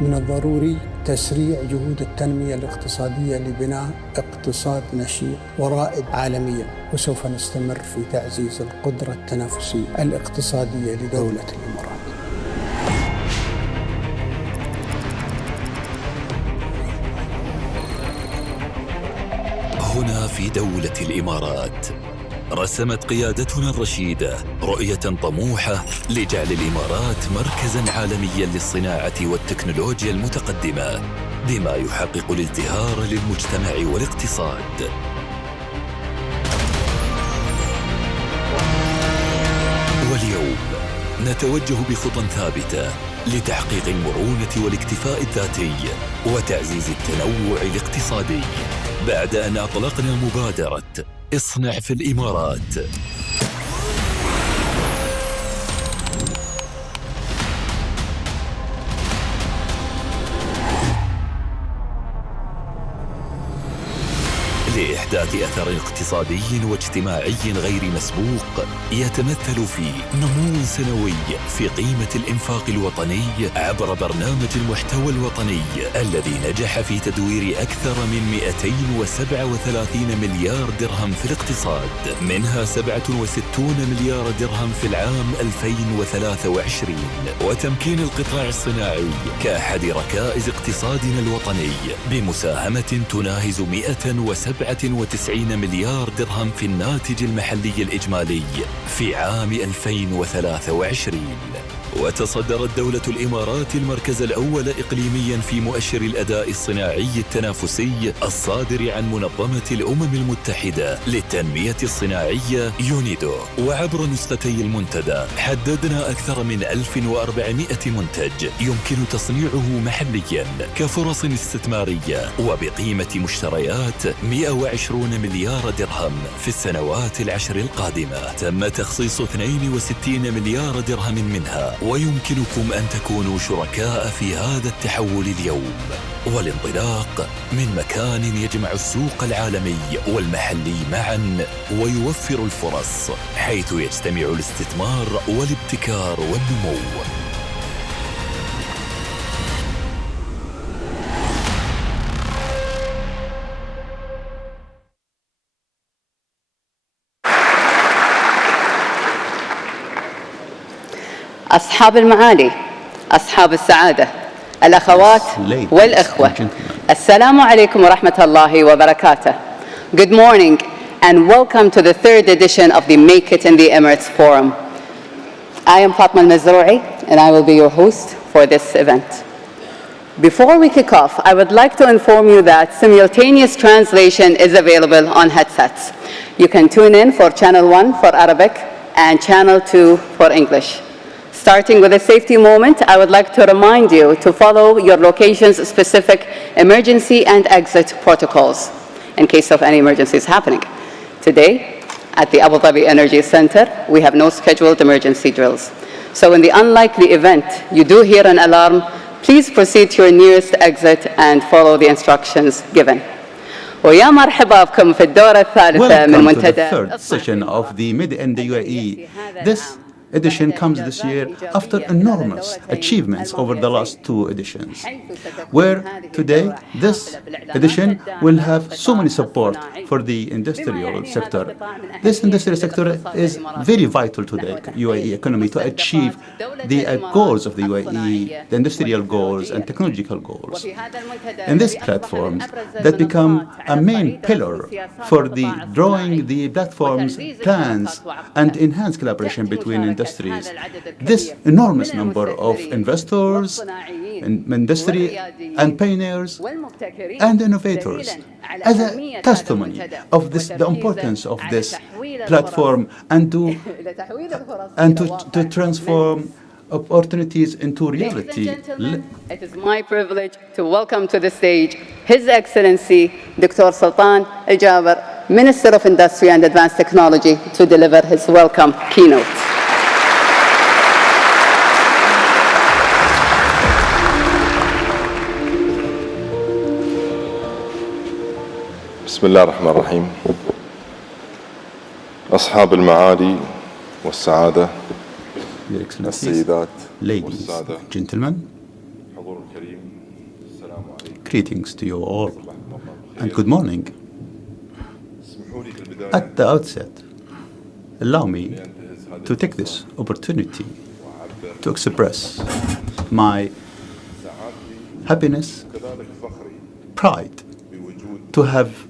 من الضروري تسريع جهود التنمية الاقتصادية لبناء اقتصاد نشيط ورائد عالميا، وسوف نستمر في تعزيز القدرة التنافسية الاقتصادية لدولة الإمارات. هنا في دولة الإمارات رسمت قيادتنا الرشيدة رؤية طموحة لجعل الإمارات مركزاً عالمياً للصناعة والتكنولوجيا المتقدمة بما يحقق الازدهار للمجتمع والاقتصاد. واليوم نتوجه بخطى ثابتة لتحقيق المرونة والاكتفاء الذاتي وتعزيز التنوع الاقتصادي، بعد أن أطلقنا مبادرة اصنع في الإمارات. لإحداث أثر اقتصادي واجتماعي غير مسبوق يتمثل في نمو سنوي في قيمة الإنفاق الوطني عبر برنامج المحتوى الوطني الذي نجح في تدوير أكثر من 237 مليار درهم في الاقتصاد، منها 67 مليار درهم في العام 2023، وتمكين القطاع الصناعي كأحد ركائز اقتصادنا الوطني بمساهمة تناهز 197 مليار درهم في الناتج المحلي الإجمالي في عام 2023. وتصدرت دولة الإمارات المركز الأول إقليمياً في مؤشر الأداء الصناعي التنافسي الصادر عن منظمة الأمم المتحدة للتنمية الصناعية يونيدو. وعبر نسختي المنتدى حددنا أكثر من 1400 منتج يمكن تصنيعه محلياً كفرص استثمارية وبقيمة مشتريات 120 مليار درهم في السنوات العشر القادمة. تم تخصيص 62 مليار درهم منها، ويمكنكم أن تكونوا شركاء في هذا التحول اليوم والانطلاق من مكان يجمع السوق العالمي والمحلي معا ويوفر الفرص، حيث يجتمع الاستثمار والابتكار والنمو. أصحاب المعالي، أصحاب السعادة، الأخوات والإخوة، السلام عليكم ورحمة الله وبركاته. Good morning and welcome to the third edition of the Make It in the Emirates Forum. I am Fatma al-Mazroui and I will be your host for this event. Before we kick off, I would like to inform you that simultaneous translation is available on headsets. You can tune in for Channel 1 for Arabic and Channel 2 for English. Starting with a safety moment, I would like to remind you to follow your location's specific emergency and exit protocols in case of any emergencies happening. Today, at the Abu Dhabi Energy Center, we have no scheduled emergency drills. So in the unlikely event you do hear an alarm, please proceed to your nearest exit and follow the instructions given. ويا مرحبا بكم في الدورة الثالثة من منتدى. Welcome to the third session of the Mid-End UAE. This edition comes this year after enormous achievements over the last two editions, where today this edition will have so many support for the industrial sector. This industrial sector is very vital to the UAE economy to achieve the goals of the UAE, the industrial goals and technological goals. In these platforms that become a main pillar for the drawing the platforms plans and enhance collaboration between industries. This enormous number of investors, industry and pioneers and innovators as a testimony of this, the importance of this platform and to transform opportunities into reality. It is my privilege to welcome to the stage His Excellency Dr. Sultan Al-Jaber, Minister of Industry and Advanced Technology, to deliver his welcome keynote. بسم الله الرحمن الرحيم. أصحاب المعالي والسعادة، السيدات ladies, والسادة، gentlemen, حضور الكريم، Greetings to you all, and good morning. At the outset, allow me to take this opportunity to express my happiness, pride, to have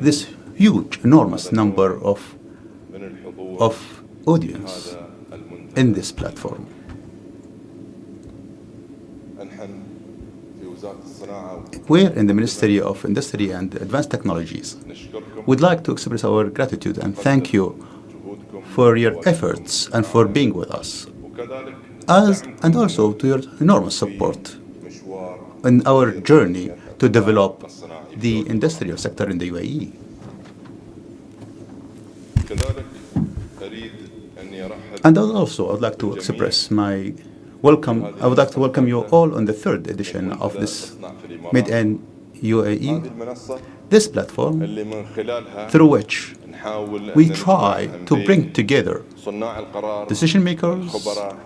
this huge, enormous number of audience in this platform. We're in the Ministry of Industry and Advanced Technologies. We'd like to express our gratitude and thank you for your efforts and for being with us, and also to your enormous support in our journey to develop the industrial sector in the UAE. And also, I'd like to express my welcome. I would like to welcome you all on the third edition of this Made in UAE, this platform through which we try to bring together decision makers,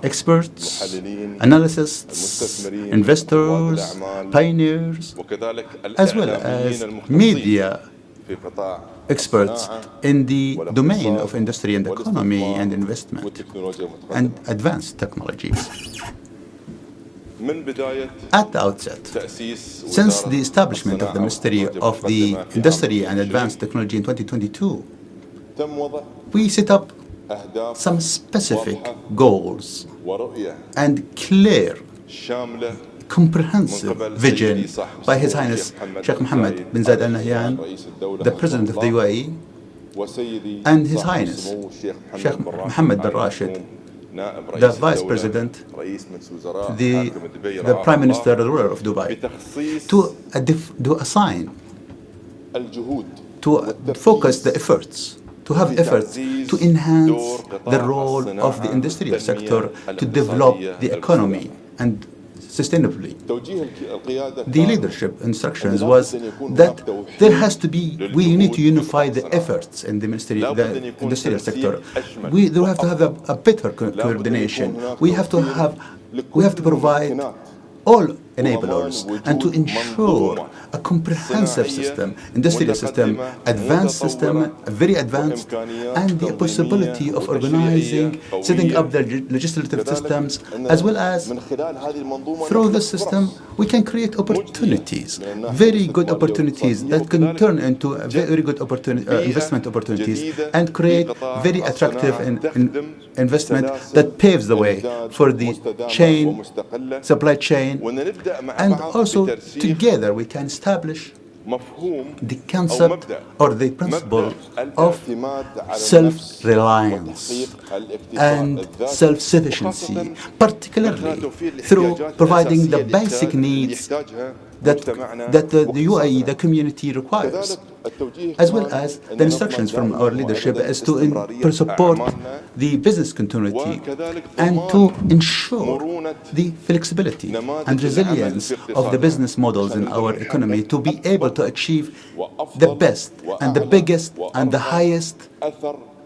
experts, analysts, investors, pioneers, as well as media experts in the domain of industry and economy and investment and advanced technologies. At the outset, since the establishment of the Ministry of the Industry and Advanced Technology in 2022, we set up some specific goals and clear, comprehensive vision by His Highness Sheikh Mohammed bin Zayed Al Nahyan, the President of the UAE, and His Highness Sheikh Mohammed bin Rashid, the Vice President, the Prime Minister of the Ruler of Dubai, to assign, to focus the efforts, to have efforts to enhance the role of the industrial sector to develop the economy and sustainably. The leadership instructions was that there has to be, we need to unify the efforts in the industrial sector. We do have to have a better coordination. We have to provide all enablers and to ensure a comprehensive system, industrial system, advanced system, very advanced, and the possibility of organizing, setting up the legislative systems, as well as through this system we can create opportunities, very good opportunities that can turn into very good investment opportunities and create very attractive investment that paves the way for the supply chain. And also, together, we can establish the concept or the principle of self-reliance and self-sufficiency, particularly through providing the basic needs that the UAE, the community requires, as well as the instructions from our leadership as to support the business continuity and to ensure the flexibility and resilience of the business models in our economy to be able to achieve the best and the biggest and the highest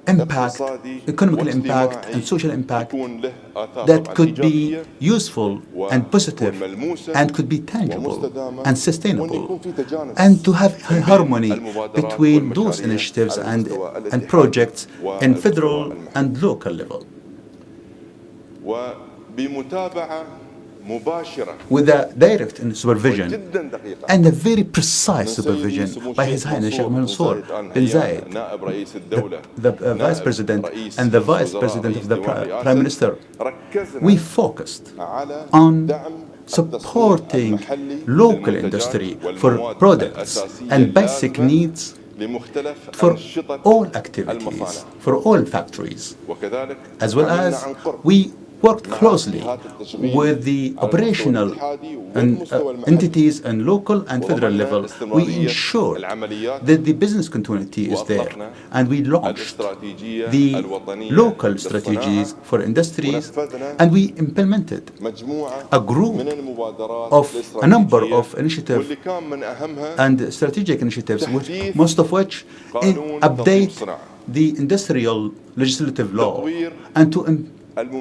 impact, economical impact and social impact that could be useful and positive and could be tangible and sustainable, and to have harmony between those initiatives and projects in federal and local level, with a direct supervision and a very precise supervision by His Highness Sheikh Mansour bin Zayed, the Vice President and the Vice President of the Prime Minister. We focused on supporting local industry for products and basic needs for all activities, for all factories, as well as we worked closely with the operational entities and local and federal level. We ensured that the business continuity is there, and we launched the local strategies for industries, and we implemented a group of a number of initiatives and strategic initiatives, most of which update the industrial legislative law and to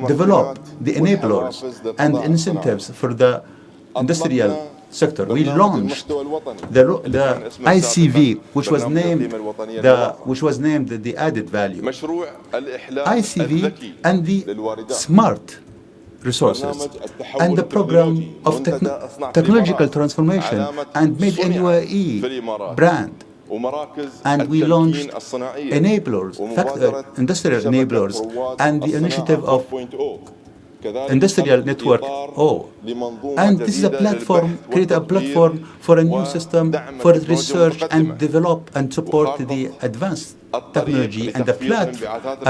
develop the enablers and incentives for the industrial sector. We launched the ICV, which was named the added value. ICV and the smart resources and the program of technological transformation and made UAE brand. And we launched enablers, industrial enablers, and the initiative of Industrial Network O. And this is a platform, create a platform for a new system for research and develop and support the advanced technology and a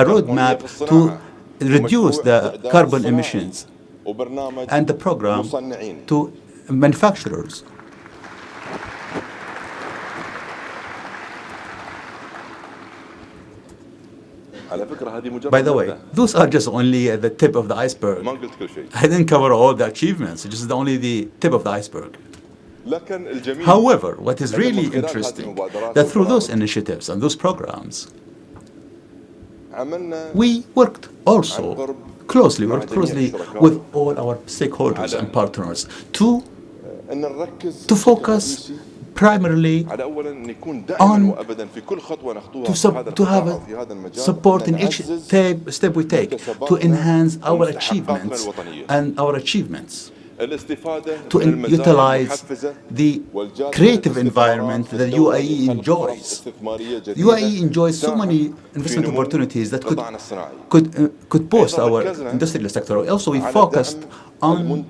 roadmap to reduce the carbon emissions, and the program to manufacturers. By the way, those are just only the tip of the iceberg. I didn't cover all the achievements, it's just only the tip of the iceberg. However, what is really interesting, that through those initiatives and those programs, we worked closely with all our stakeholders and partners to focus primarily on to have a support in each step we take to enhance our achievements to utilize the creative environment that UAE enjoys. UAE enjoys so many investment opportunities that could boost our industrial sector. Also, we focused on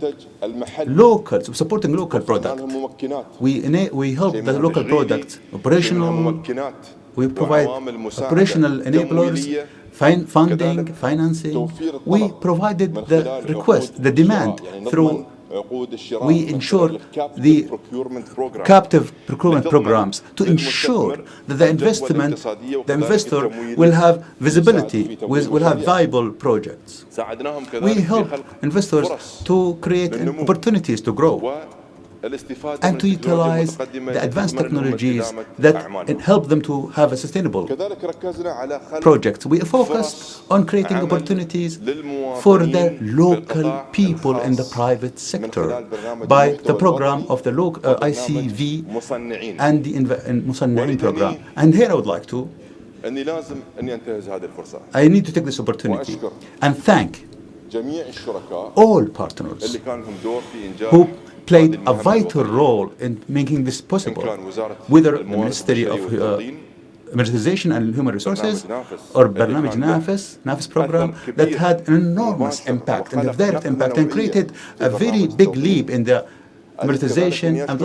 supporting local product. We help the local product operational. We provide operational enablers, funding, financing. We provided the request, the demand through. We ensure the captive procurement programs to ensure that the investor will have visibility, will have viable projects. We help investors to create opportunities to grow and to utilize the advanced technologies that help them to have a sustainable project. We focused on creating opportunities for the local people in the private sector by the program of the ICV and the Musanna'in program. And here I would like to, I need to take this opportunity and thank all partners who played a vital role in making this possible, whether the Ministry of Emirates and Human Resources or Barnamij NAFIS program that had an enormous impact and a direct impact and created a very big leap in the Emiratisation. I'd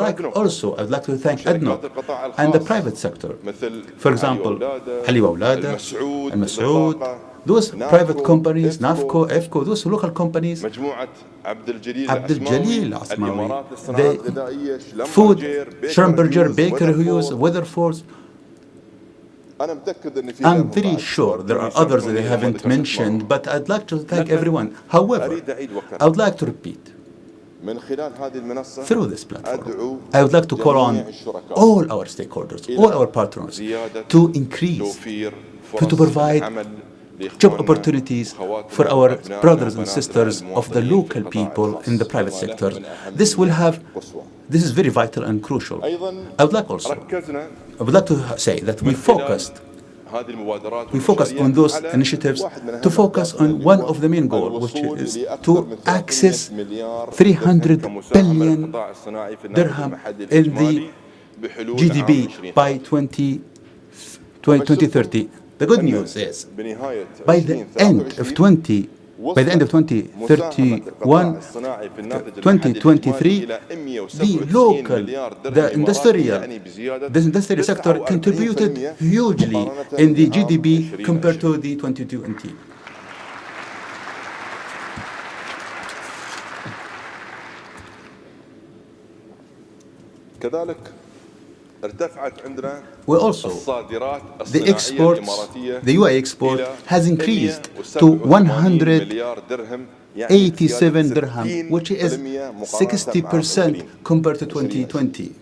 like to thank ADNOC and the private sector. For example, Ali Wawlada, Al Masoud, those private companies, NAFCO, EFCO, those local companies, Abdel Jalil Asmawi, the food, Schrumberger, Baker Hughes, Weatherforce. I'm very sure there are others that I haven't mentioned, but I'd like to thank everyone. However, I would like to repeat, through this platform, I would like to call on all our stakeholders, all our partners, to increase, to provide job opportunities for our brothers and sisters of the local people in the private sector. This is very vital and crucial. I would like to say that we focused on those initiatives to focus on one of the main goals, which is to access 300 billion dirham in the GDP by 2030. The good news is, by the end of 2023, the industrial sector contributed hugely in the GDP compared to the 2020. We also, the UAE export has increased to 187 dirham, which is 60% compared to 2020.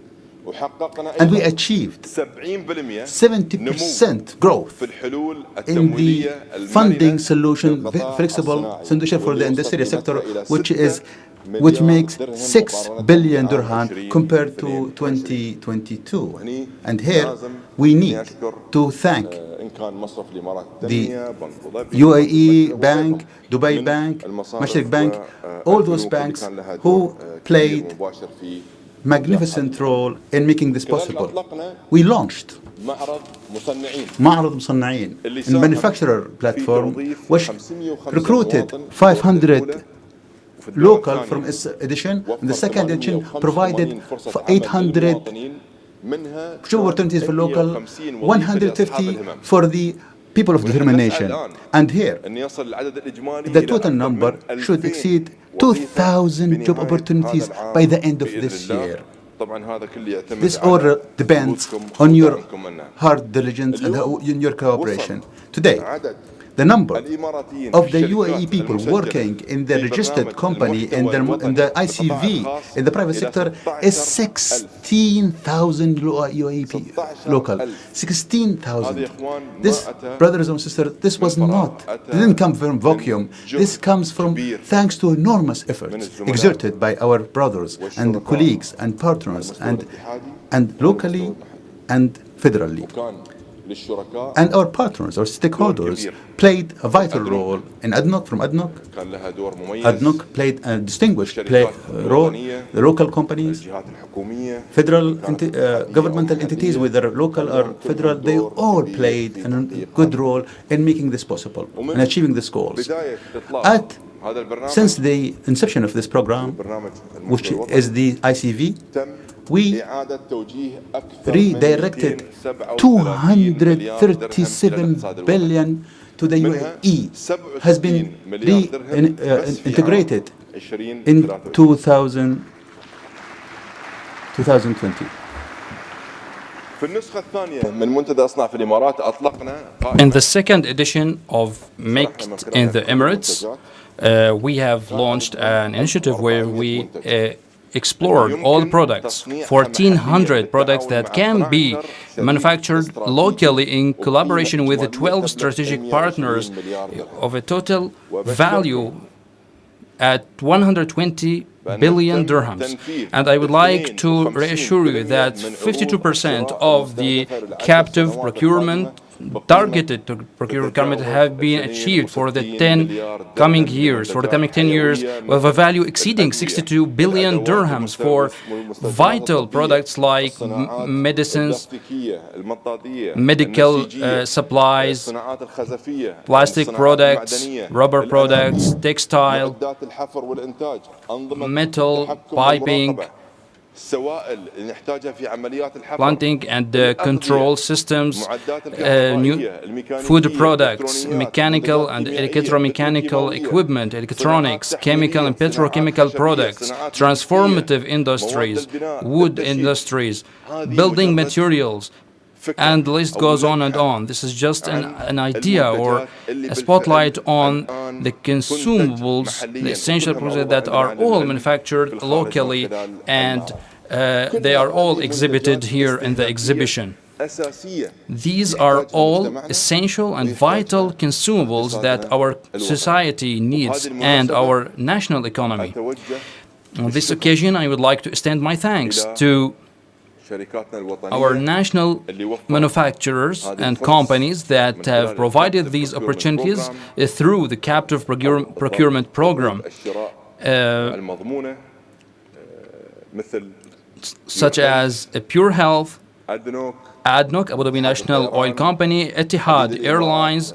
And we achieved 70% growth in the funding solution, flexible solution for the industrial sector, which is which makes 6 billion dirham compared to 2022. And here we need to thank the UAE Bank, Dubai Bank, Mashriq Bank, all those banks who played magnificent role in making this possible. We launched معرض مصنعين, a manufacturer platform which recruited 500 local from its edition, and the second edition provided 800 job opportunities for local, 150 for the people of determination. And here, the total number should exceed 2,000 job opportunities by the end of this year. This all depends on your hard diligence and in your cooperation. Today, the number of the UAE people working in the registered company in the ICV in the private sector is 16,000 UAE local. 16,000. This, brothers and sisters, this didn't come from vacuum. This comes from thanks to enormous efforts exerted by our brothers and colleagues and partners and locally and federally. And our partners, our stakeholders, played a vital role in ADNOC. From ADNOC, ADNOC played a distinguished role. The local companies, federal governmental entities, whether local or federal, they all played a good role in making this possible and achieving these goals. Since the inception of this program, which is the ICV, we redirected 237 billion to the UAE, has been integrated in 2020. In the second edition of Make It in the Emirates, we have launched an initiative where we explored all products, 1,400 products that can be manufactured locally in collaboration with the 12 strategic partners of a total value at 120 billion dirhams. And I would like to reassure you that 52% of the captive procurement targeted to procure garment have been achieved for the 10 coming years, with a value exceeding 62 billion dirhams for vital products like medicines, medical supplies, plastic products, rubber products, textile, metal, piping, planting and control systems, new food products, mechanical and electromechanical equipment, electronics, chemical and petrochemical products, transformative industries, wood industries, building materials, and the list goes on and on. This is just an idea or a spotlight on the consumables, the essential products that are all manufactured locally, and they are all exhibited here in the exhibition. These are all essential and vital consumables that our society needs and our national economy. On this occasion, I would like to extend my thanks to our national manufacturers and companies that have provided these opportunities through the captive procurement program, such as Pure Health, ADNOC, Abu Dhabi National Oil Company, Etihad Airlines,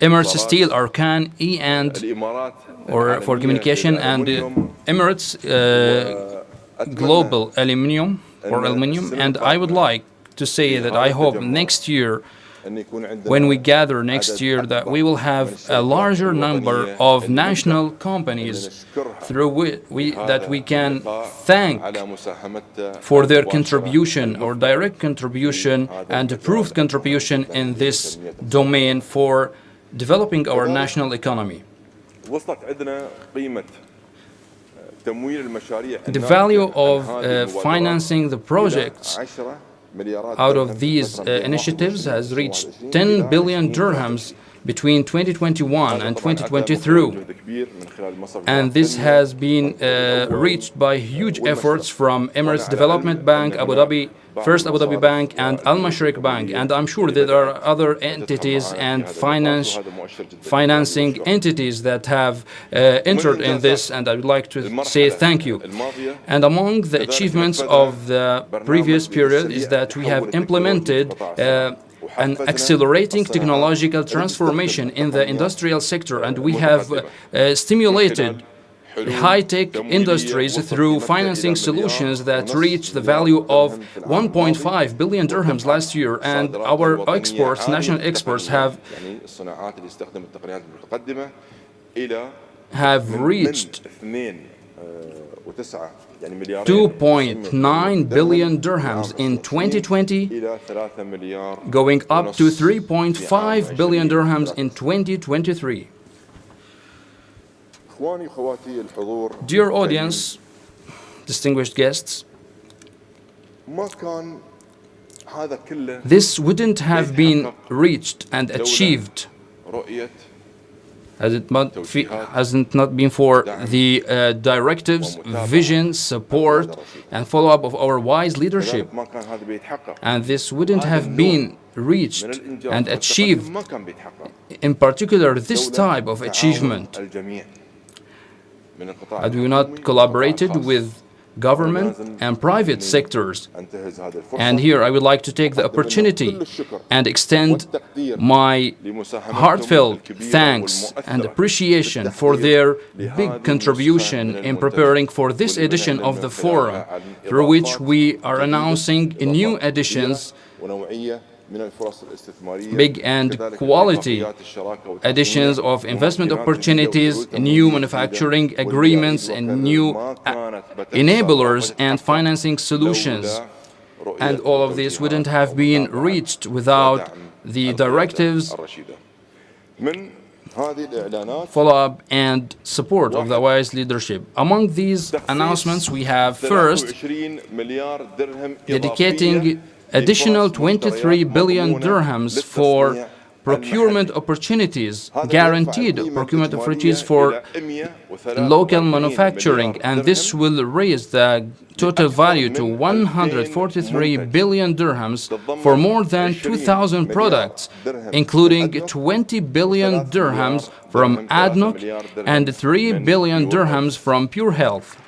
Emirates Steel, Arkan, or for communication, and Emirates Global Aluminium, and I would like to say that I hope next year, when we gather next year, that we will have a larger number of national companies through that we can thank for their contribution or direct contribution and approved contribution in this domain for developing our national economy. The value of financing the projects out of these initiatives has reached 10 billion dirhams between 2021 and 2023, and this has been reached by huge efforts from Emirates Development Bank, First Abu Dhabi Bank, and Al Mashriq Bank, and I'm sure there are other entities and financing entities that have entered in this, and I would like to say thank you. And among the achievements of the previous period is that we have implemented an accelerating technological transformation in the industrial sector, and we have stimulated high-tech industries through financing solutions that reached the value of 1.5 billion dirhams last year, and our exports, national exports, have reached 2.9 billion dirhams in 2020, going up to 3.5 billion dirhams in 2023. Dear audience, distinguished guests, this wouldn't have been reached and achieved hasn't not been for the directives, vision, support, and follow-up of our wise leadership. And this wouldn't have been reached and achieved, in particular this type of achievement, had we not collaborated with government and private sectors. And here I would like to take the opportunity and extend my heartfelt thanks and appreciation for their big contribution in preparing for this edition of the forum, through which we are announcing new editions, big and quality additions of investment opportunities, new manufacturing agreements, and new enablers and financing solutions. And all of this wouldn't have been reached without the directives, follow-up, and support of the wise leadership. Among these announcements, we have first dedicating additional 23 billion dirhams for procurement opportunities, guaranteed procurement opportunities for local manufacturing, and this will raise the total value to 143 billion dirhams for more than 2,000 products, including 20 billion dirhams from ADNOC and 3 billion dirhams from Pure Health.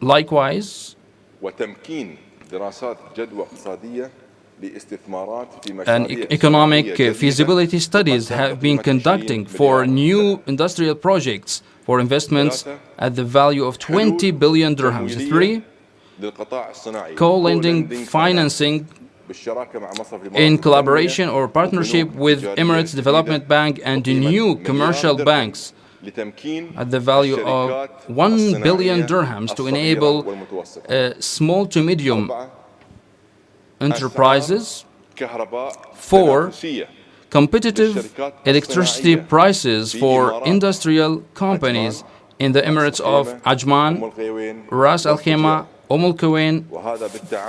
Likewise, economic feasibility studies have been conducting for new industrial projects for investments at the value of 20 billion dirhams. 3. Co-lending financing in collaboration or partnership with Emirates Development Bank and new commercial banks at the value of 1 billion dirhams to enable small to medium enterprises. 4. Competitive electricity prices for industrial companies in the Emirates of Ajman, Ras Al Khaimah, Al Quwain,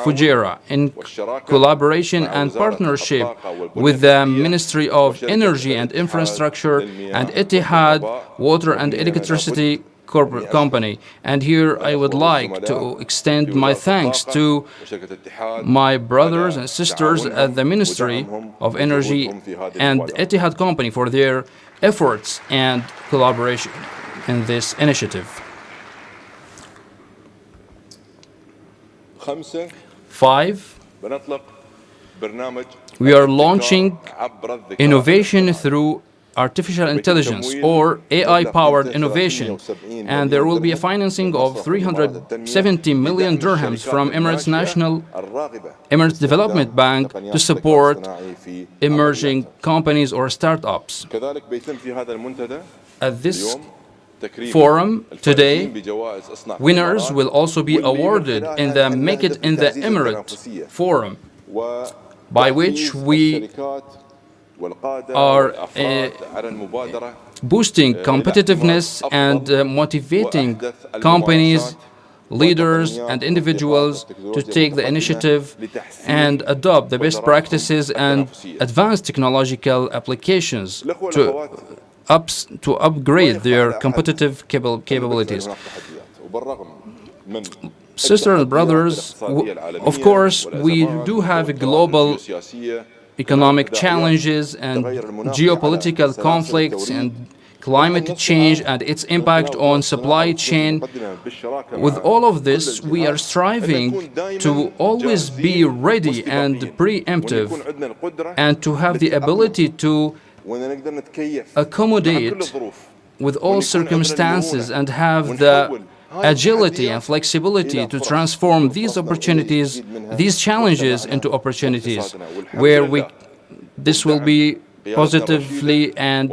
Fujairah, in collaboration and partnership with the Ministry of Energy and Infrastructure and Etihad Water and Electricity Corporate Company. And here I would like to extend my thanks to my brothers and sisters at the Ministry of Energy and Etihad Company for their efforts and collaboration in this initiative. 5. We are launching innovation through artificial intelligence or AI-powered innovation, and there will be a financing of 370 million dirhams from Emirates Development Bank to support emerging companies or startups. At this forum today, winners will also be awarded in the Make It in the Emirates forum, by which we are boosting competitiveness and motivating companies, leaders, and individuals to take the initiative and adopt the best practices and advanced technological applications to upgrade their competitive capabilities. Sisters and brothers, of course, we do have a global economic challenges and geopolitical conflicts and climate change and its impact on supply chain. With all of this, we are striving to always be ready and preemptive and to have the ability to accommodate with all circumstances and have the agility and flexibility to transform these opportunities, these challenges into opportunities, where this will be positively and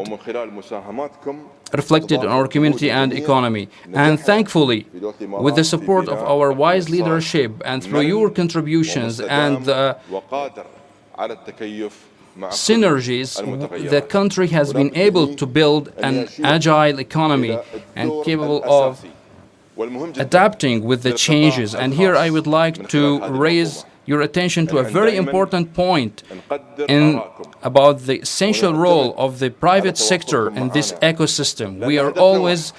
reflected in our community and economy. And thankfully, with the support of our wise leadership and through your contributions and the synergies, the country has been able to build an agile economy and capable of adapting with the changes. And here I would like to raise your attention to a very important point about the essential role of the private sector in this ecosystem. We are always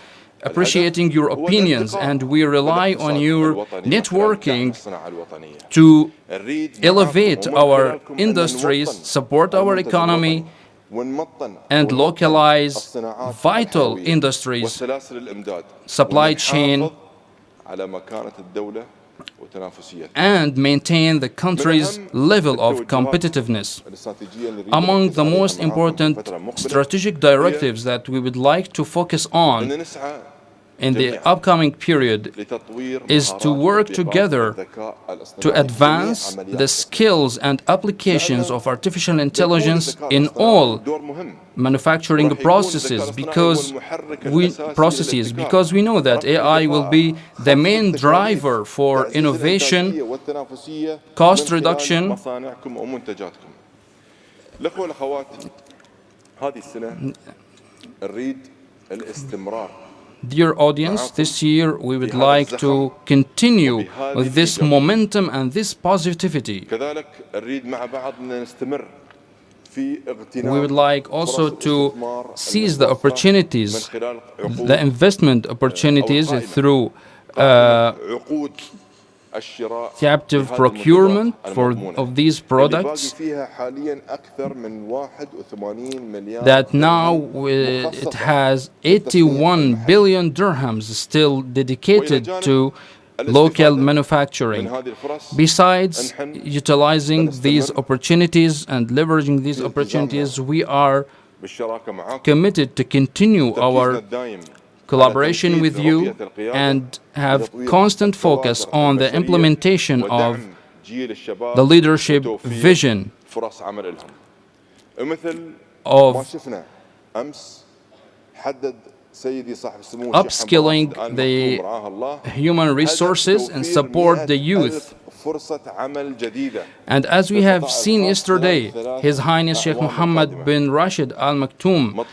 appreciating your opinions and we rely on your networking to elevate our industries, support our economy, and localize vital industries, supply chain, and maintain the country's level of competitiveness. Among the most important strategic directives that we would like to focus on in the upcoming period is to work together to advance the skills and applications of artificial intelligence in all manufacturing processes, because we know that AI will be the main driver for innovation, cost reduction. Dear audience, this year we would like to continue with this momentum and this positivity. We would like also to seize the opportunities, the investment opportunities through captive procurement of these products, that now it has 81 billion dirhams still dedicated to local manufacturing. Besides utilizing these opportunities and leveraging these opportunities, we are committed to continue our collaboration with you and have constant focus on the implementation of the leadership vision of upskilling the human resources and support the youth. And as we have seen yesterday, His Highness Sheikh Mohammed bin Rashid Al Maktoum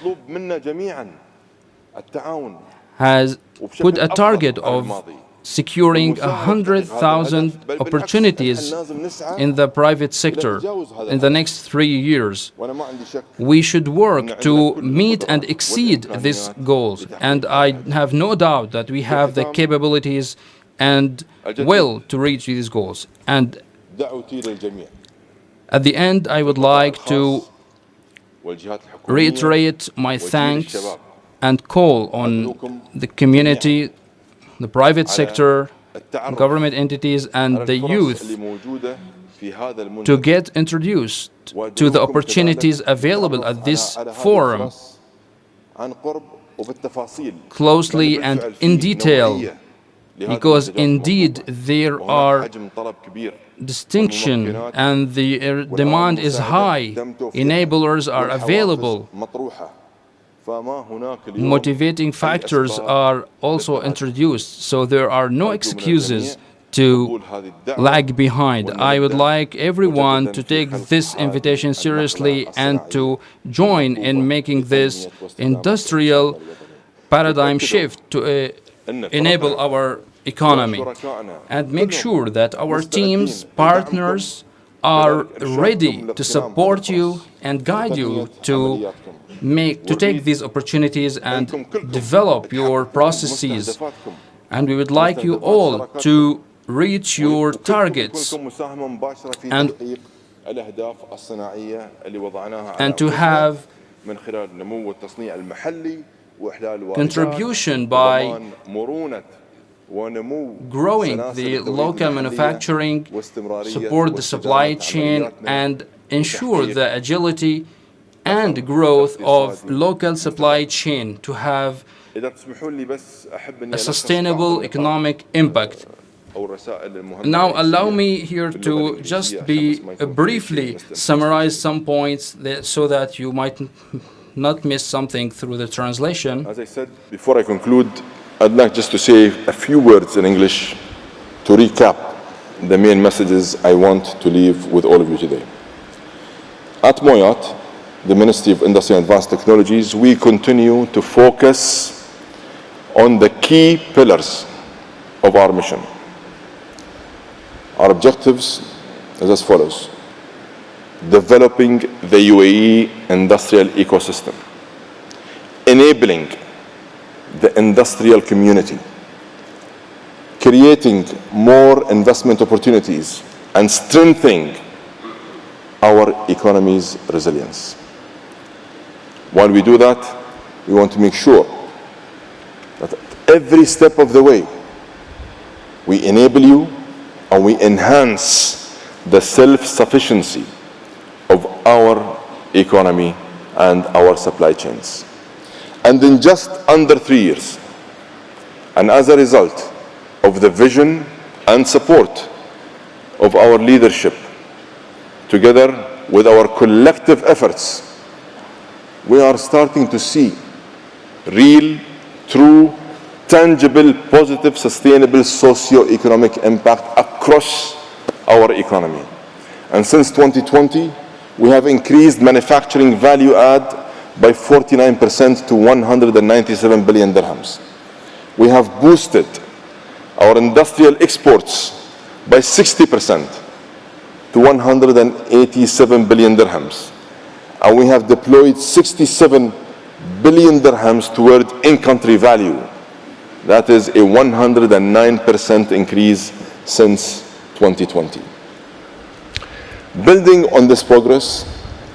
has put a target of securing 100,000 opportunities in the private sector in the next 3 years. We should work to meet and exceed these goals, and I have no doubt that we have the capabilities and will to reach these goals. And at the end, I would like to reiterate my thanks and call on the community, the private sector, government entities, and the youth to get introduced to the opportunities available at this forum closely and in detail, because indeed there are distinction and the demand is high, enablers are available, motivating factors are also introduced, so there are no excuses to lag behind. I would like everyone to take this invitation seriously and to join in making this industrial paradigm shift to enable our economy and make sure that our teams, partners are ready to support you and guide you to take these opportunities and develop your processes. And we would like you all to reach your targets and to have contribution by growing the local manufacturing, support the supply chain, and ensure the agility and growth of local supply chain to have a sustainable economic impact. Now, allow me here to just briefly summarize some points so that you might not miss something through the translation. As I said, before I conclude, I'd like just to say a few words in English to recap the main messages I want to leave with all of you today. At Moyat, the Ministry of Industry and Advanced Technologies, we continue to focus on the key pillars of our mission. Our objectives is as follows: developing the UAE industrial ecosystem, enabling the industrial community, creating more investment opportunities, and strengthening our economy's resilience. While we do that, we want to make sure that every step of the way, we enable you and we enhance the self-sufficiency of our economy and our supply chains. And in just under 3 years, and as a result of the vision and support of our leadership, together with our collective efforts, we are starting to see real, true, tangible, positive, sustainable socio-economic impact across our economy. And since 2020, we have increased manufacturing value add by 49% to 197 billion dirhams. We have boosted our industrial exports by 60% to 187 billion dirhams. And we have deployed 67 billion dirhams toward in-country value. That is a 109% increase since 2020. Building on this progress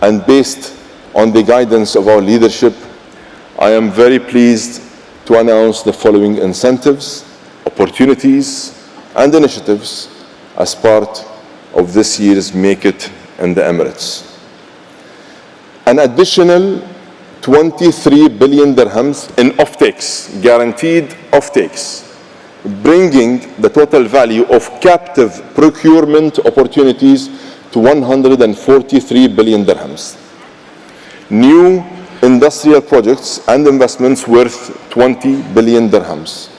and based on the guidance of our leadership, I am very pleased to announce the following incentives, opportunities, and initiatives as part of this year's Make It in the Emirates. An additional 23 billion dirhams in offtakes, guaranteed offtakes, bringing the total value of captive procurement opportunities to 143 billion dirhams. New industrial projects and investments worth 20 billion dirhams.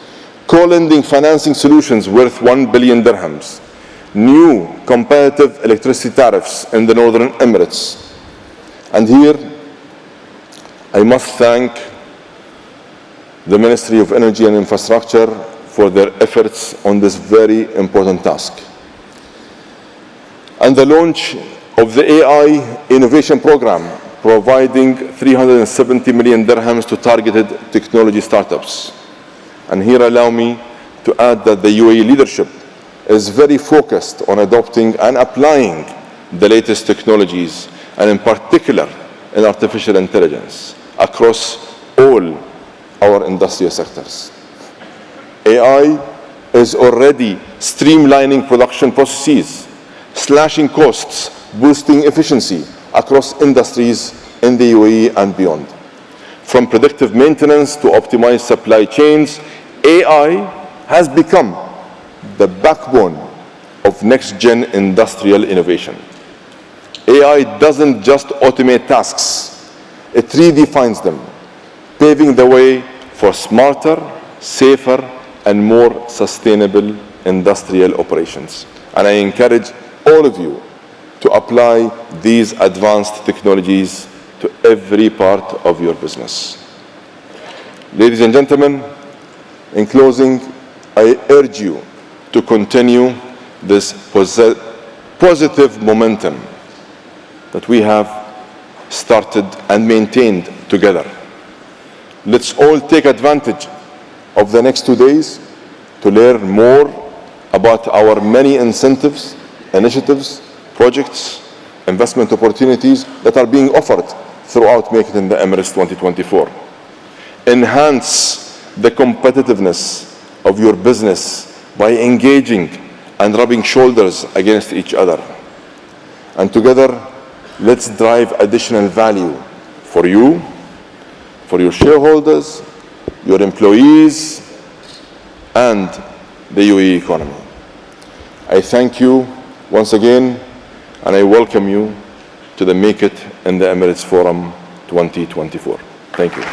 Co-lending financing solutions worth 1 billion dirhams. New competitive electricity tariffs in the Northern Emirates. And here, I must thank the Ministry of Energy and Infrastructure for their efforts on this very important task. And the launch of the AI Innovation Program, providing 370 million dirhams to targeted technology startups. And here allow me to add that the UAE leadership is very focused on adopting and applying the latest technologies, and in particular in artificial intelligence, across all our industrial sectors. AI is already streamlining production processes, slashing costs, boosting efficiency across industries in the UAE and beyond. From predictive maintenance to optimized supply chains, AI has become the backbone of next-gen industrial innovation. AI doesn't just automate tasks, it redefines them, paving the way for smarter, safer, and more sustainable industrial operations. And I encourage all of you to apply these advanced technologies to every part of your business. Ladies and gentlemen, in closing, I urge you to continue this positive momentum that we have started and maintained together. Let's all take advantage of the next 2 days to learn more about our many incentives, initiatives, projects, investment opportunities that are being offered throughout Make It in the Emirates 2024. Enhance the competitiveness of your business by engaging and rubbing shoulders against each other. And together, let's drive additional value for you, for your shareholders, your employees, and the UAE economy. I thank you once again, and I welcome you to the Make It in the Emirates Forum 2024. Thank you.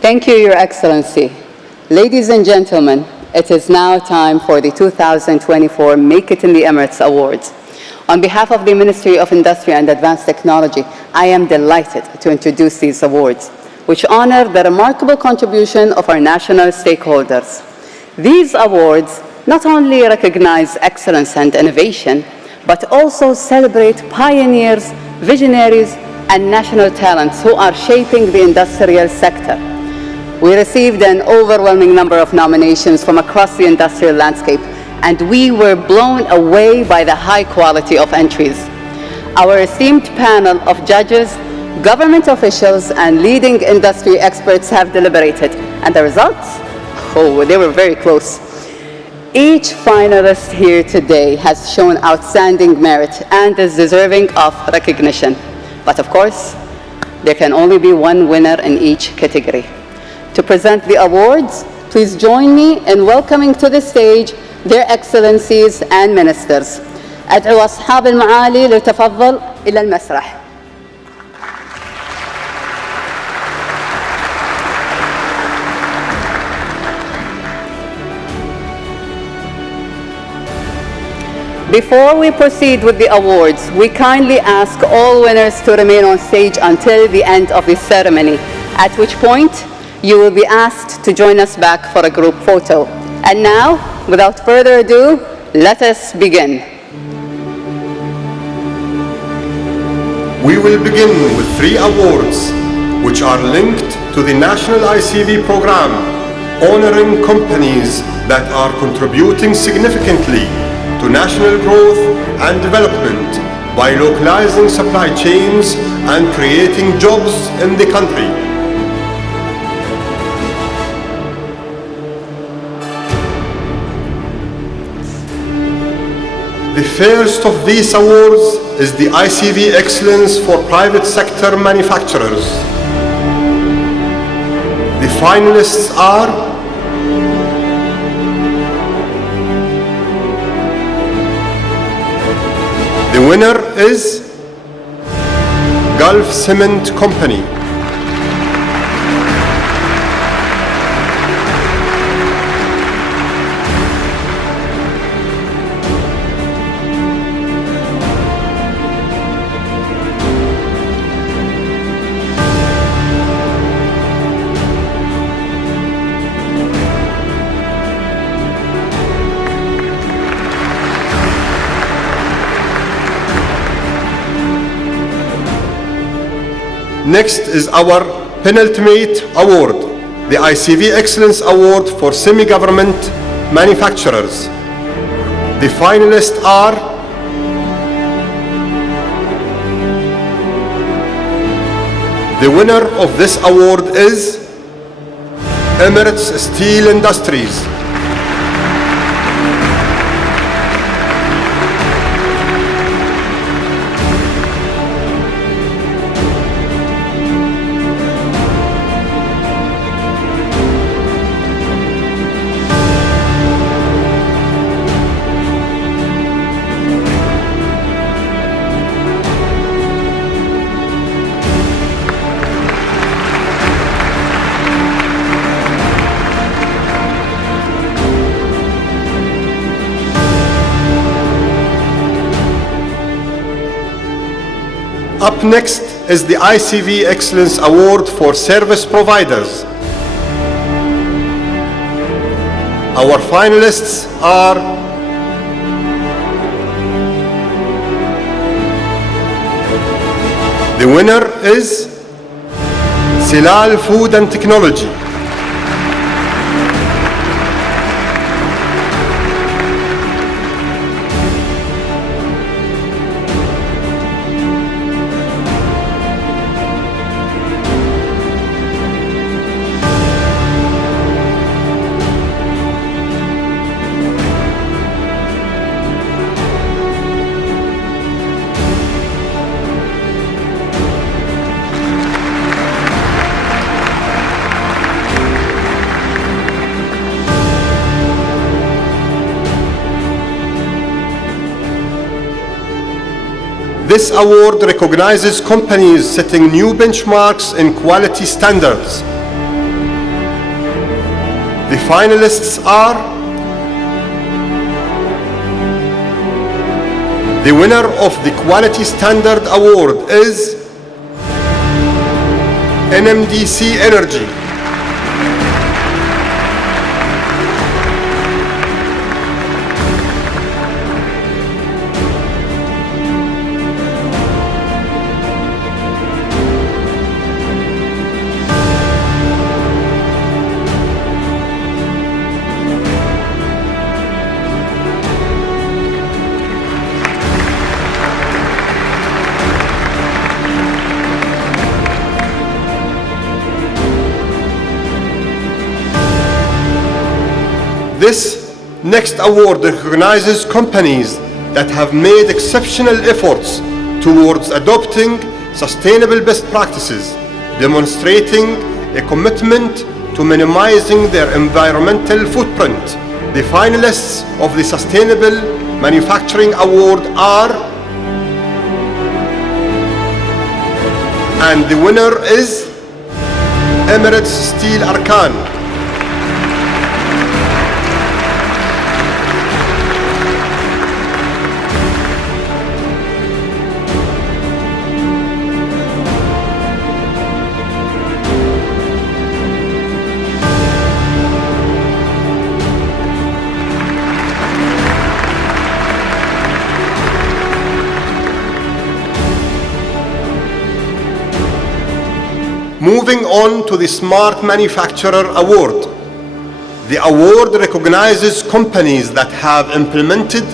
Thank you, Your Excellency. Ladies and gentlemen, it is now time for the 2024 Make It in the Emirates Awards. On behalf of the Ministry of Industry and Advanced Technology, I am delighted to introduce these awards, which honor the remarkable contribution of our national stakeholders. These awards not only recognize excellence and innovation, but also celebrate pioneers, visionaries, and national talents who are shaping the industrial sector. We received an overwhelming number of nominations from across the industrial landscape, and we were blown away by the high quality of entries. Our esteemed panel of judges, government officials, and leading industry experts have deliberated, and the results? Oh, they were very close. Each finalist here today has shown outstanding merit and is deserving of recognition. But of course, there can only be one winner in each category. To present the awards, please join me in welcoming to the stage their excellencies and ministers. أدعو أصحاب المعالي للتفضل إلى المسرح. Before we proceed with the awards, we kindly ask all winners to remain on stage until the end of the ceremony, at which point you will be asked to join us back for a group photo. And now, without further ado, let us begin. We will begin with 3 awards, which are linked to the National ICV program, honoring companies that are contributing significantly to national growth and development by localizing supply chains and creating jobs in the country. The first of these awards is the ICV Excellence for Private Sector Manufacturers. The finalists are the winner is Gulf Cement Company. Next is our penultimate award, the ICV Excellence Award for Semi-Government Manufacturers. The finalists are the winner of this award is Emirates Steel Industries. Up next is the ICV Excellence Award for Service Providers. Our finalists are the winner is Silal Food and Technology. This award recognizes companies setting new benchmarks in quality standards. The finalists are the winner of the Quality Standard Award is NMDC Energy. This next award recognizes companies that have made exceptional efforts towards adopting sustainable best practices, demonstrating a commitment to minimizing their environmental footprint. The finalists of the Sustainable Manufacturing Award are, and the winner is Emirates Steel Arkan. Moving on to the Smart Manufacturer Award. The award recognizes companies that have implemented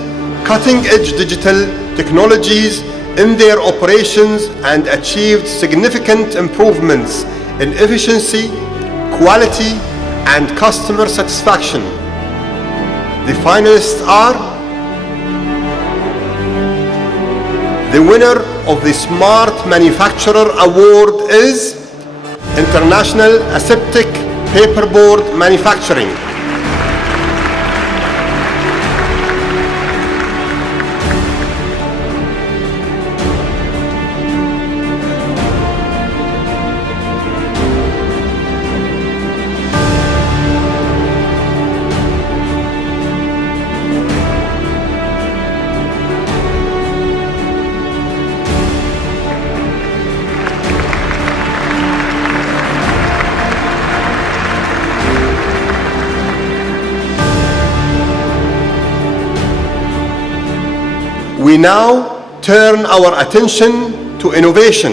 cutting-edge digital technologies in their operations and achieved significant improvements in efficiency, quality, and customer satisfaction. The finalists are the winner of the Smart Manufacturer Award is International Aseptic Paperboard Manufacturing. We now turn our attention to innovation.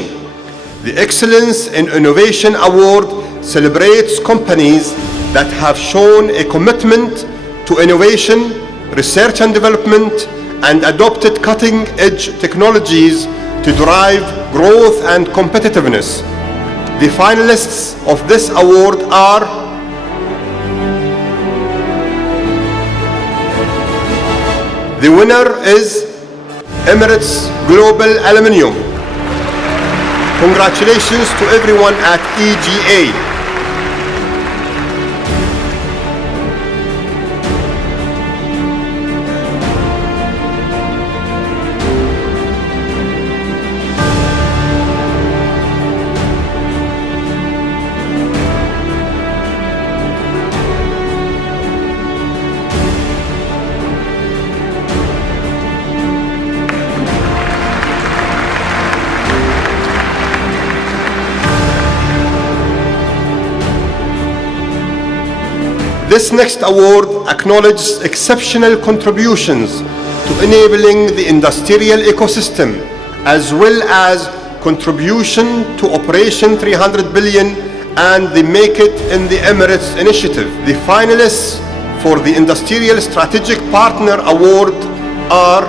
The Excellence in Innovation Award celebrates companies that have shown a commitment to innovation, research and development, and adopted cutting-edge technologies to drive growth and competitiveness. The finalists of this award are the winner is Emirates Global Aluminium. Congratulations to everyone at EGA. This next award acknowledges exceptional contributions to enabling the industrial ecosystem, as well as contribution to Operation 300 Billion and the Make It in the Emirates initiative. The finalists for the Industrial Strategic Partner Award are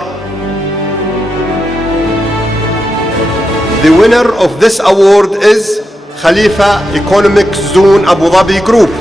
the winner of this award is Khalifa Economic Zone Abu Dhabi Group.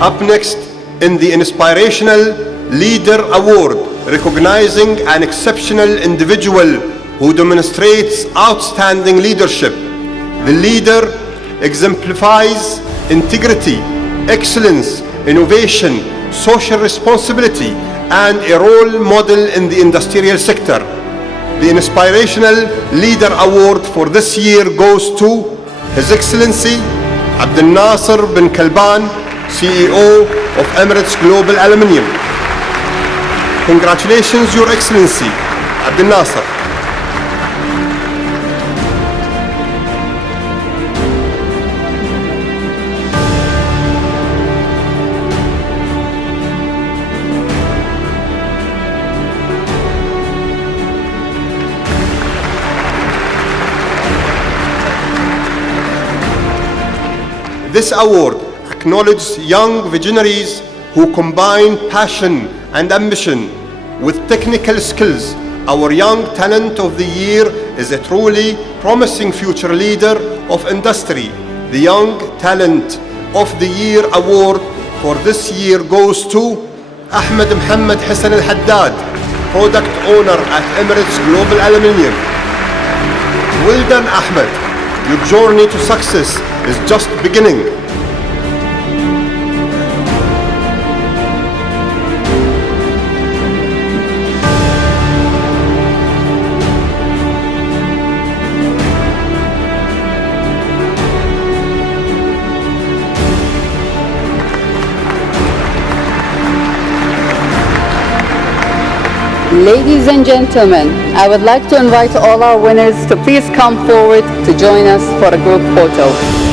Up next in the Inspirational Leader Award, recognizing an exceptional individual who demonstrates outstanding leadership. The leader exemplifies integrity, excellence, innovation, social responsibility, and a role model in the industrial sector. The Inspirational Leader Award for this year goes to His Excellency Abdel Nasser bin Kalban, CEO of Emirates Global Aluminium. Congratulations, Your Excellency, Abdel Nasser. This award acknowledges young visionaries who combine passion and ambition with technical skills. Our Young Talent of the Year is a truly promising future leader of industry. The Young Talent of the Year award for this year goes to Ahmed Mohammed Hassan Al-Haddad, Product Owner at Emirates Global Aluminium. Well done, Ahmed. Your journey to success is just beginning. Ladies and gentlemen, I would like to invite all our winners to please come forward to join us for a group photo.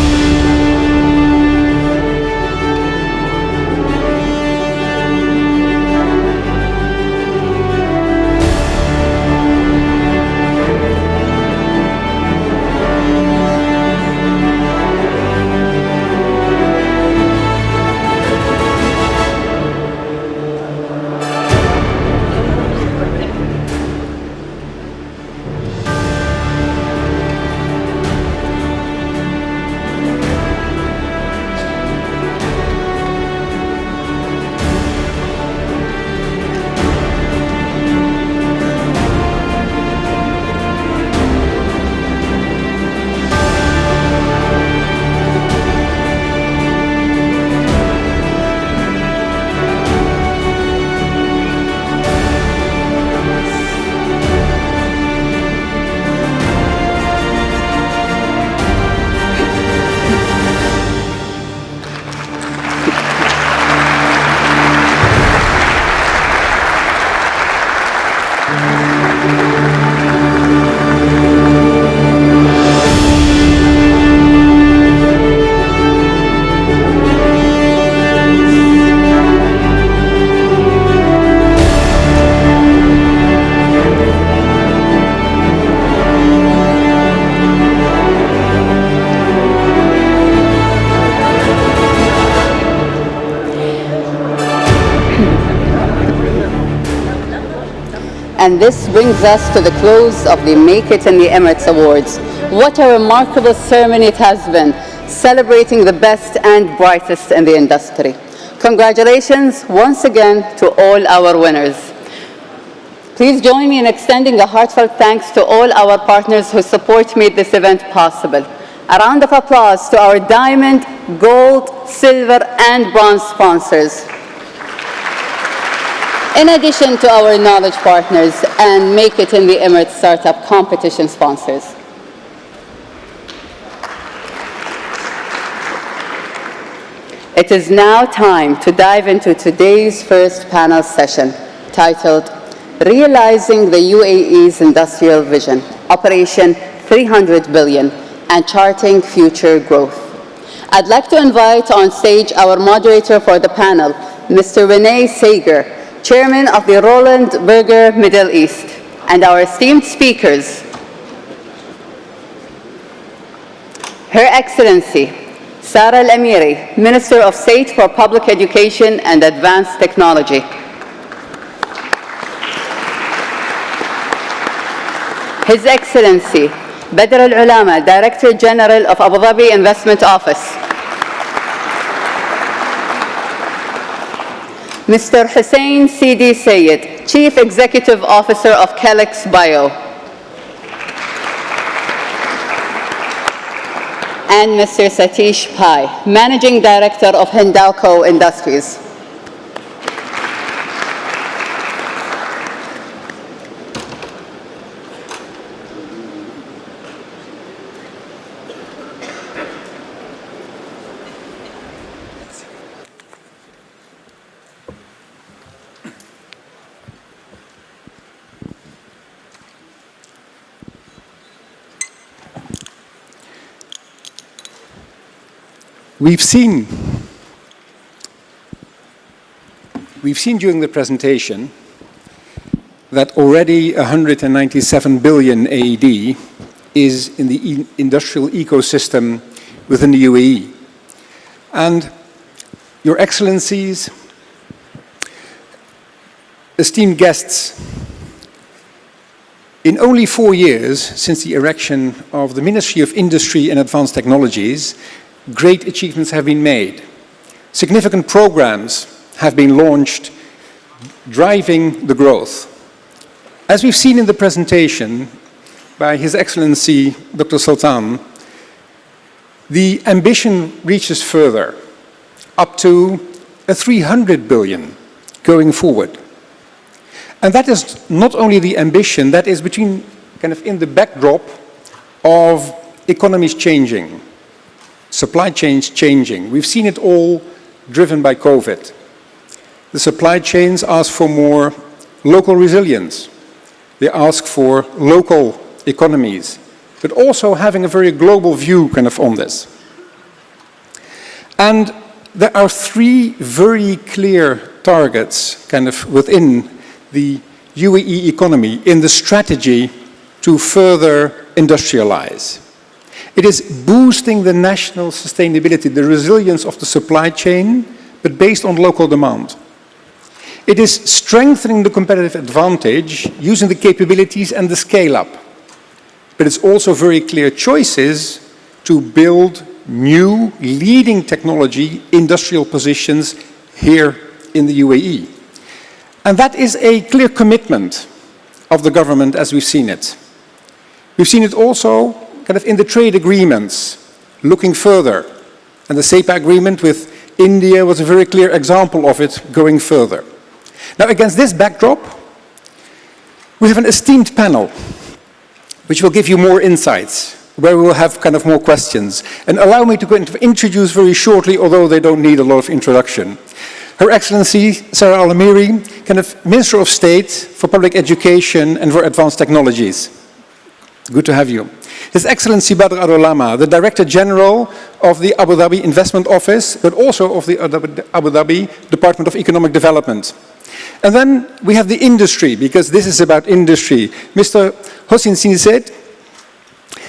And this brings us to the close of the Make It in the Emirates Awards. What a remarkable ceremony it has been, celebrating the best and brightest in the industry. Congratulations once again to all our winners. Please join me in extending a heartfelt thanks to all our partners whose support made this event possible. A round of applause to our diamond, gold, silver, and bronze sponsors. In addition to our knowledge partners and Make It in the Emirates Startup Competition sponsors. It is now time to dive into today's first panel session, titled Realizing the UAE's Industrial Vision, Operation 300 Billion, and Charting Future Growth. I'd like to invite on stage our moderator for the panel, Mr. Renee Sager, Chairman of the Roland Berger Middle East, and our esteemed speakers, Her Excellency Sara Al-Amiri, Minister of State for Public Education and Advanced Technology. His Excellency Badr Al-Ulama, Director General of Abu Dhabi Investment Office. Mr. Hussein Sidi Sayed, Chief Executive Officer of Calyx Bio. And Mr. Satish Pai, Managing Director of Hindalco Industries. We've seen during the presentation that already 197 billion AED is in the industrial ecosystem within the UAE. And Your Excellencies, esteemed guests, in only 4 years since the erection of the Ministry of Industry and Advanced Technologies, great achievements have been made. Significant programs have been launched, driving the growth. As we've seen in the presentation by His Excellency Dr. Sultan, the ambition reaches further, up to 300 billion going forward. And that is not only the ambition, that is in the backdrop of economies changing, supply chains changing. We've seen it all driven by COVID. The supply chains ask for more local resilience. They ask for local economies, but also having a very global view on this. And there are 3 very clear targets within the UAE economy in the strategy to further industrialize. It is boosting the national sustainability, the resilience of the supply chain, but based on local demand. It is strengthening the competitive advantage using the capabilities and the scale-up. But it's also very clear choices to build new leading technology industrial positions here in the UAE. And that is a clear commitment of the government as we've seen it. We've seen it also in the trade agreements, looking further. And the CEPA agreement with India was a very clear example of it going further. Now, against this backdrop, we have an esteemed panel, which will give you more insights, where we will have more questions. And allow me to introduce very shortly, although they don't need a lot of introduction. Her Excellency Sara Al-Amiri, Minister of State for Public Education and for Advanced Technologies. Good to have you. His Excellency Badr Al-Ulama, the Director General of the Abu Dhabi Investment Office, but also of the Abu Dhabi Department of Economic Development. And then we have the industry, because this is about industry. Mr. Hossein Sidi Sayed,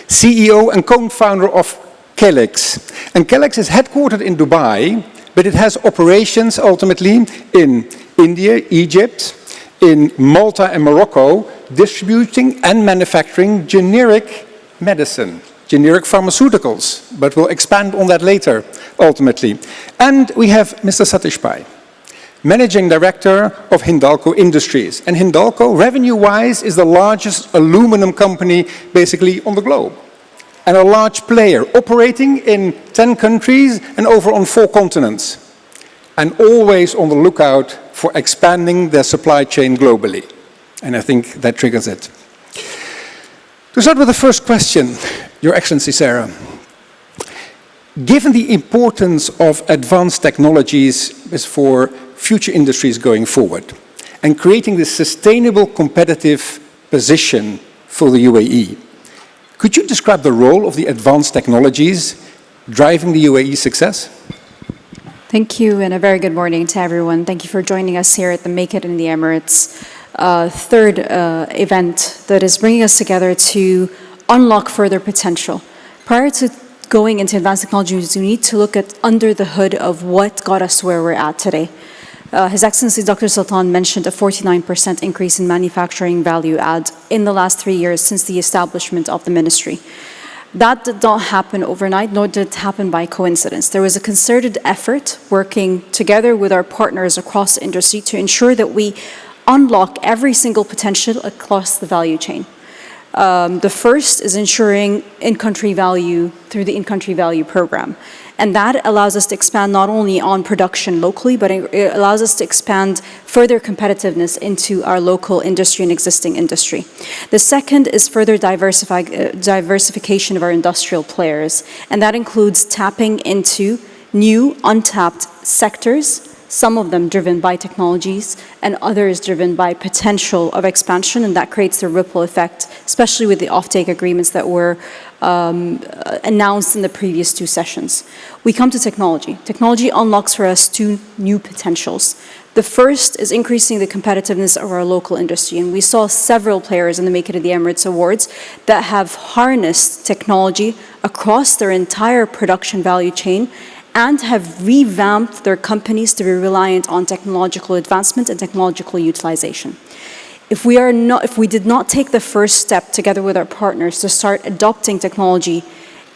CEO and co-founder of Calyx. And Calyx is headquartered in Dubai, but it has operations ultimately in India, Egypt, in Malta and Morocco distributing and manufacturing generic medicine, generic pharmaceuticals, but we'll expand on that later, ultimately. And we have Mr. Satish Pai, Managing Director of Hindalco Industries. And Hindalco, revenue-wise, is the largest aluminum company basically on the globe, and a large player operating in 10 countries and over on 4 continents, and always on the lookout for expanding their supply chain globally. And I think that triggers it. To start with the first question, Your Excellency Sarah, given the importance of advanced technologies for future industries going forward and creating this sustainable competitive position for the UAE, could you describe the role of the advanced technologies driving the UAE's success? Thank you, and a very good morning to everyone. Thank you for joining us here at the Make It in the Emirates third event that is bringing us together to unlock further potential. Prior to going into advanced technologies, we need to look at under the hood of what got us where we're at today. His Excellency Dr. Sultan mentioned a 49% increase in manufacturing value add in the last 3 years since the establishment of the ministry. That did not happen overnight, nor did it happen by coincidence. There was a concerted effort working together with our partners across the industry to ensure that we unlock every single potential across the value chain. The first is ensuring in-country value through the in-country value program. And that allows us to expand not only on production locally, but it allows us to expand further competitiveness into our local industry and existing industry. The second is further diversification of our industrial players. And that includes tapping into new, untapped sectors, some of them driven by technologies and others driven by potential of expansion, and that creates a ripple effect, especially with the offtake agreements that were announced in the previous 2 sessions. We come to technology. Technology unlocks for us 2 new potentials. The first is increasing the competitiveness of our local industry, and we saw several players in the Make It in the Emirates Awards that have harnessed technology across their entire production value chain and have revamped their companies to be reliant on technological advancement and technological utilization. If we did not take the first step together with our partners to start adopting technology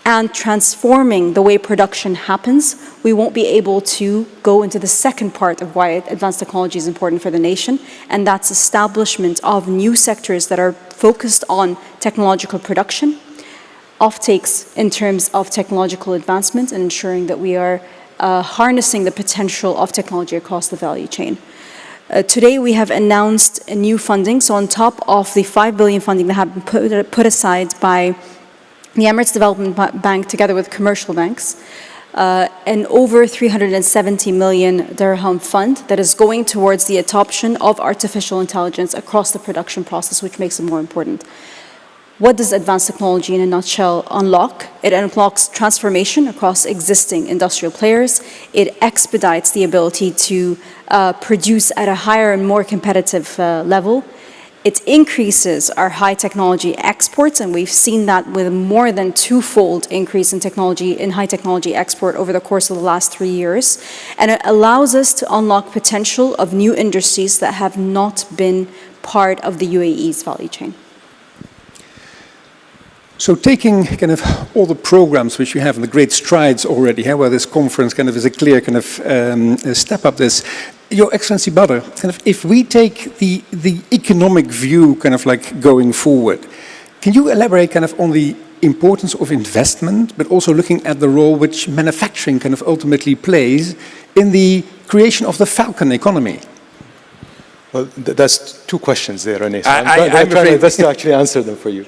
and transforming the way production happens, we won't be able to go into the second part of why advanced technology is important for the nation, and that's establishment of new sectors that are focused on technological production, offtakes in terms of technological advancement, and ensuring that we are harnessing the potential of technology across the value chain. Today we have announced a new funding, so on top of the 5 billion funding that have been put aside by the Emirates Development Bank together with commercial banks, an over 370 million dirham fund that is going towards the adoption of artificial intelligence across the production process, which makes it more important. What does advanced technology in a nutshell unlock? It unlocks transformation across existing industrial players. It expedites the ability to produce at a higher and more competitive level. It increases our high technology exports, and we've seen that with a more than 2-fold increase in high technology export over the course of the last 3 years. And it allows us to unlock potential of new industries that have not been part of the UAE's value chain. So taking kind of all the programs which we have and the great strides already, where this conference kind of is a clear kind of step up this, Your Excellency Badr, kind of if we take the economic view kind of like going forward, can you elaborate kind of on the importance of investment, but also looking at the role which manufacturing kind of ultimately plays in the creation of the Falcon economy? Well, that's 2 questions there, René. I'm trying my best to actually answer them for you.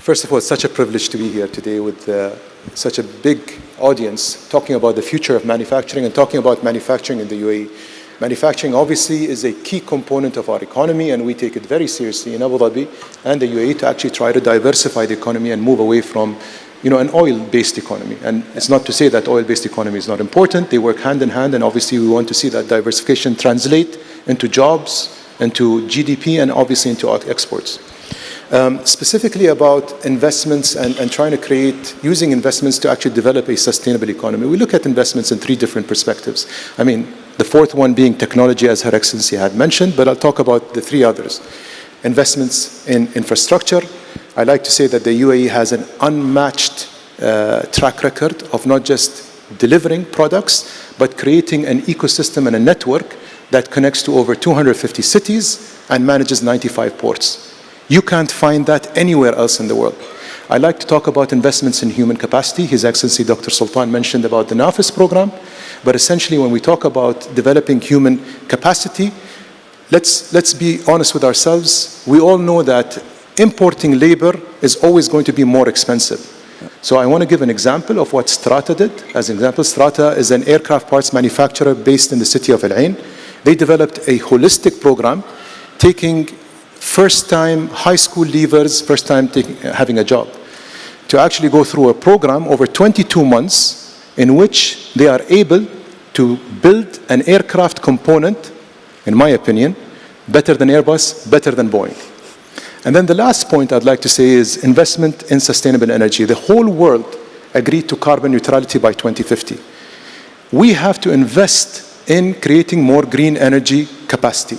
First of all, it's such a privilege to be here today with such a big audience talking about the future of manufacturing and talking about manufacturing in the UAE. Manufacturing obviously is a key component of our economy, and we take it very seriously in Abu Dhabi and the UAE to actually try to diversify the economy and move away from an oil-based economy. And it's not to say that oil-based economy is not important. They work hand in hand, and obviously we want to see that diversification translate into jobs, into GDP, and obviously into our exports. specifically about investments and trying to using investments to actually develop a sustainable economy. We look at investments in 3 different perspectives. I mean, the 4th one being technology, as Her Excellency had mentioned, but I'll talk about the 3 others. Investments in infrastructure. I like to say that the UAE has an unmatched track record of not just delivering products, but creating an ecosystem and a network that connects to over 250 cities and manages 95 ports. You can't find that anywhere else in the world. I like to talk about investments in human capacity. His Excellency Dr. Sultan mentioned about the NAFIS program, but essentially when we talk about developing human capacity, let's be honest with ourselves. We all know that importing labor is always going to be more expensive. So I want to give an example of what Strata did. As an example, Strata is an aircraft parts manufacturer based in the city of Al Ain. They developed a holistic program, taking first-time high school leavers, first-time having a job, to actually go through a program over 22 months in which they are able to build an aircraft component, in my opinion, better than Airbus, better than Boeing. And then the last point I'd like to say is investment in sustainable energy. The whole world agreed to carbon neutrality by 2050. We have to invest in creating more green energy capacity.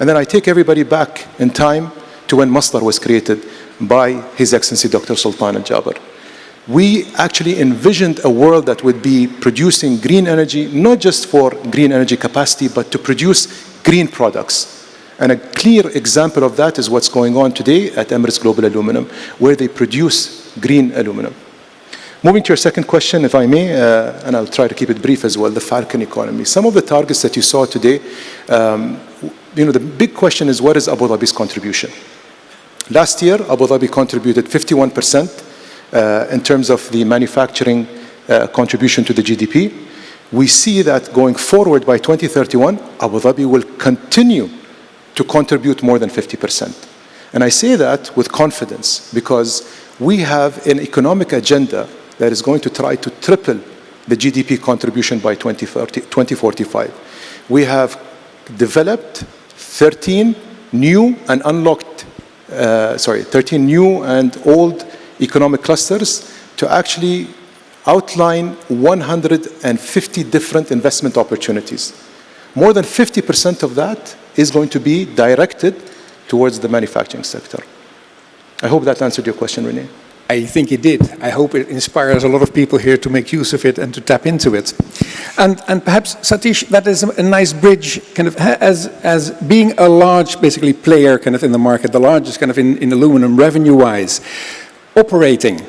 And then I take everybody back in time to when Masdar was created by His Excellency Dr. Sultan Al-Jaber. We actually envisioned a world that would be producing green energy, not just for green energy capacity, but to produce green products. And a clear example of that is what's going on today at Emirates Global Aluminum, where they produce green aluminum. Moving to your second question, if I may, and I'll try to keep it brief as well, the Falcon economy. Some of the targets that you saw today, the big question is, what is Abu Dhabi's contribution? Last year, Abu Dhabi contributed 51% in terms of the manufacturing contribution to the GDP. We see that going forward by 2031, Abu Dhabi will continue to contribute more than 50%. And I say that with confidence because we have an economic agenda that is going to try to triple the GDP contribution by 2045. We have developed 13 new and 13 new and old economic clusters to actually outline 150 different investment opportunities. More than 50% of that is going to be directed towards the manufacturing sector. I hope that answered your question, Renee. I think it did. I hope it inspires a lot of people here to make use of it and to tap into it. And perhaps, Satish, that is a nice bridge, kind of as being a large, basically, player kind of in the market, the largest kind of in aluminum revenue-wise, operating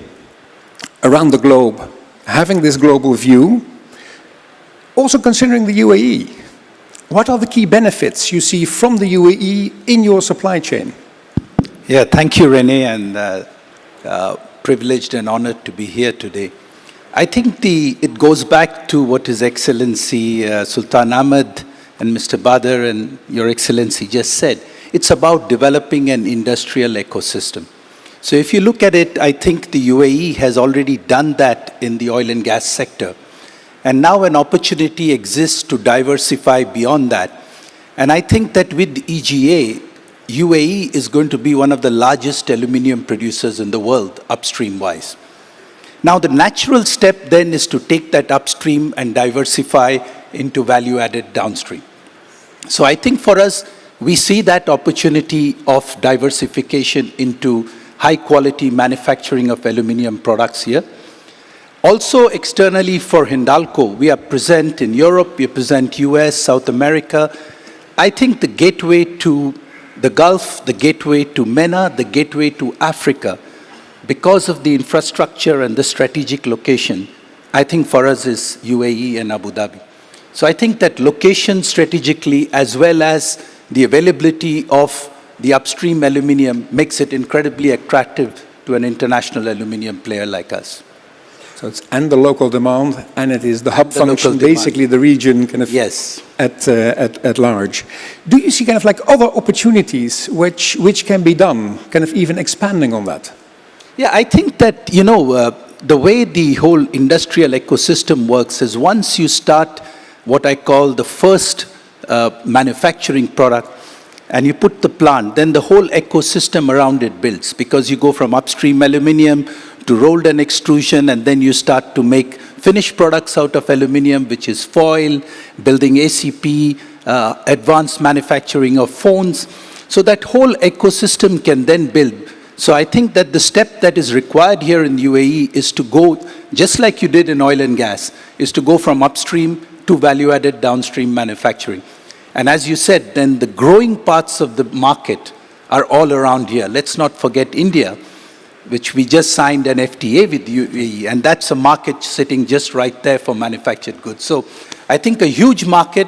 around the globe, having this global view, also considering the UAE. What are the key benefits you see from the UAE in your supply chain? Yeah, thank you, Renee, and privileged and honored to be here today. I think it goes back to what His Excellency Sultan Ahmed and Mr. Badr and Your Excellency just said. It's about developing an industrial ecosystem. So if you look at it, I think the UAE has already done that in the oil and gas sector. And now an opportunity exists to diversify beyond that. And I think that with EGA, UAE is going to be one of the largest aluminium producers in the world, upstream-wise. Now, the natural step then is to take that upstream and diversify into value-added downstream. So I think for us, we see that opportunity of diversification into high-quality manufacturing of aluminium products here. Also, externally for Hindalco, we are present in Europe, we present US, South America. I think the gateway to the Gulf, the gateway to MENA, the gateway to Africa, because of the infrastructure and the strategic location, I think for us is UAE and Abu Dhabi. So I think that location strategically, as well as the availability of the upstream aluminium, makes it incredibly attractive to an international aluminium player like us. So it's and the local demand, and it is the hub function, basically the region kind of yes. at large. Do you see kind of like other opportunities which can be done, kind of even expanding on that? Yeah, I think that, the way the whole industrial ecosystem works is once you start what I call the first manufacturing product, and you put the plant, then the whole ecosystem around it builds, because you go from upstream aluminum to rolled and extrusion, and then you start to make finished products out of aluminum, which is foil, building ACP, advanced manufacturing of phones. So that whole ecosystem can then build. So I think that the step that is required here in the UAE is to go, just like you did in oil and gas, is to go from upstream to value-added downstream manufacturing. And as you said, then the growing parts of the market are all around here. Let's not forget India, which we just signed an FTA with UAE, and that's a market sitting just right there for manufactured goods. So I think a huge market,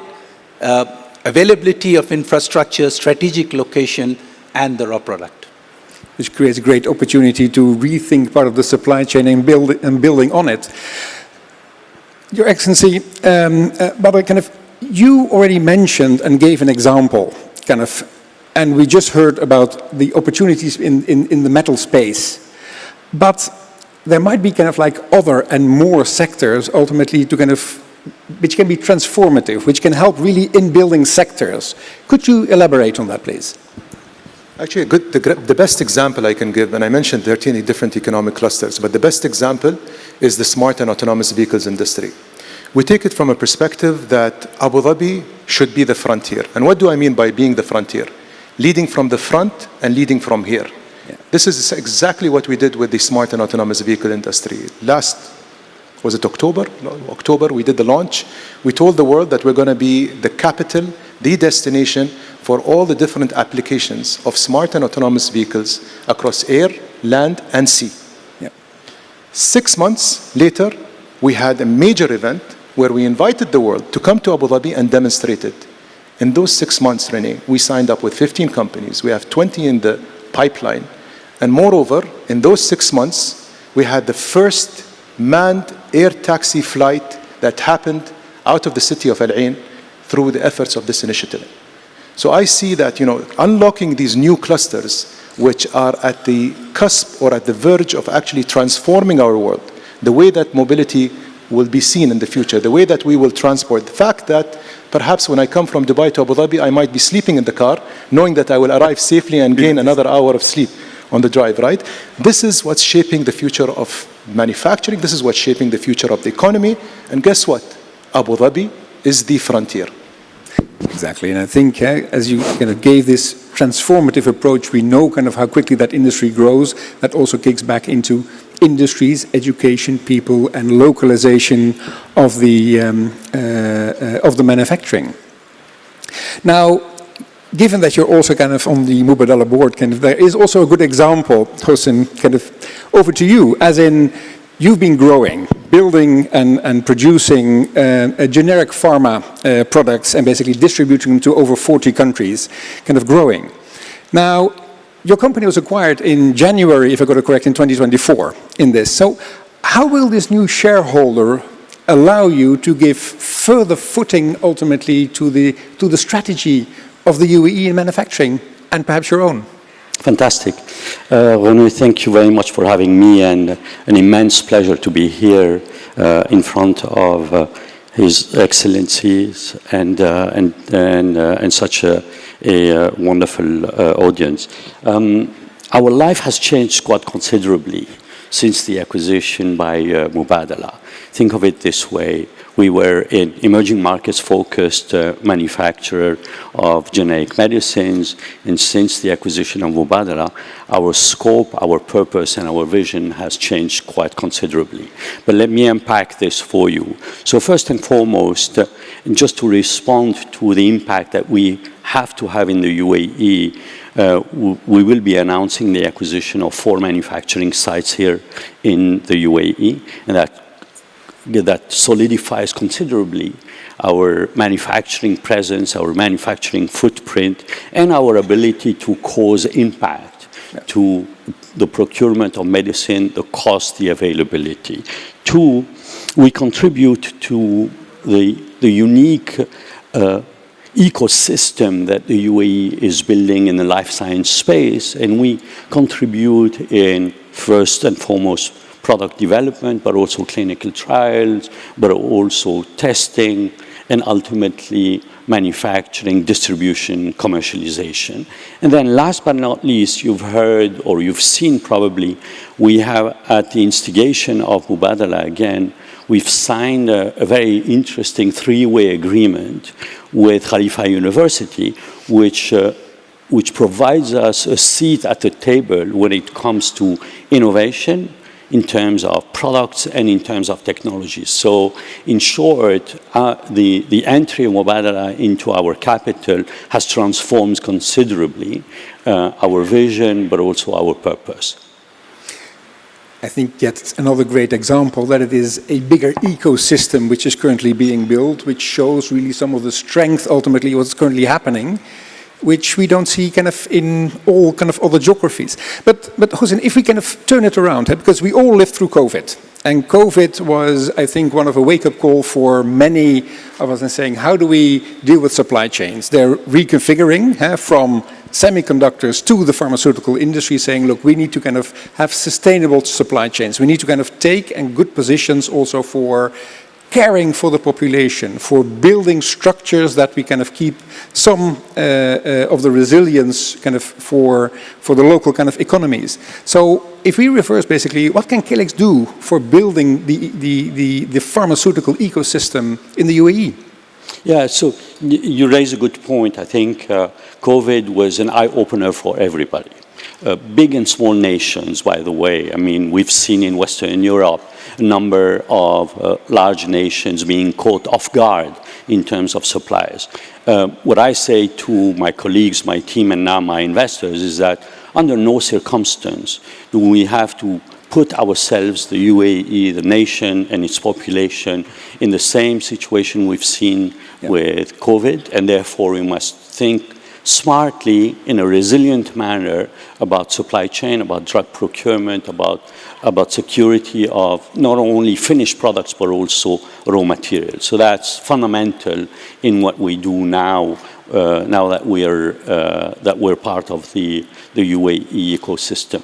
availability of infrastructure, strategic location, and the raw product. Which creates a great opportunity to rethink part of the supply chain and building on it. Your Excellency, but you already mentioned and gave an example, and we just heard about the opportunities in the metal space. But there might be other and more sectors ultimately to which can be transformative, which can help really in building sectors. Could you elaborate on that, please? Actually, the best example I can give, and I mentioned 13 different economic clusters, but the best example is the smart and autonomous vehicles industry. We take it from a perspective that Abu Dhabi should be the frontier. And what do I mean by being the frontier? Leading from the front and leading from here. Yeah. This is exactly what we did with the smart and autonomous vehicle industry. Was it October? No, October, we did the launch. We told the world that we're going to be the capital, the destination for all the different applications of smart and autonomous vehicles across air, land, and sea. Yeah. 6 months later, we had a major event where we invited the world to come to Abu Dhabi and demonstrate it. In those 6 months, Rene, we signed up with 15 companies. We have 20 in the pipeline. And moreover, in those 6 months, we had the first manned air taxi flight that happened out of the city of Al Ain through the efforts of this initiative. So I see that, unlocking these new clusters, which are at the cusp or at the verge of actually transforming our world, the way that mobility will be seen in the future, the way that we will transport, the fact that perhaps when I come from Dubai to Abu Dhabi, I might be sleeping in the car, knowing that I will arrive safely and gain another hour of sleep on the drive, right? This is what's shaping the future of manufacturing. This is what's shaping the future of the economy. And guess what? Abu Dhabi is the frontier. Exactly, and I think as you gave this transformative approach, we know how quickly that industry grows. That also kicks back into industries, education, people, and localization of the manufacturing. Now, given that you're also on the Mubadala board, there is also a good example, Hossein, over to you, as in you've been growing, building and producing generic pharma products and basically distributing them to over 40 countries, growing. Now, your company was acquired in January, if I got it correct, in 2024 in this. So how will this new shareholder allow you to give further footing ultimately to the strategy of the UAE in manufacturing and perhaps your own? Fantastic. René, thank you very much for having me, and an immense pleasure to be here in front of His Excellencies and such a wonderful audience. Our life has changed quite considerably since the acquisition by Mubadala. Think of it this way. We were an emerging markets focused manufacturer of generic medicines, and since the acquisition of Mubadala, our scope, our purpose, and our vision has changed quite considerably. But let me unpack this for you. So first and foremost, just to respond to the impact that we have to have in the UAE, we will be announcing the acquisition of 4 manufacturing sites here in the UAE, and that solidifies considerably our manufacturing presence, our manufacturing footprint, and our ability to cause impact to the procurement of medicine, the cost, the availability. 2, we contribute to the unique ecosystem that the UAE is building in the life science space, and we contribute in, first and foremost, product development, but also clinical trials, but also testing and ultimately manufacturing, distribution, commercialization. And then last but not least, you've heard or you've seen probably, we have at the instigation of Mubadala again, we've signed a very interesting three-way agreement with Khalifa University, which provides us a seat at the table when it comes to innovation, in terms of products and in terms of technology. So in short, the entry of Mubadala into our capital has transformed considerably our vision, but also our purpose. I think that's another great example that it is a bigger ecosystem which is currently being built, which shows really some of the strength, ultimately, what's currently happening, which we don't see kind of in all kind of other geographies. But Hossein, if we kind of turn it around, because we all lived through COVID, and COVID was, I think, one of a wake-up call for many of us in saying, how do we deal with supply chains? They're reconfiguring from semiconductors to the pharmaceutical industry, saying, look, we need to kind of have sustainable supply chains. We need to kind of take and good positions also for caring for the population, for building structures that we kind of keep some of the resilience kind of for the local kind of economies. So if we reverse basically, what can Calix do for building the pharmaceutical ecosystem in the UAE? Yeah, so you raise a good point. I think COVID was an eye-opener for everybody. Big and small nations, by the way. I mean, we've seen in Western Europe a number of large nations being caught off guard in terms of supplies. What I say to my colleagues, my team, and now my investors is that under no circumstance do we have to put ourselves, the UAE, the nation and its population, in the same situation we've seen with COVID, and therefore we must think smartly in a resilient manner about supply chain, about drug procurement, about security of not only finished products but also raw materials. So that's fundamental in what we do now. Now that we're part of the UAE ecosystem.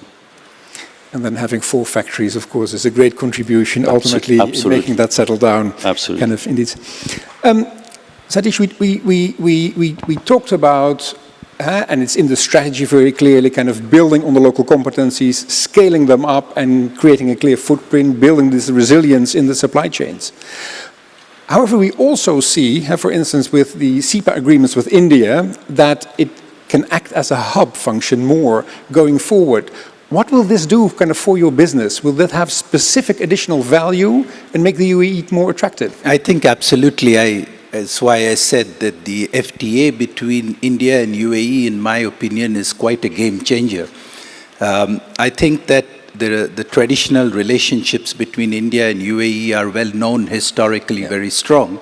And then having 4 factories, of course, is a great contribution ultimately in making that settle down. Absolutely. Kind of indeed. Satish, we talked about, and it's in the strategy very clearly, kind of building on the local competencies, scaling them up and creating a clear footprint, building this resilience in the supply chains. However, we also see, for instance, with the CEPA agreements with India, that it can act as a hub function more going forward. What will this do kind of for your business? Will that have specific additional value and make the UAE more attractive? I think absolutely. That's why I said that the FTA between India and UAE, in my opinion, is quite a game changer. I think that the traditional relationships between India and UAE are well known historically, very strong.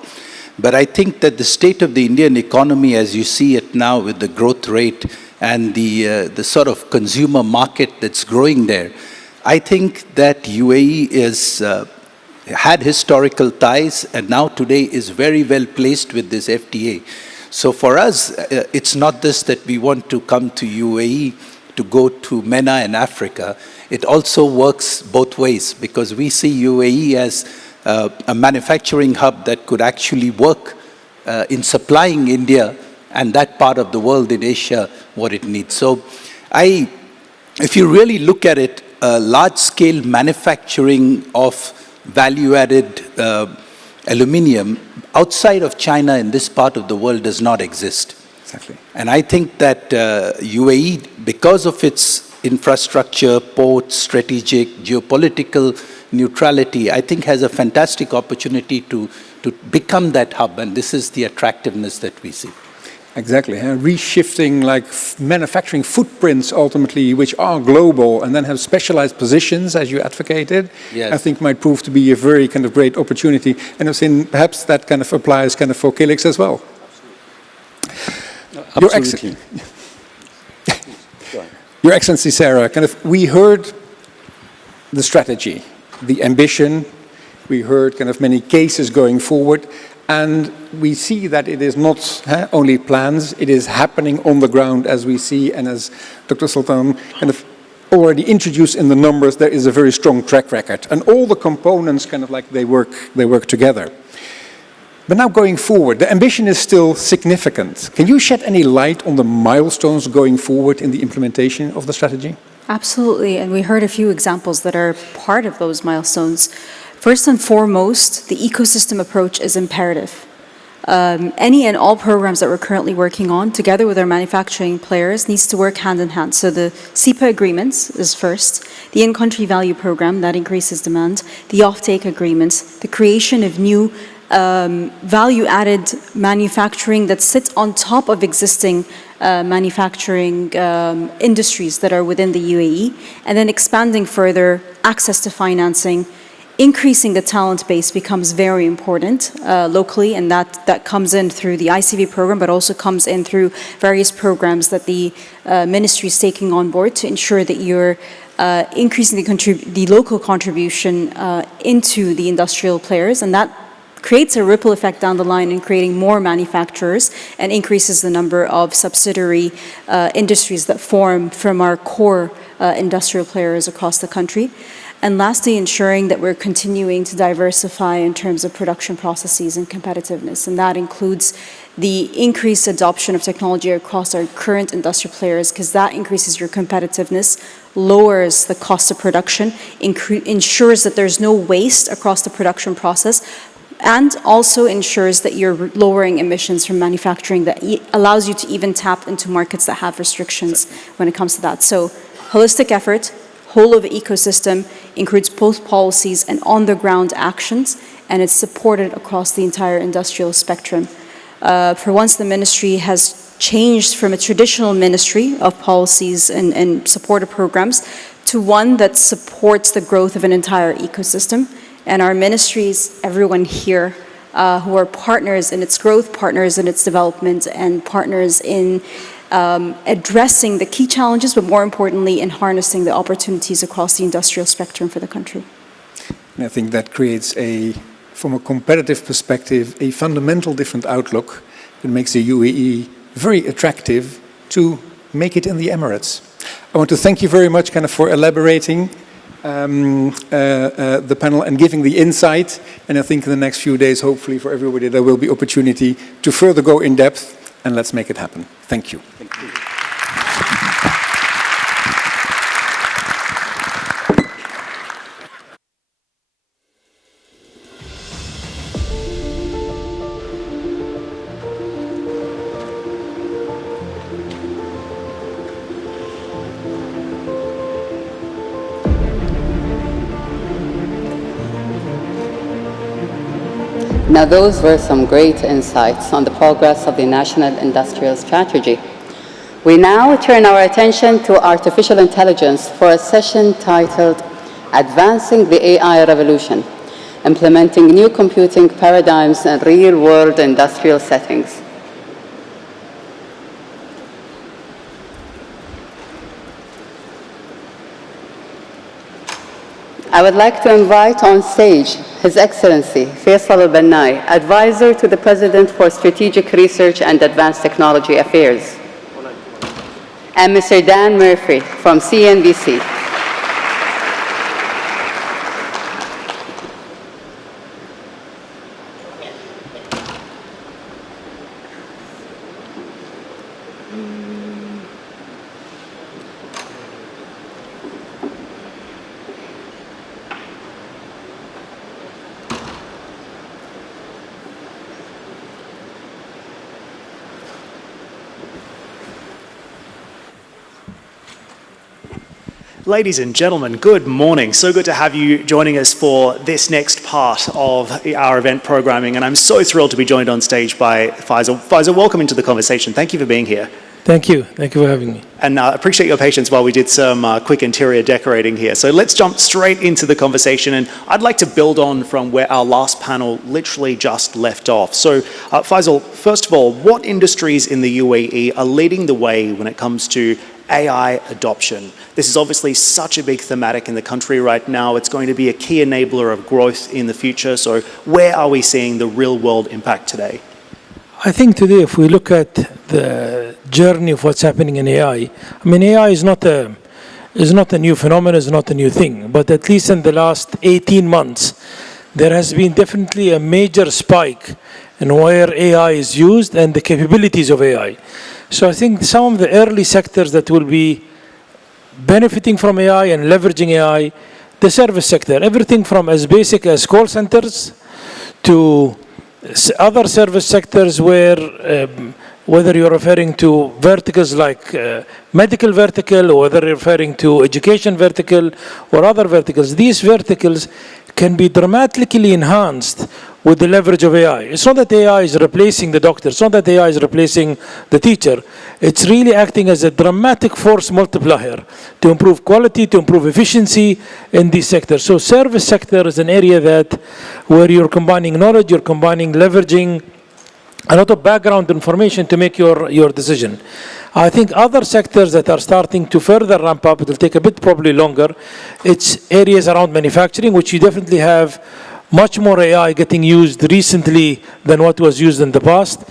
But I think that the state of the Indian economy, as you see it now with the growth rate and the sort of consumer market that's growing there, I think that UAE is had historical ties and now today is very well placed with this FTA. So for us, it's not this that we want to come to UAE to go to MENA and Africa. It also works both ways because we see UAE as a manufacturing hub that could actually work in supplying India and that part of the world in Asia what it needs. So if you really look at it, large-scale manufacturing of value-added aluminium outside of China in this part of the world does not exist. Exactly. And I think that UAE, because of its infrastructure, ports, strategic, geopolitical neutrality, I think has a fantastic opportunity to become that hub, and this is the attractiveness that we see. Exactly, reshifting like manufacturing footprints ultimately, which are global and then have specialized positions as you advocated, yes. I think might prove to be a very kind of great opportunity. And I've seen perhaps that kind of applies kind of for Calix as well. Absolutely. Your Excellency, Sarah, kind of we heard the strategy, the ambition, we heard kind of many cases going forward. And we see that it is not only plans, it is happening on the ground as we see, and as Dr. Sultan kind of already introduced in the numbers, there is a very strong track record. And all the components kind of like they work together. But now going forward, the ambition is still significant. Can you shed any light on the milestones going forward in the implementation of the strategy? Absolutely, and we heard a few examples that are part of those milestones. First and foremost, the ecosystem approach is imperative. Any and all programs that we're currently working on, together with our manufacturing players, needs to work hand in hand. So the CEPA agreements is first, the in-country value program, that increases demand, the offtake agreements, the creation of new value-added manufacturing that sits on top of existing manufacturing industries that are within the UAE, and then expanding further access to financing. Increasing the talent base becomes very important locally, and that comes in through the ICV program, but also comes in through various programs that the ministry is taking on board to ensure that you're increasing the local contribution into the industrial players, and that creates a ripple effect down the line in creating more manufacturers and increases the number of subsidiary industries that form from our core industrial players across the country. And lastly, ensuring that we're continuing to diversify in terms of production processes and competitiveness. And that includes the increased adoption of technology across our current industrial players, because that increases your competitiveness, lowers the cost of production, ensures that there's no waste across the production process, and also ensures that you're lowering emissions from manufacturing, that allows you to even tap into markets that have restrictions when it comes to that. So holistic effort, whole of ecosystem, includes both policies and on-the-ground actions, and it's supported across the entire industrial spectrum. For once, the ministry has changed from a traditional ministry of policies and supportive programs to one that supports the growth of an entire ecosystem. And our ministries, everyone here, who are partners in its growth, partners in its development, and partners in addressing the key challenges, but more importantly, in harnessing the opportunities across the industrial spectrum for the country. And I think that creates from a competitive perspective, a fundamental different outlook that makes the UAE very attractive to make it in the Emirates. I want to thank you very much for elaborating the panel and giving the insight. And I think in the next few days, hopefully for everybody, there will be opportunity to further go in depth, and let's make it happen. Thank you. Thank you. Now, those were some great insights on the progress of the National Industrial Strategy. We now turn our attention to artificial intelligence for a session titled Advancing the AI Revolution, Implementing New Computing Paradigms in Real-World Industrial Settings. I would like to invite on stage His Excellency Faisal Al-Bannai, Advisor to the President for Strategic Research and Advanced Technology Affairs, and Mr. Dan Murphy from CNBC. Ladies and gentlemen, good morning. So good to have you joining us for this next part of our event programming. And I'm so thrilled to be joined on stage by Faisal. Faisal, welcome into the conversation. Thank you for being here. Thank you. Thank you for having me. And I appreciate your patience while we did some quick interior decorating here. So let's jump straight into the conversation. And I'd like to build on from where our last panel literally just left off. So Faisal, first of all, what industries in the UAE are leading the way when it comes to AI adoption? This is obviously such a big thematic in the country right now. It's going to be a key enabler of growth in the future. So where are we seeing the real world impact today? I think today, if we look at the journey of what's happening in AI, I mean, AI is not a new phenomenon, is not a new thing. But at least in the last 18 months, there has been definitely a major spike and where AI is used and the capabilities of AI. So I think some of the early sectors that will be benefiting from AI and leveraging AI, the service sector, everything from as basic as call centers to other service sectors where whether you're referring to verticals like medical vertical, or whether you're referring to education vertical or other verticals, these verticals can be dramatically enhanced with the leverage of AI. It's not that AI is replacing the doctor. It's not that AI is replacing the teacher. It's really acting as a dramatic force multiplier to improve quality, to improve efficiency in these sectors. So service sector is an area that where you're combining knowledge, you're combining leveraging a lot of background information to make your decision. I think other sectors that are starting to further ramp up, it will take a bit probably longer, it's areas around manufacturing, which you definitely have much more AI getting used recently than what was used in the past.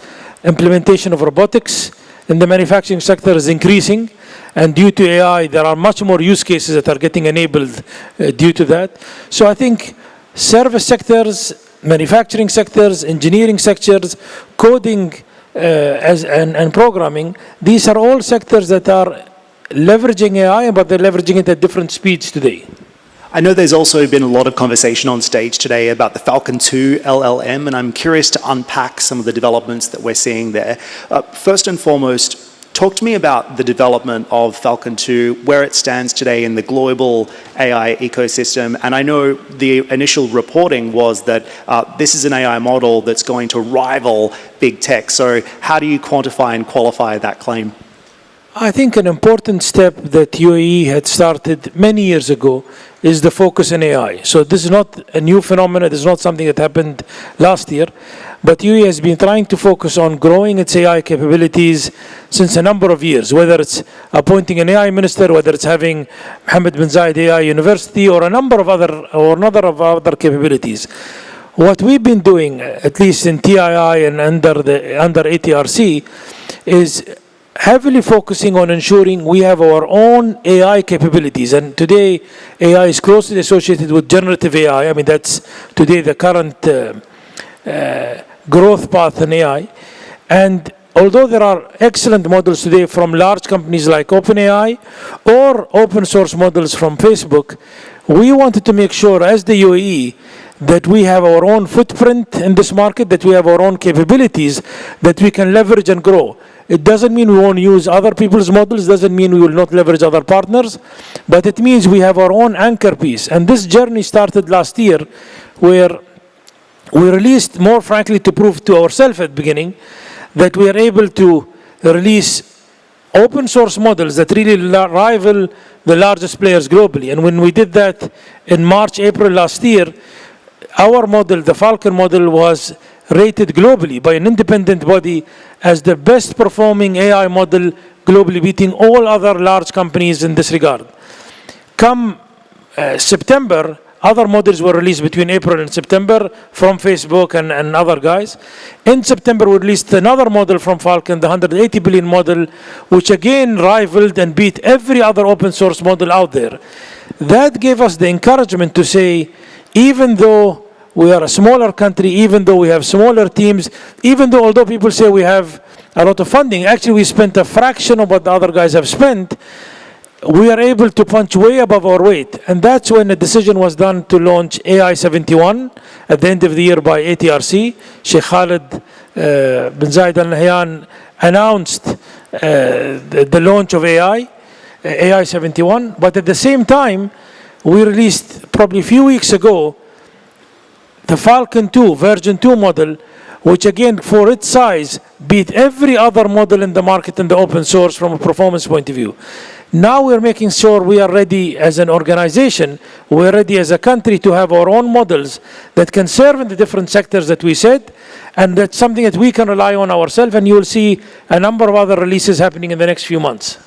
Implementation of robotics in the manufacturing sector is increasing, and due to AI, there are much more use cases that are getting enabled due to that. So I think service sectors, manufacturing sectors, engineering sectors, coding and programming, these are all sectors that are leveraging AI, but they're leveraging it at different speeds today. I know there's also been a lot of conversation on stage today about the Falcon 2 LLM, and I'm curious to unpack some of the developments that we're seeing there. First and foremost, talk to me about the development of Falcon 2, where it stands today in the global AI ecosystem. And I know the initial reporting was that this is an AI model that's going to rival big tech. So how do you quantify and qualify that claim? I think an important step that UAE had started many years ago is the focus on AI. So this is not a new phenomenon. This is not something that happened last year. But UAE has been trying to focus on growing its AI capabilities since a number of years, whether it's appointing an AI minister, whether it's having Mohammed bin Zayed AI University, or a number of other capabilities. What we've been doing, at least in TII and under ATRC, is heavily focusing on ensuring we have our own AI capabilities. And today, AI is closely associated with generative AI. I mean, that's today the current growth path in AI. And although there are excellent models today from large companies like OpenAI or open source models from Facebook, we wanted to make sure as the UAE that we have our own footprint in this market, that we have our own capabilities that we can leverage and grow. It doesn't mean we won't use other people's models, doesn't mean we will not leverage other partners, but it means we have our own anchor piece. And this journey started last year, where we released, more frankly, to prove to ourselves at the beginning that we are able to release open source models that really rival the largest players globally. And when we did that in March, April last year, our model, the Falcon model, was rated globally by an independent body as the best performing AI model globally, beating all other large companies in this regard. Come September, other models were released between April and September from Facebook and other guys. In September, we released another model from Falcon, the 180 billion model, which again rivaled and beat every other open source model out there. That gave us the encouragement to say, even though we are a smaller country, even though we have smaller teams, even though although people say we have a lot of funding, actually we spent a fraction of what the other guys have spent, we are able to punch way above our weight. And that's when a decision was done to launch AI 71 at the end of the year by ATRC. Sheikh Khalid bin Zayed Al Nahyan announced the launch of AI 71. But at the same time, we released probably a few weeks ago the Falcon 2, version 2 model, which again, for its size, beat every other model in the market in the open source from a performance point of view. Now we're making sure we are ready as an organization, we're ready as a country to have our own models that can serve in the different sectors that we said, and that's something that we can rely on ourselves, and you will see a number of other releases happening in the next few months.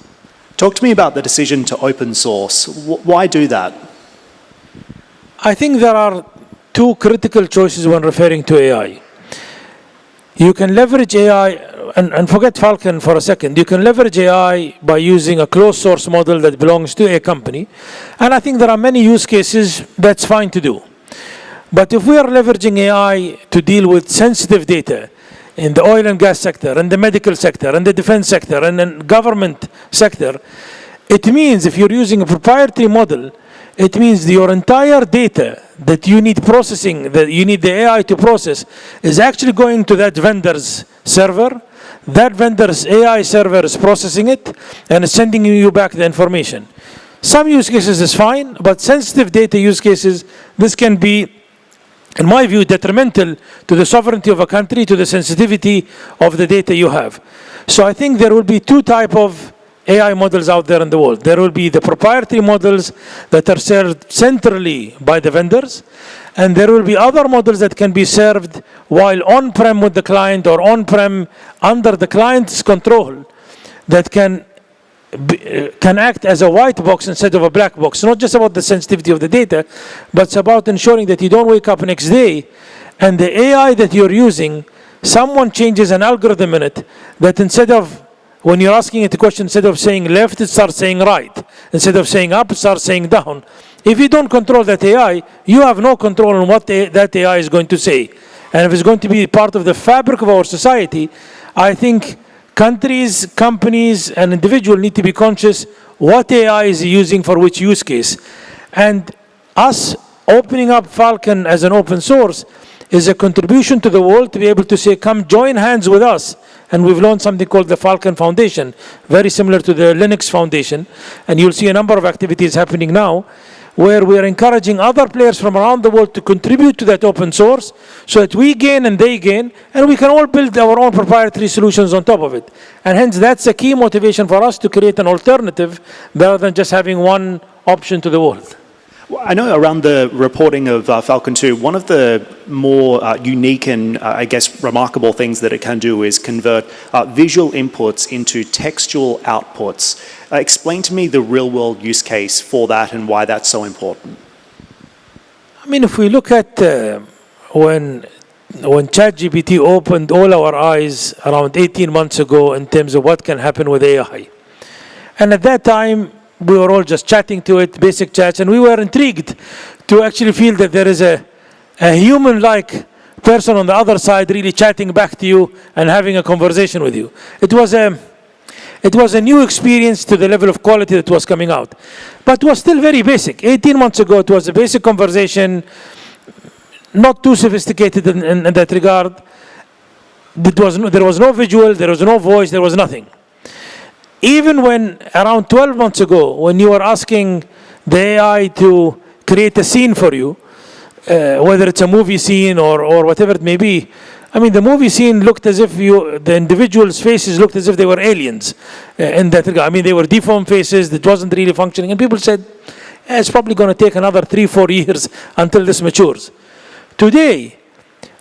Talk to me about the decision to open source. Why do that? I think there are two critical choices when referring to AI. You can leverage AI, and forget Falcon for a second, you can leverage AI by using a closed source model that belongs to a company. And I think there are many use cases that's fine to do. But if we are leveraging AI to deal with sensitive data in the oil and gas sector, in the medical sector, in the defense sector, and in government sector, it means if you're using a proprietary model, it means your entire data that you need processing, that you need the AI to process, is actually going to that vendor's server. That vendor's AI server is processing it and is sending you back the information. Some use cases is fine, but sensitive data use cases, this can be, in my view, detrimental to the sovereignty of a country, to the sensitivity of the data you have. So I think there will be two types of AI models out there in the world. There will be the proprietary models that are served centrally by the vendors, and there will be other models that can be served while on-prem with the client or on-prem under the client's control that can act as a white box instead of a black box. It's not just about the sensitivity of the data, but it's about ensuring that you don't wake up next day and the AI that you're using, someone changes an algorithm in it that instead of, when you're asking it a question, instead of saying left, it starts saying right. Instead of saying up, it starts saying down. If you don't control that AI, you have no control on what that AI is going to say. And if it's going to be part of the fabric of our society, I think countries, companies, and individuals need to be conscious what AI is using for which use case. And us opening up Falcon as an open source is a contribution to the world to be able to say, come join hands with us. And we've launched something called the Falcon Foundation, very similar to the Linux Foundation. And you'll see a number of activities happening now where we're encouraging other players from around the world to contribute to that open source so that we gain and they gain, and we can all build our own proprietary solutions on top of it. And hence, that's a key motivation for us to create an alternative rather than just having one option to the world. Well, I know around the reporting of Falcon 2, one of the more unique and, I guess, remarkable things that it can do is convert visual inputs into textual outputs. Explain to me the real-world use case for that and why that's so important. I mean, if we look at when ChatGPT opened all our eyes around 18 months ago in terms of what can happen with AI. And at that time, we were all just chatting to it, basic chats, and we were intrigued to actually feel that there is a human-like person on the other side really chatting back to you and having a conversation with you. It was a new experience to the level of quality that was coming out. But it was still very basic. 18 months ago, it was a basic conversation, not too sophisticated in that regard. There was no visual, there was no voice, there was nothing. Even when, around 12 months ago, when you were asking the AI to create a scene for you, whether it's a movie scene or whatever it may be, I mean, the movie scene looked as if the individuals' faces looked as if they were aliens in that regard. I mean, they were deformed faces that wasn't really functioning. And people said, it's probably going to take another 3-4 years until this matures. Today,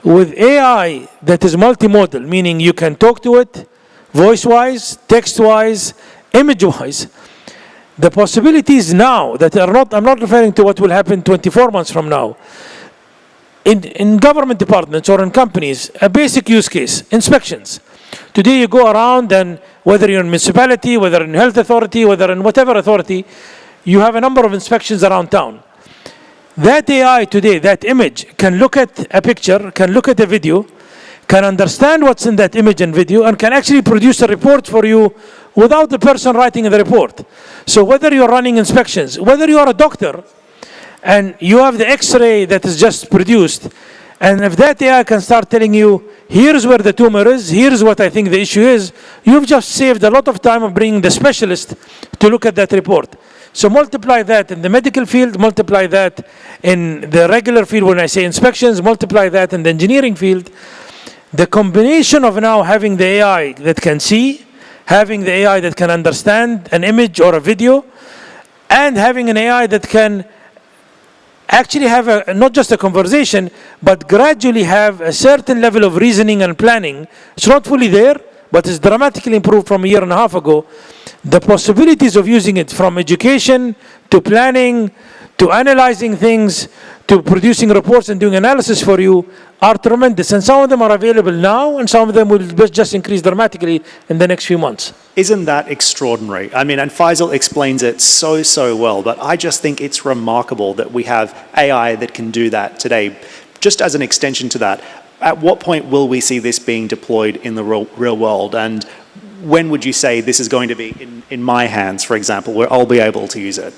with AI that is multimodal, meaning you can talk to it, voice-wise, text-wise, image-wise, the possibilities now that are not, I'm not referring to what will happen 24 months from now. In government departments or in companies, a basic use case, inspections. Today you go around and whether you're in municipality, whether in health authority, whether in whatever authority, you have a number of inspections around town. That AI today, that image, can look at a picture, can look at a video, can understand what's in that image and video, and can actually produce a report for you without the person writing the report. So whether you're running inspections, whether you are a doctor, and you have the X-ray that is just produced, and if that AI can start telling you, here's where the tumor is, here's what I think the issue is, you've just saved a lot of time of bringing the specialist to look at that report. So multiply that in the medical field, multiply that in the regular field when I say inspections, multiply that in the engineering field. The combination of now having the AI that can see, having the AI that can understand an image or a video, and having an AI that can actually have not just a conversation, but gradually have a certain level of reasoning and planning. It's not fully there, but it's dramatically improved from a year and a half ago. The possibilities of using it from education to planning to analyzing things to producing reports and doing analysis for you are tremendous. And some of them are available now, and some of them will just increase dramatically in the next few months. Isn't that extraordinary? I mean, and Faisal explains it so well, but I just think it's remarkable that we have AI that can do that today. Just as an extension to that, at what point will we see this being deployed in the real world? And when would you say this is going to be in my hands, for example, where I'll be able to use it?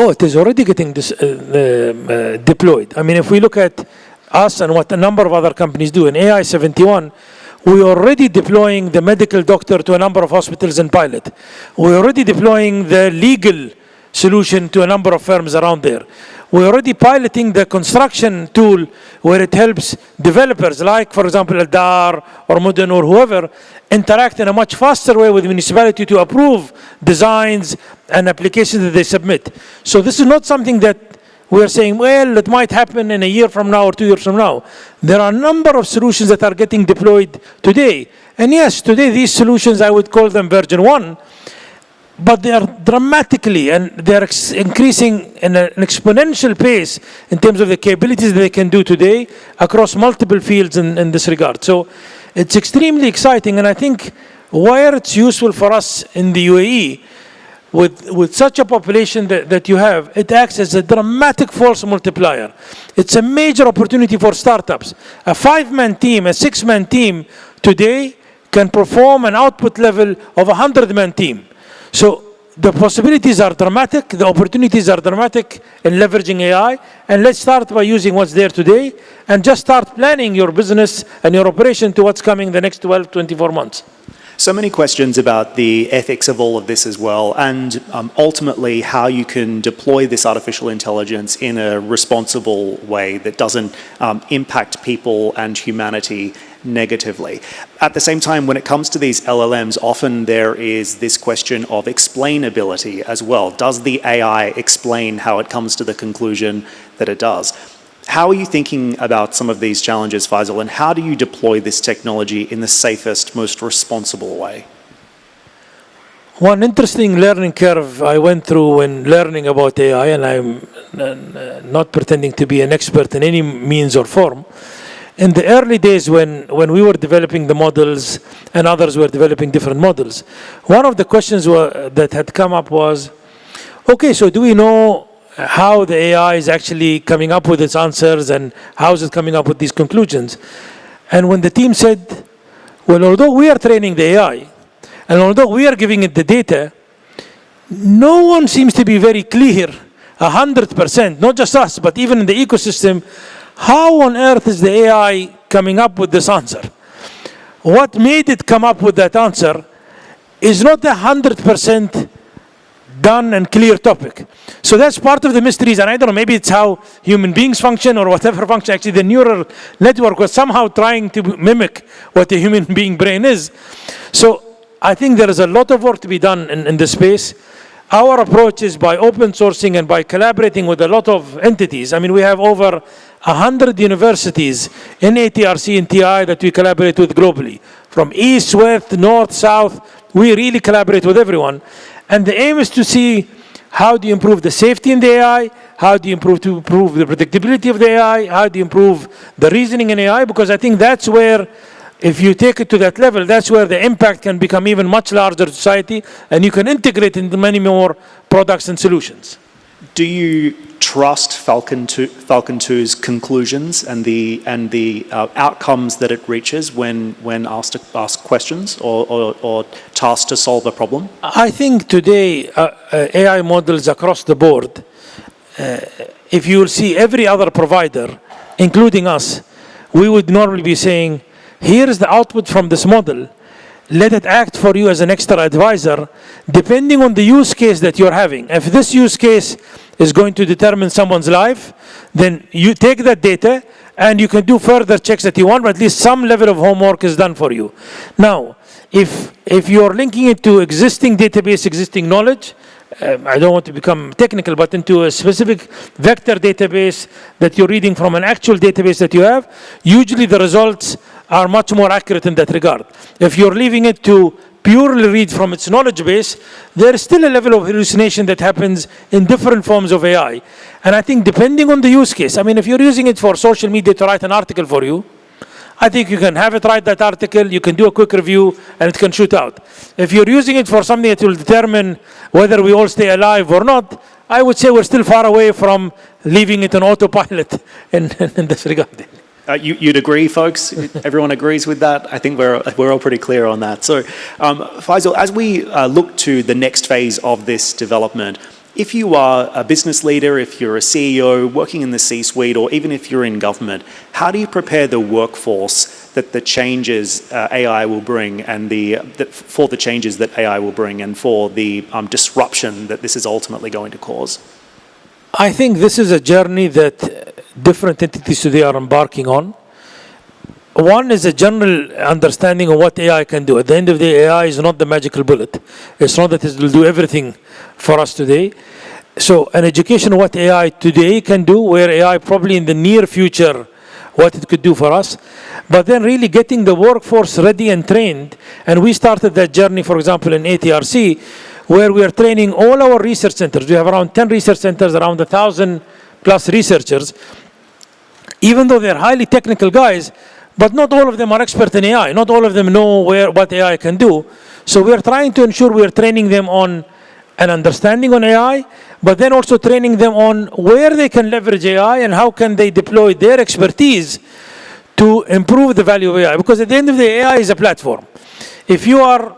Oh, it is already getting deployed. I mean, if we look at us and what a number of other companies do, in AI 71, we're already deploying the medical doctor to a number of hospitals in pilot. We're already deploying the legal solution to a number of firms around there. We're already piloting the construction tool where it helps developers like, for example, Eldar or Mudun or whoever, interact in a much faster way with the municipality to approve designs and applications that they submit. So this is not something that we're saying, well, it might happen in a year from now or 2 years from now. There are a number of solutions that are getting deployed today. And yes, today these solutions, I would call them version 1, but they are dramatically and they're increasing in an exponential pace in terms of the capabilities that they can do today across multiple fields in this regard. So it's extremely exciting, and I think where it's useful for us in the UAE, with such a population that you have, it acts as a dramatic force multiplier. It's a major opportunity for startups. A 5-man team, a 6-man team today can perform an output level of a 100-man team. So the possibilities are dramatic, the opportunities are dramatic in leveraging AI, and let's start by using what's there today and just start planning your business and your operation to what's coming the next 12, 24 months. So many questions about the ethics of all of this as well, and ultimately how you can deploy this artificial intelligence in a responsible way that doesn't impact people and humanity negatively. At the same time, when it comes to these LLMs, often there is this question of explainability as well. Does the AI explain how it comes to the conclusion that it does? How are you thinking about some of these challenges, Faisal, and how do you deploy this technology in the safest, most responsible way? One interesting learning curve I went through when learning about AI, and I'm not pretending to be an expert in any means or form. In the early days when we were developing the models and others were developing different models, one of the questions that had come up was, okay, so do we know how the AI is actually coming up with its answers and how is it coming up with these conclusions? And when the team said, well, although we are training the AI, and although we are giving it the data, no one seems to be very clear, 100%, not just us, but even in the ecosystem, how on earth is the AI coming up with this answer? What made it come up with that answer is not 100% done and clear topic. So that's part of the mysteries, and I don't know, maybe it's how human beings function or whatever function. Actually, the neural network was somehow trying to mimic what a human being brain is. So I think there is a lot of work to be done in this space. Our approach is by open sourcing and by collaborating with a lot of entities. I mean, we have over 100 universities in ATRC and TI that we collaborate with globally. From east, west, north, south, we really collaborate with everyone. And the aim is to see how do you improve the safety in the AI, how do you improve the predictability of the AI, how do you improve the reasoning in AI, because I think that's where, if you take it to that level, that's where the impact can become even much larger to society, and you can integrate into many more products and solutions. Do you trust Falcon 2's conclusions and the outcomes that it reaches when asked to ask questions or tasked to solve a problem? I think today AI models across the board, if you will see every other provider, including us, we would normally be saying, here is the output from this model. Let it act for you as an extra advisor, depending on the use case that you're having. If this use case is going to determine someone's life, then you take that data and you can do further checks that you want, but at least some level of homework is done for you. Now, if you're linking it to existing database, existing knowledge, I don't want to become technical, but into a specific vector database that you're reading from an actual database that you have, usually the results are much more accurate in that regard. If you're leaving it to purely read from its knowledge base, there is still a level of hallucination that happens in different forms of AI. And I think depending on the use case, I mean, if you're using it for social media to write an article for you, I think you can have it write that article, you can do a quick review, and it can shoot out. If you're using it for something that will determine whether we all stay alive or not, I would say we're still far away from leaving it on autopilot in this regard. You'd agree, folks? Everyone agrees with that? I think we're all pretty clear on that. So, Faisal, as we look to the next phase of this development, if you are a business leader, if you're a CEO working in the C-suite, or even if you're in government, how do you prepare the workforce that the changes AI will bring, and for the changes that AI will bring, and for the disruption that this is ultimately going to cause? I think this is a journey that different entities today are embarking on. One is a general understanding of what AI can do. At the end of the day, AI is not the magical bullet. It's not that it will do everything for us today. So an education of what AI today can do, where AI probably in the near future, what it could do for us, but then really getting the workforce ready and trained. And we started that journey, for example, in ATRC, where we are training all our research centers. We have around 10 research centers, around 1,000 plus researchers, even though they're highly technical guys, but not all of them are expert in AI. Not all of them know what AI can do. So we're trying to ensure we're training them on an understanding on AI, but then also training them on where they can leverage AI and how can they deploy their expertise to improve the value of AI. Because at the end of the day, AI is a platform. If you are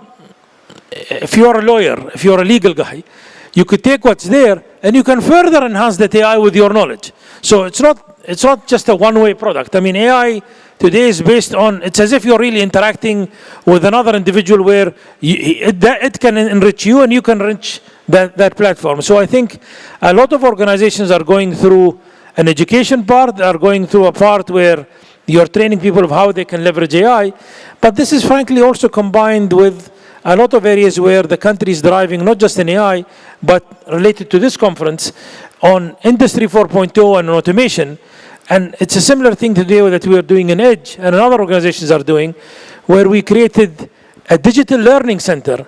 a lawyer, if you're a legal guy, you could take what's there and you can further enhance that AI with your knowledge. So it's not just a one-way product. I mean, AI today is based on, it's as if you're really interacting with another individual where it can enrich you and you can enrich that platform. So I think a lot of organizations are going through an education part, are going through a part where you're training people of how they can leverage AI. But this is frankly also combined with a lot of areas where the country is driving, not just in AI, but related to this conference, on Industry 4.0 and automation. And it's a similar thing today that we are doing in Edge, and other organizations are doing, where we created a digital learning center.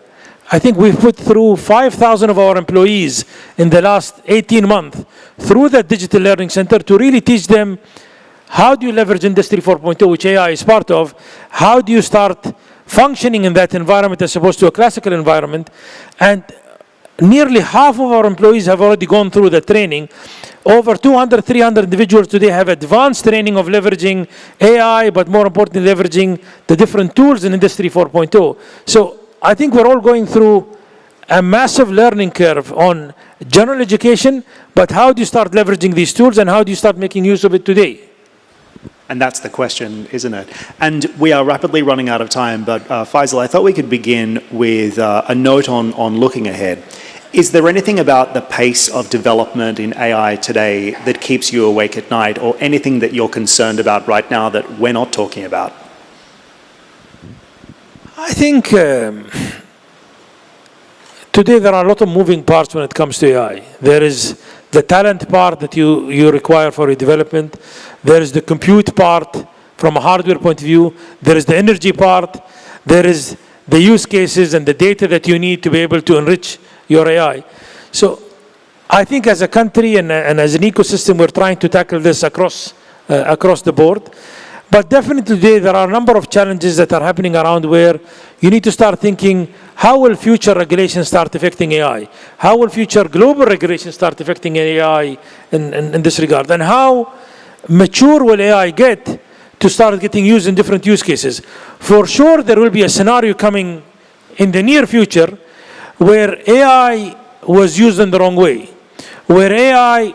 I think we've put through 5,000 of our employees in the last 18 months through that digital learning center to really teach them how do you leverage Industry 4.0, which AI is part of, how do you start functioning in that environment as opposed to a classical environment. And nearly half of our employees have already gone through the training. Over 200, 300 individuals today have advanced training of leveraging AI, but more importantly, leveraging the different tools in Industry 4.0. So I think we're all going through a massive learning curve on general education, but how do you start leveraging these tools and how do you start making use of it today? And that's the question, isn't it? And we are rapidly running out of time, but Faisal, I thought we could begin with a note on looking ahead. Is there anything about the pace of development in AI today that keeps you awake at night, or anything that you're concerned about right now that we're not talking about? I think today there are a lot of moving parts when it comes to AI. There is the talent part that you require for your development. There is the compute part from a hardware point of view. There is the energy part. There is the use cases and the data that you need to be able to enrich your AI. So I think as a country and as an ecosystem, we're trying to tackle this across the board. But definitely today, there are a number of challenges that are happening around where you need to start thinking, how will future regulations start affecting AI? How will future global regulations start affecting AI in this regard? And how mature will AI get to start getting used in different use cases? For sure, there will be a scenario coming in the near future where AI was used in the wrong way, where AI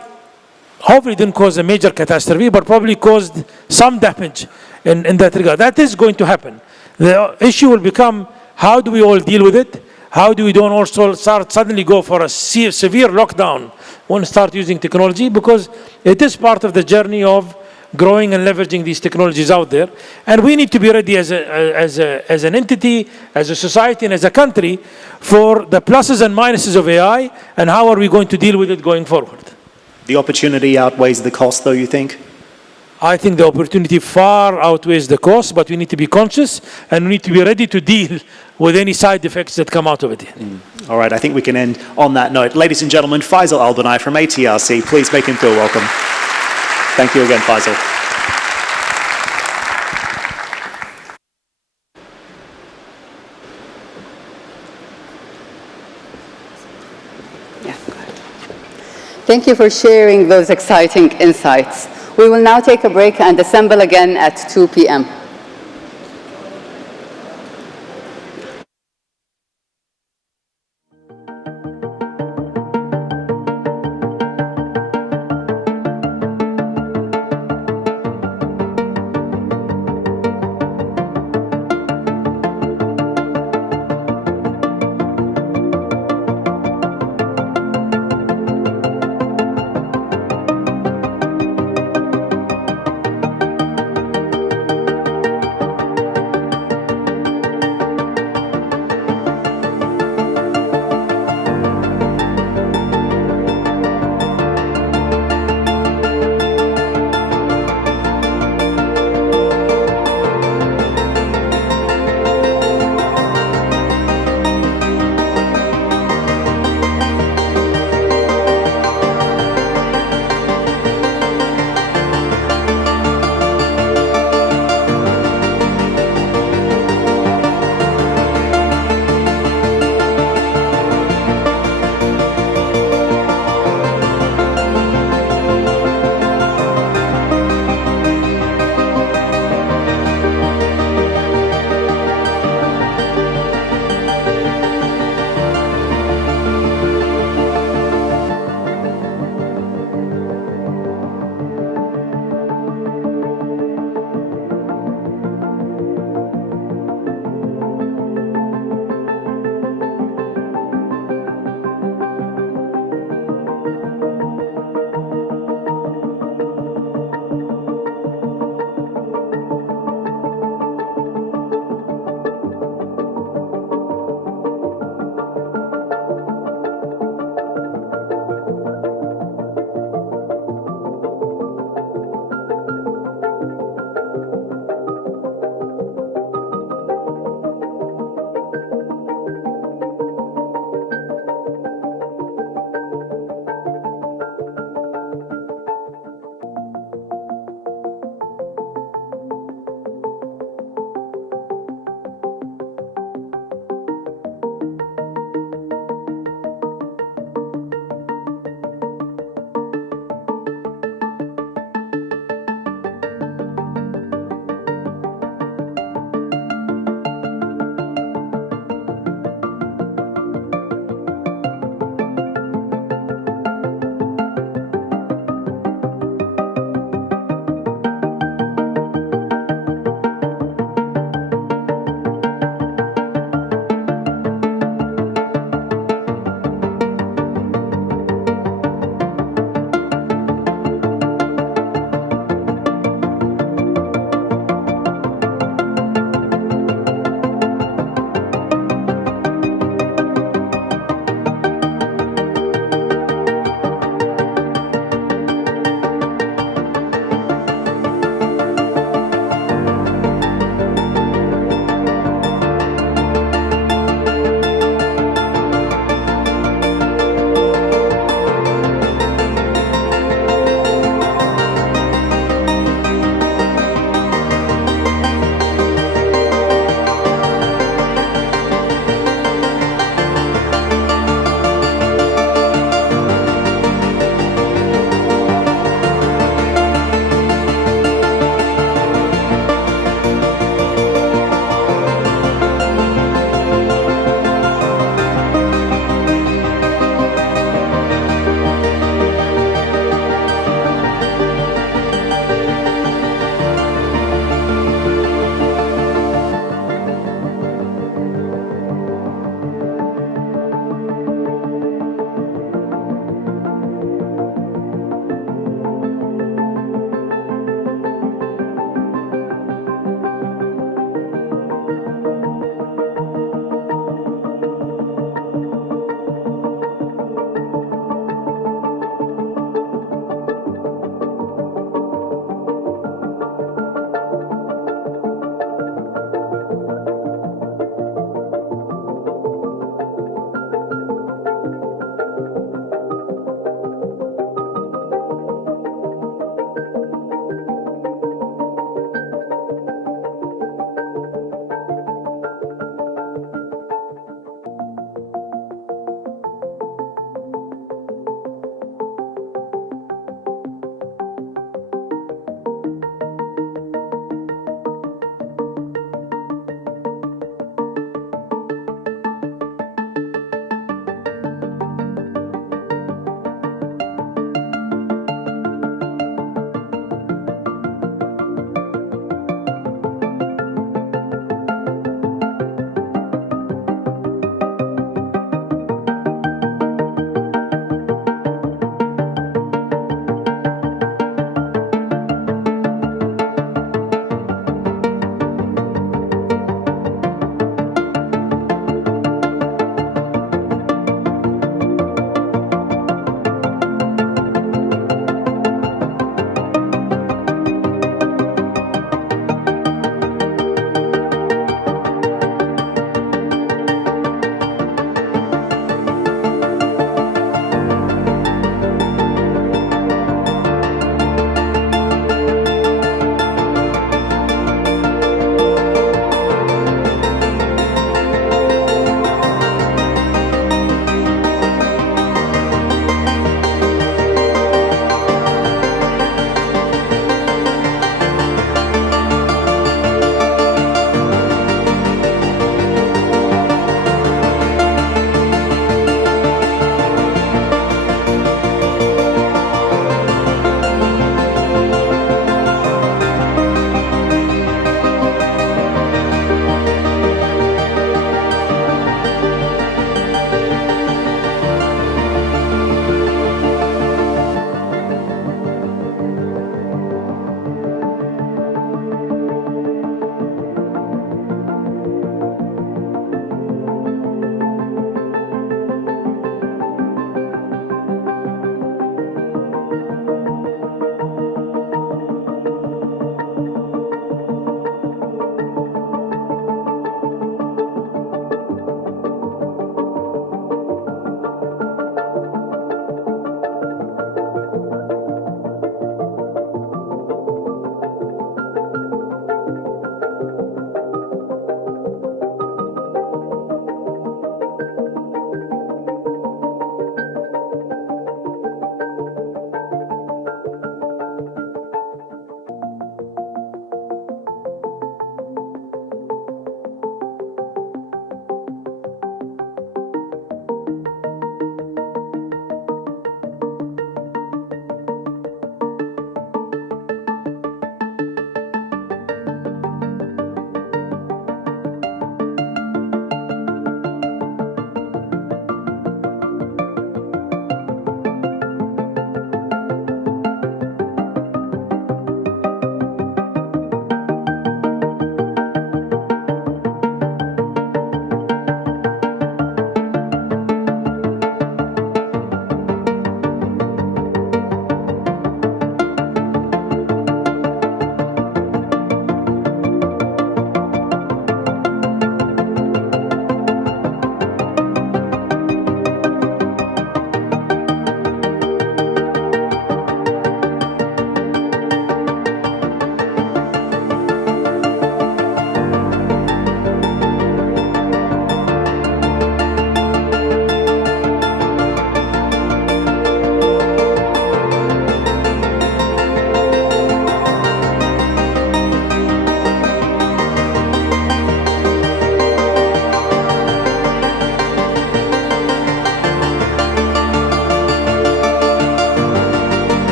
hopefully didn't cause a major catastrophe, but probably caused some damage in that regard. That is going to happen. The issue will become, how do we all deal with it? How do we don't also start suddenly go for a severe lockdown when we start using technology? Because it is part of the journey of growing and leveraging these technologies out there. And we need to be ready as an entity, as a society, and as a country for the pluses and minuses of AI, and how are we going to deal with it going forward. The opportunity outweighs the cost, though, you think? I think the opportunity far outweighs the cost, but we need to be conscious and we need to be ready to deal with any side effects that come out of it. All right, I think we can end on that note. Ladies and gentlemen, Faisal Al-Banai from ATRC, please make him feel welcome. Thank you again, Faisal. Thank you for sharing those exciting insights. We will now take a break and assemble again at 2 p.m.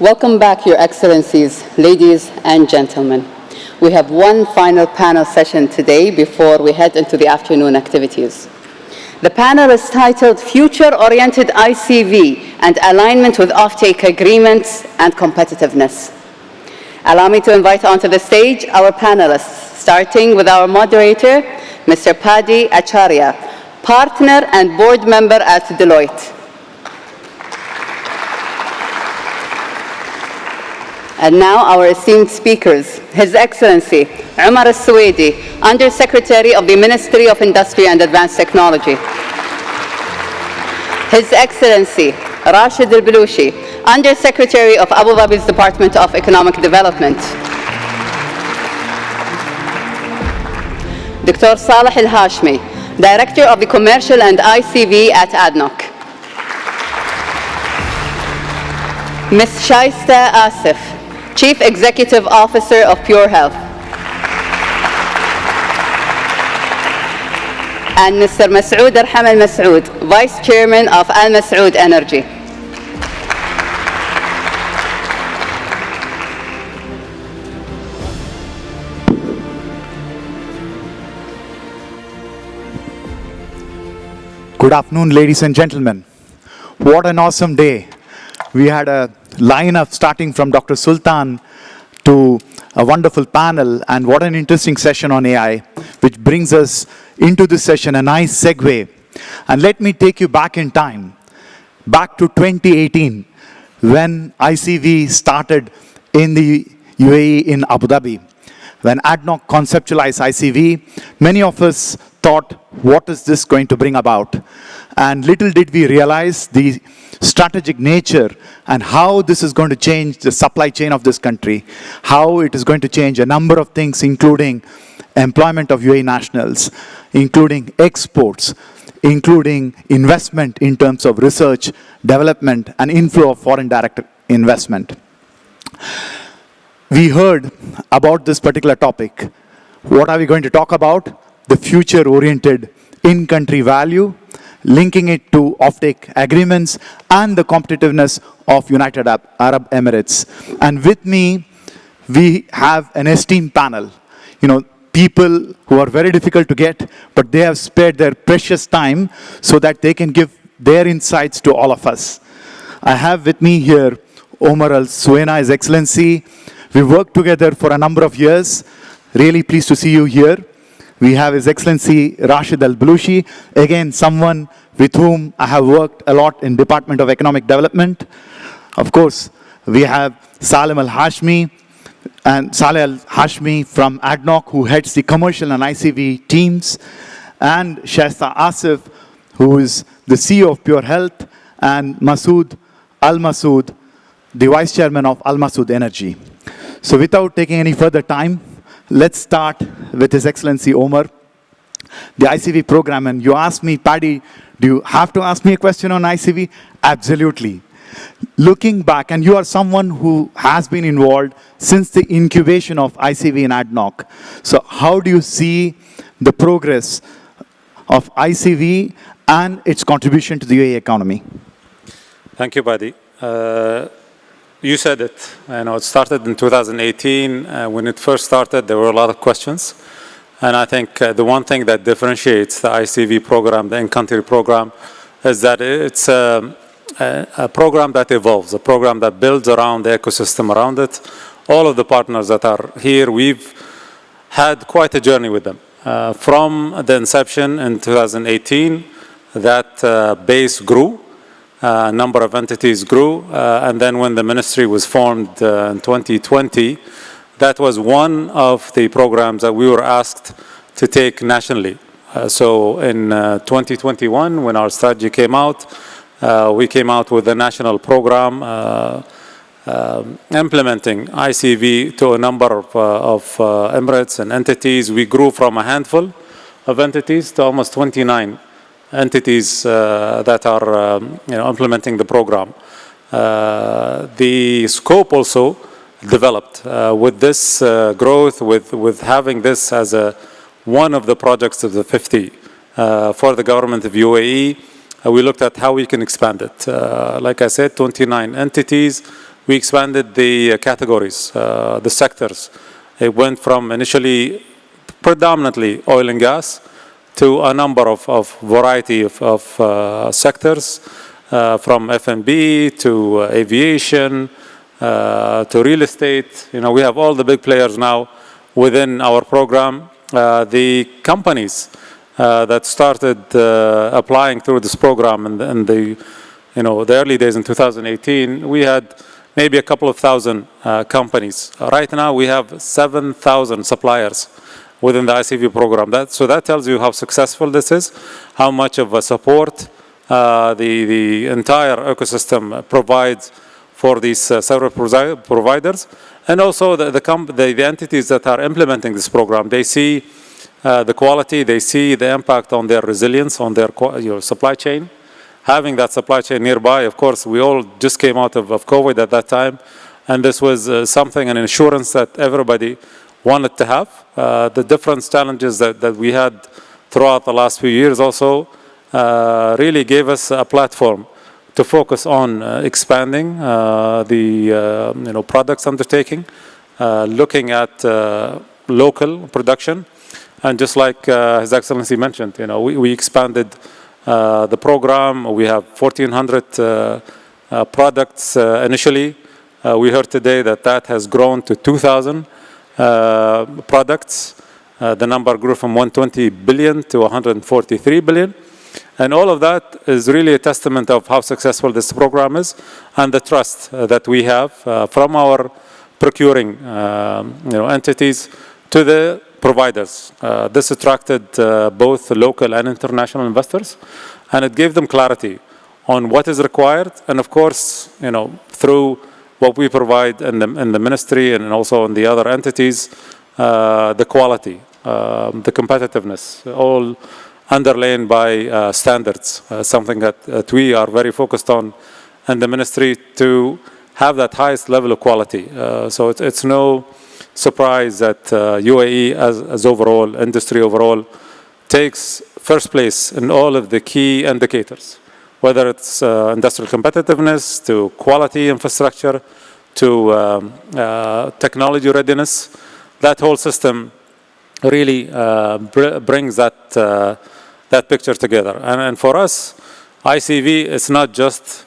Welcome back, Your Excellencies, ladies and gentlemen. We have one final panel session today before we head into the afternoon activities. The panel is titled Future-Oriented ICV and Alignment with Offtake Agreements and Competitiveness. Allow me to invite onto the stage our panelists, starting with our moderator, Mr. Paddy Acharya, partner and board member at Deloitte. And now our esteemed speakers, His Excellency Umar Al-Suwaidi, Under-Secretary of the Ministry of Industry and Advanced Technology. His Excellency Rashid Al-Balushi, Under-Secretary of Abu Dhabi's Department of Economic Development. Dr. Saleh Al-Hashmi, Director of the Commercial and ICV at ADNOC. Ms. Shaista Asif, Chief Executive Officer of Pure Health. And Mr. Masoud Arham Al-Masoud, Vice Chairman of Al-Masoud Energy. Good afternoon, ladies and gentlemen. What an awesome day. We had a lineup starting from Dr. Sultan to a wonderful panel, and what an interesting session on AI, which brings us into this session, a nice segue. And let me take you back in time, back to 2018, when ICV started in the UAE in Abu Dhabi. When ADNOC conceptualized ICV, many of us thought, what is this going to bring about? And little did we realize the strategic nature and how this is going to change the supply chain of this country, how it is going to change a number of things, including employment of UAE nationals, including exports, including investment in terms of research, development, and inflow of foreign direct investment. We heard about this particular topic. What are we going to talk about? The future-oriented in-country value, linking it to offtake agreements and the competitiveness of United Arab Emirates. And with me, we have an esteemed panel. You know, people who are very difficult to get, but they have spared their precious time so that they can give their insights to all of us. I have with me here Omar Al-Suwaidi, His Excellency. We worked together for a number of years. Really pleased to see you here. We have His Excellency Rashid Al-Balushi, again, someone with whom I have worked a lot in Department of Economic Development. Of course, we have Saleh Al-Hashmi, and Saleh Al-Hashmi from ADNOC, who heads the commercial and ICV teams, and Shaista Asif, who is the CEO of Pure Health, and Masoud Al-Masoud, the Vice Chairman of Al-Masoud Energy. So without taking any further time, let's start with His Excellency Omar, the ICV program. And you asked me, Paddy, do you have to ask me a question on ICV? Absolutely. Looking back, and you are someone who has been involved since the incubation of ICV in ADNOC. So how do you see the progress of ICV and its contribution to the UAE economy? Thank you, Paddy. You said it. I know it started in 2018. When it first started, there were a lot of questions. And I think the one thing that differentiates the ICV program, the in-country program, is that it's a program that evolves, a program that builds around the ecosystem around it. All of the partners that are here, we've had quite a journey with them. From the inception in 2018, that base grew. A number of entities grew, and then when the ministry was formed in 2020, that was one of the programs that we were asked to take nationally. So in 2021, when our strategy came out, we came out with a national program implementing ICV to a number of Emirates and entities. We grew from a handful of entities to almost 29 entities that are implementing the program. The scope also developed with this growth, with having this as one of the projects of the 50 for the government of UAE. We looked at how we can expand it. Like I said, 29 entities. We expanded the categories, the sectors. It went from initially predominantly oil and gas to a number of variety of sectors, from F&B to aviation to real estate. You know, we have all the big players now within our program. The companies that started applying through this program in the early days in 2018, we had maybe a couple of thousand companies. Right now, we have 7,000 suppliers within the ICV program. So that tells you how successful this is, how much of a support the entire ecosystem provides for these service providers, and also the entities that are implementing this program. They see the quality, they see the impact on their resilience, on their supply chain. Having that supply chain nearby, of course, we all just came out of COVID at that time, and this was something, an insurance that everybody wanted to have. The different challenges that we had throughout the last few years also really gave us a platform to focus on expanding the products undertaking, looking at local production, and just like His Excellency mentioned, we expanded the program. We have 1,400 products initially. We heard today that has grown to 2,000 products. The number grew from 120 billion to 143 billion. And all of that is really a testament of how successful this program is and the trust that we have from our procuring entities to the providers. This attracted both local and international investors, and it gave them clarity on what is required. And of course, through what we provide in the ministry and also in the other entities, the quality, the competitiveness, all underlain by standards, something that we are very focused on in the ministry to have that highest level of quality. So it's no surprise that UAE as overall, industry overall, takes first place in all of the key indicators, whether it's industrial competitiveness, to quality infrastructure, to technology readiness. That whole system really brings that picture together. And for us, ICV is not just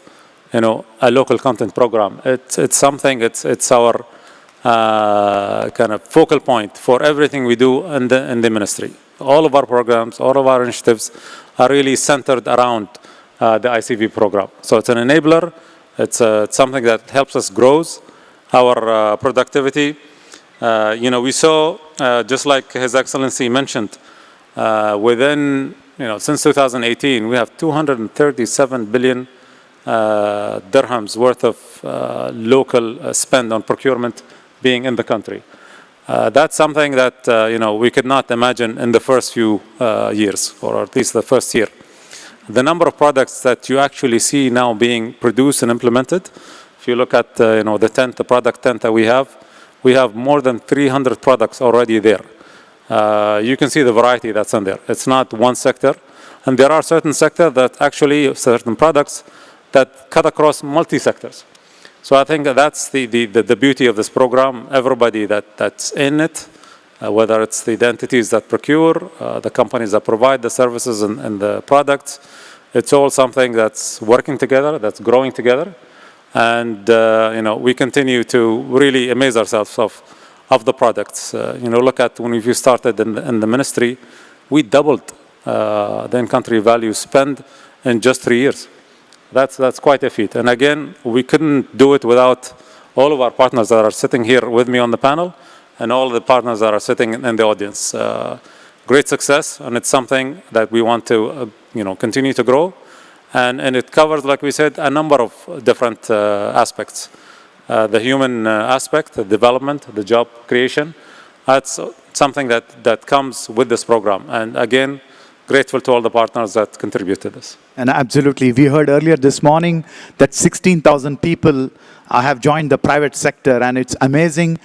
a local content program. It's something. It's our kind of focal point for everything we do in the ministry. All of our programs, all of our initiatives are really centered around the ICV program. So it's an enabler. It's something that helps us grow our productivity. We saw, just like His Excellency mentioned, within, since 2018, we have 237 billion dirhams worth of local spend on procurement being in the country. That's something that, we could not imagine in the first few years, or at least the first year. The number of products that you actually see now being produced and implemented, if you look at, the product tent that we have more than 300 products already there. You can see the variety that's in there. It's not one sector. And there are certain sectors that actually, certain products that cut across multi-sectors. So I think that's the beauty of this program. Everybody that's in it, whether it's the entities that procure, the companies that provide the services and the products, it's all something that's working together, that's growing together. And, we continue to really amaze ourselves of the products. Look at when we started in the ministry, we doubled the in-country value spend in just 3 years. That's quite a feat. And again, we couldn't do it without all of our partners that are sitting here with me on the panel and all the partners that are sitting in the audience. Great success, and it's something that we want to continue to grow. And it covers, like we said, a number of different aspects. The human aspect, the development, the job creation. That's something that comes with this program. And again, grateful to all the partners that contribute to this. And absolutely, we heard earlier this morning that 16,000 people have joined the private sector, and it's amazing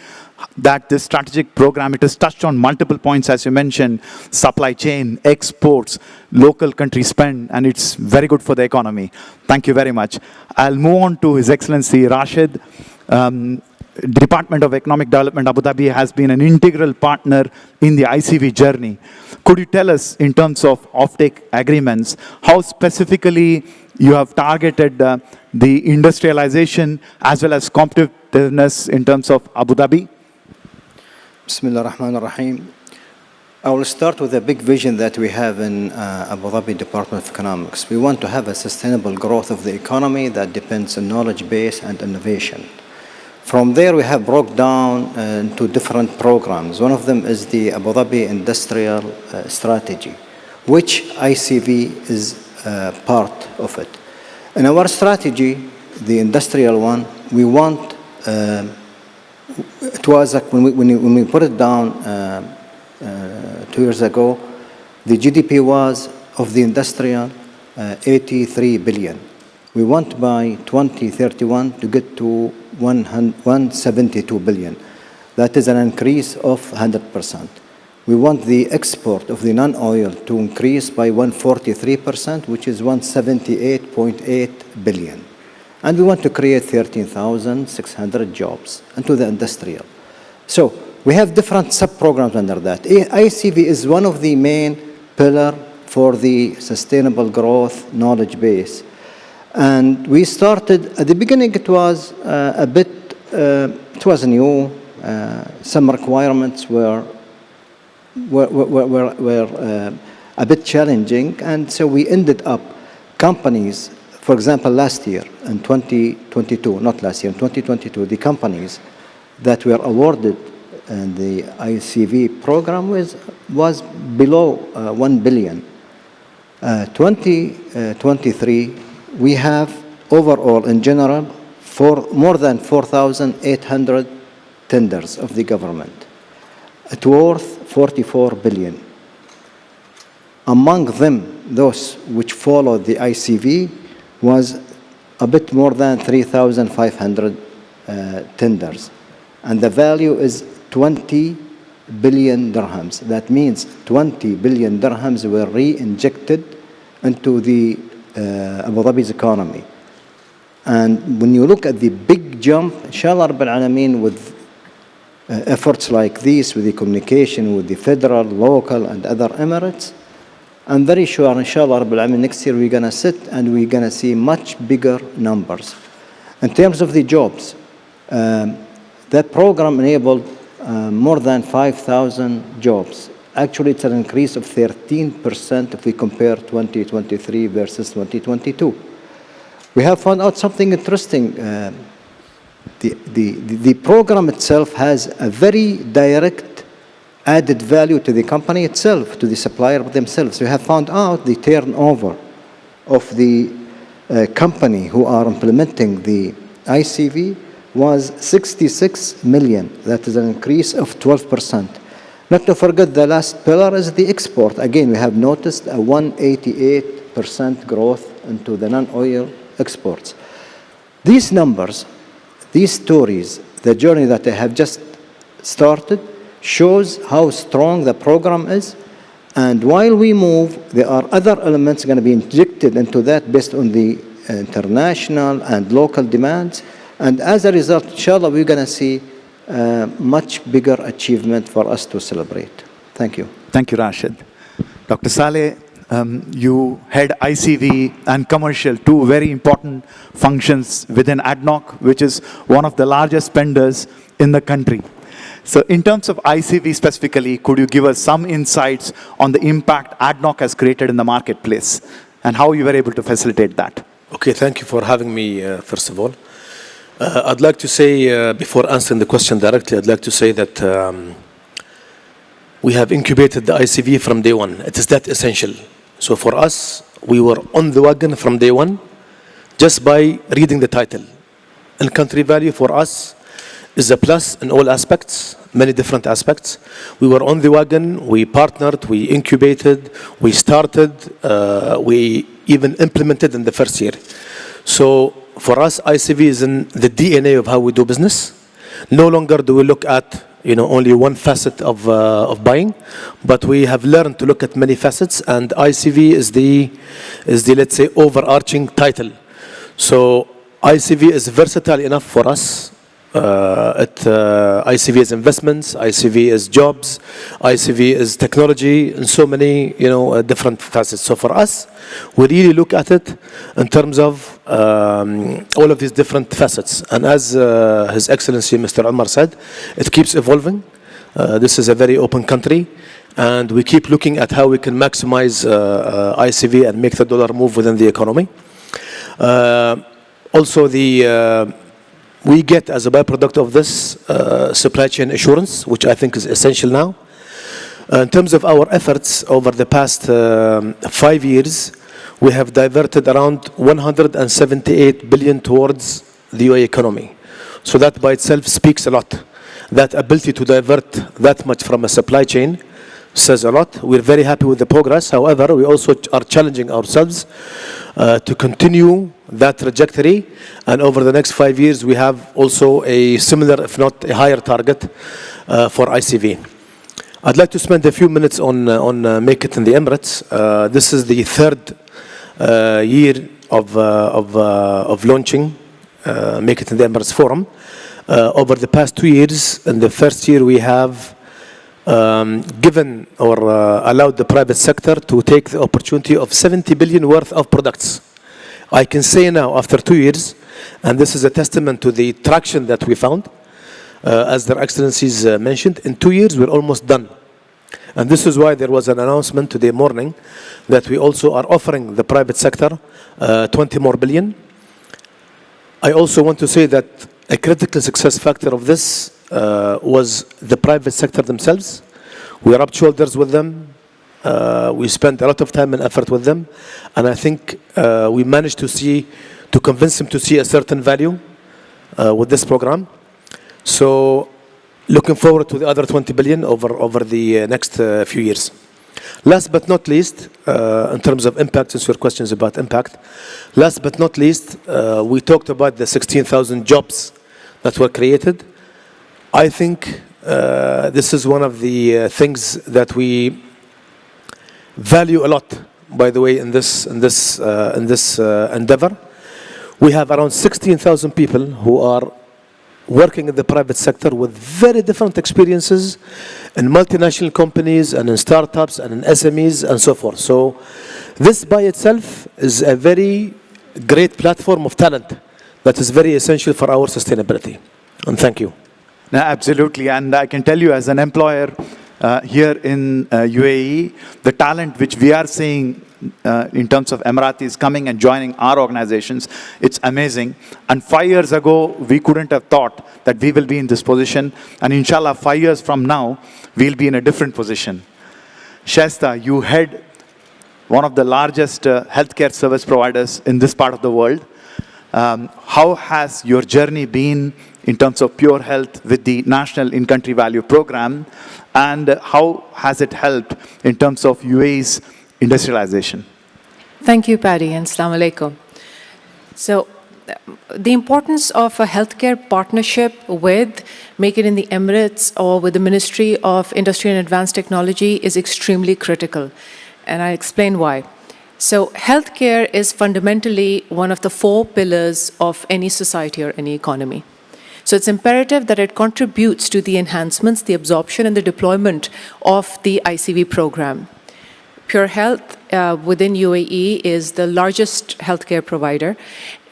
that this strategic program, it has touched on multiple points, as you mentioned, supply chain, exports, local country spend, and it's very good for the economy. Thank you very much. I'll move on to His Excellency Rashid. Department of Economic Development Abu Dhabi has been an integral partner in the ICV journey. Could you tell us, in terms of offtake agreements, how specifically you have targeted the industrialization as well as competitiveness in terms of Abu Dhabi? Bismillah ar-Rahman ar-Rahim. I will start with a big vision that we have in Abu Dhabi Department of Economics. We want to have a sustainable growth of the economy that depends on knowledge base and innovation. From there, we have broke down into different programs. One of them is the Abu Dhabi Industrial Strategy, which ICV is part of it. In our strategy, the industrial one, we want, it was like when we put it down 2 years ago, the GDP was of the industrial 83 billion. We want by 2031 to get to 172 billion. That is an increase of 100%. We want the export of the non-oil to increase by 143%, which is 178.8 billion. And we want to create 13,600 jobs into the industrial. So we have different sub-programs under that. ICV is one of the main pillars for the sustainable growth knowledge base. And we started, at the beginning it was it was new. Some requirements were a bit challenging, and so we ended up companies, for example, last year in 2022, not last year, in 2022, the companies that were awarded in the ICV program was below 1 billion. 2023, we have overall in general more than 4,800 tenders of the government at worth 44 billion. Among them, those which followed the ICV was a bit more than 3,500 tenders. And the value is 20 billion dirhams. That means 20 billion dirhams were re-injected into the Abu Dhabi's economy. And when you look at the big jump, inshallah Rabbil Alameen, with efforts like this, with the communication with the federal, local, and other Emirates, I'm very sure, inshallah Rabbil Alameen, next year we're going to sit and we're going to see much bigger numbers. In terms of the jobs, that program enabled more than 5,000 jobs. Actually, it's an increase of 13% if we compare 2023 versus 2022. We have found out something interesting. The program itself has a very direct added value to the company itself, to the supplier themselves. We have found out the turnover of the company who are implementing the ICV was 66 million. That is an increase of 12%. Not to forget, the last pillar is the export. Again, we have noticed a 188% growth into the non-oil exports. These numbers, these stories, the journey that I have just started shows how strong the program is. And while we move, there are other elements going to be injected into that based on the international and local demands. And as a result, inshallah, we're going to see much bigger achievement for us to celebrate. Thank you. Thank you, Rashid. Dr. Saleh, you head ICV and commercial, two very important functions within ADNOC, which is one of the largest spenders in the country. So in terms of ICV specifically, could you give us some insights on the impact ADNOC has created in the marketplace and how you were able to facilitate that? Okay, thank you for having me, first of all. I'd like to say, before answering the question directly, I'd like to say that we have incubated the ICV from day one. It is that essential. So for us, we were on the wagon from day one just by reading the title. And country value for us is a plus in all aspects, many different aspects. We were on the wagon, we partnered, we incubated, we started, we even implemented in the first year. So for us, ICV is in the DNA of how we do business. No longer do we look at only one facet of buying, but we have learned to look at many facets, and ICV is the let's say overarching title. So ICV is versatile enough for us. ICV is investments, ICV is jobs, ICV is technology, and so many different facets. So for us, we really look at it in terms of all of these different facets. And as His Excellency Mr. Umar said, it keeps evolving. This is a very open country, and we keep looking at how we can maximize ICV and make the dollar move within the economy. Also, we get as a byproduct of this supply chain assurance, which I think is essential now. In terms of our efforts over the past 5 years, we have diverted around 178 billion towards the UAE economy. So that by itself speaks a lot. That ability to divert that much from a supply chain says a lot. We're very happy with the progress. However, we also are challenging ourselves to continue that trajectory. And over the next 5 years, we have also a similar, if not a higher target for ICV. I'd like to spend a few minutes on Make It in the Emirates. This is the third year of launching Make It in the Emirates Forum. Over the past 2 years, in the first year, we have given or allowed the private sector to take the opportunity of 70 billion worth of products. I can say now, after 2 years, and this is a testament to the traction that we found, as their excellencies mentioned, in 2 years we're almost done. And this is why there was an announcement today morning that we also are offering the private sector 20 more billion. I also want to say that a critical success factor of this was the private sector themselves. We rubbed shoulders with them. We spent a lot of time and effort with them, and I think we managed to convince them to see a certain value with this program. So looking forward to the other 20 billion over the next few years. Last but not least, in terms of impact, since your question is about impact, last but not least, we talked about the 16,000 jobs that were created. I think this is one of the things that we value a lot, by the way, in this endeavor. We have around 16,000 people who are working in the private sector with very different experiences in multinational companies and in startups and in SMEs and so forth. So this by itself is a very great platform of talent that is very essential for our sustainability. And thank you. No, absolutely. And I can tell you, as an employer here in UAE, the talent which we are seeing in terms of Emiratis coming and joining our organizations, it's amazing. And 5 years ago, we couldn't have thought that we will be in this position. And inshallah, 5 years from now, we'll be in a different position. Shaista, you head one of the largest healthcare service providers in this part of the world. How has your journey been in terms of pure health with the National In-Country Value Program? And how has it helped in terms of UAE's industrialization? Thank you, Paddy, and Assalamu alaikum. So, the importance of a healthcare partnership with Make It in the Emirates or with the Ministry of Industry and Advanced Technology is extremely critical. And I'll explain why. So, healthcare is fundamentally one of the 4 pillars of any society or any economy. So it's imperative that it contributes to the enhancements, the absorption, and the deployment of the ICV program. Pure Health within UAE is the largest healthcare provider,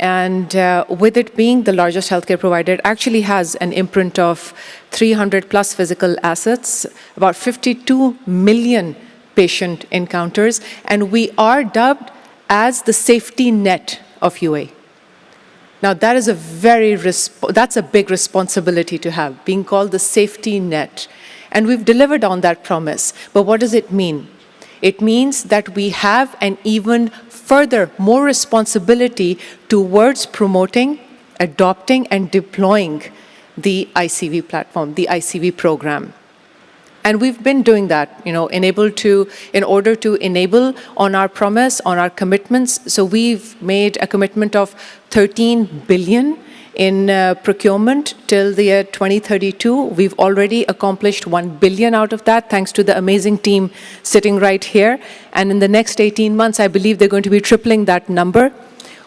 and with it being the largest healthcare provider, it actually has an imprint of 300 plus physical assets, about 52 million patient encounters, and we are dubbed as the safety net of UAE. Now that is that's a big responsibility to have, being called the safety net. And we've delivered on that promise. But what does it mean? It means that we have an even further, more responsibility towards promoting, adopting, and deploying the ICV platform, the ICV program. And we've been doing that, in order to enable on our promise, on our commitments. So we've made a commitment of 13 billion in procurement till the year 2032. We've already accomplished 1 billion out of that, thanks to the amazing team sitting right here. And in the next 18 months, I believe they're going to be tripling that number.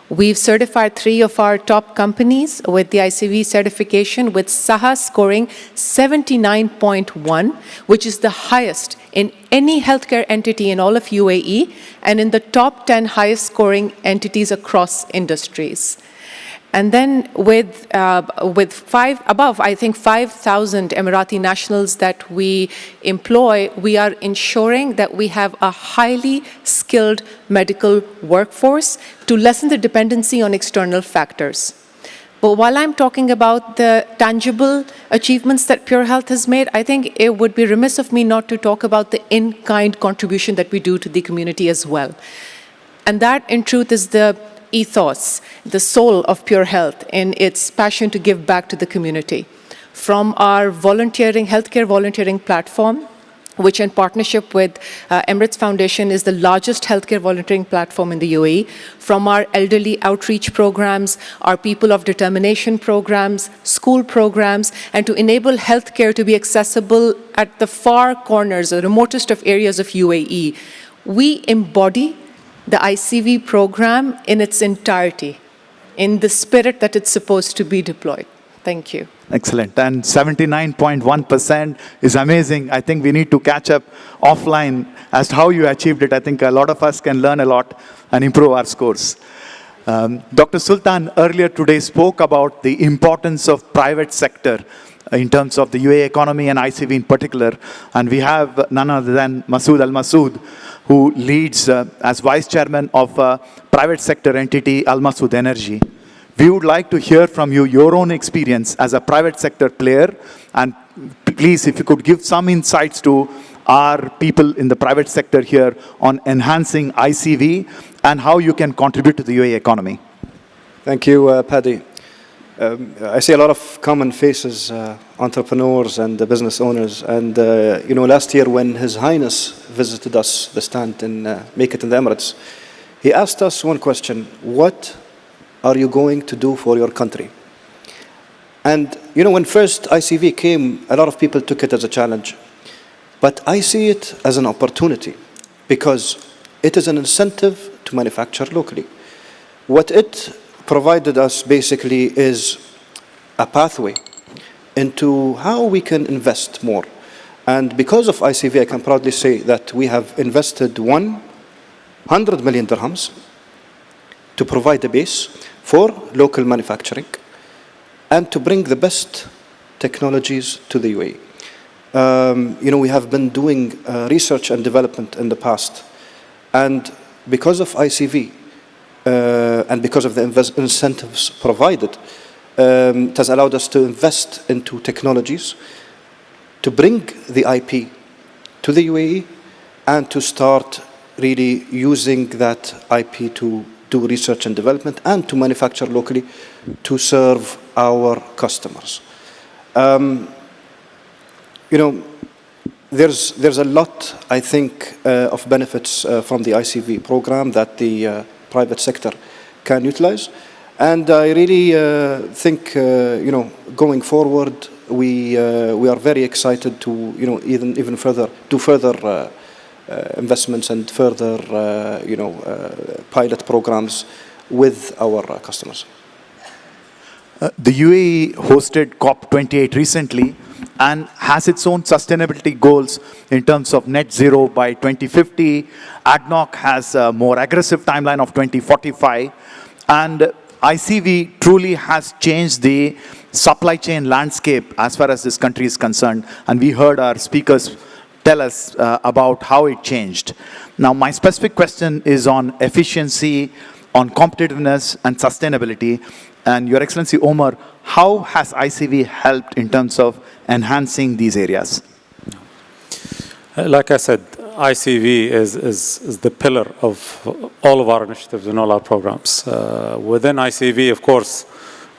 We've certified 3 of our top companies with the ICV certification, with SAHA scoring 79.1, which is the highest in any healthcare entity in all of UAE, and in the top 10 highest scoring entities across industries. And then with I think 5,000 Emirati nationals that we employ, we are ensuring that we have a highly skilled medical workforce to lessen the dependency on external factors. But while I'm talking about the tangible achievements that Pure Health has made, I think it would be remiss of me not to talk about the in-kind contribution that we do to the community as well. And that, in truth, is the ethos, the soul of Pure Health in its passion to give back to the community. From our healthcare volunteering platform, which in partnership with Emirates Foundation is the largest healthcare volunteering platform in the UAE, from our elderly outreach programs, our People of Determination programs, school programs, and to enable healthcare to be accessible at the far corners, the remotest of areas of UAE. We embody the ICV program in its entirety, in the spirit that it's supposed to be deployed. Thank you. Excellent. And 79.1% is amazing. I think we need to catch up offline as to how you achieved it. I think a lot of us can learn a lot and improve our scores. Dr. Sultan earlier today spoke about the importance of private sector in terms of the UAE economy and ICV in particular. And we have none other than Masood Al-Masood, who leads as vice chairman of a private sector entity, Al-Masood Energy. We would like to hear from you your own experience as a private sector player. And please, if you could give some insights to our people in the private sector here on enhancing ICV and how you can contribute to the UAE economy. Thank you, Paddy. I see a lot of common faces, entrepreneurs and business owners. And, last year when His Highness visited us, the stand in Make It in the Emirates, he asked us one question: what are you going to do for your country? And, when first ICV came, a lot of people took it as a challenge. But I see it as an opportunity, because it is an incentive to manufacture locally. What it provided us basically is a pathway into how we can invest more. And because of ICV, I can proudly say that we have invested 100 million dirhams to provide a base for local manufacturing and to bring the best technologies to the UAE. We have been doing research and development in the past. And because of ICV, and because of the incentives provided, it has allowed us to invest into technologies, to bring the IP to the UAE, and to start really using that IP to do research and development and to manufacture locally to serve our customers. There's a lot, I think, of benefits from the ICV program that the private sector can utilize. And I really think, going forward, we are very excited to, even further, do further investments and further, pilot programs with our customers. The UAE hosted COP28 recently and has its own sustainability goals in terms of net zero by 2050. ADNOC has a more aggressive timeline of 2045. And ICV truly has changed the supply chain landscape as far as this country is concerned. And we heard our speakers tell us about how it changed. Now, my specific question is on efficiency, on competitiveness and sustainability. And Your Excellency Omar, how has ICV helped in terms of enhancing these areas? Like I said, ICV is the pillar of all of our initiatives and all our programs. Within ICV, of course,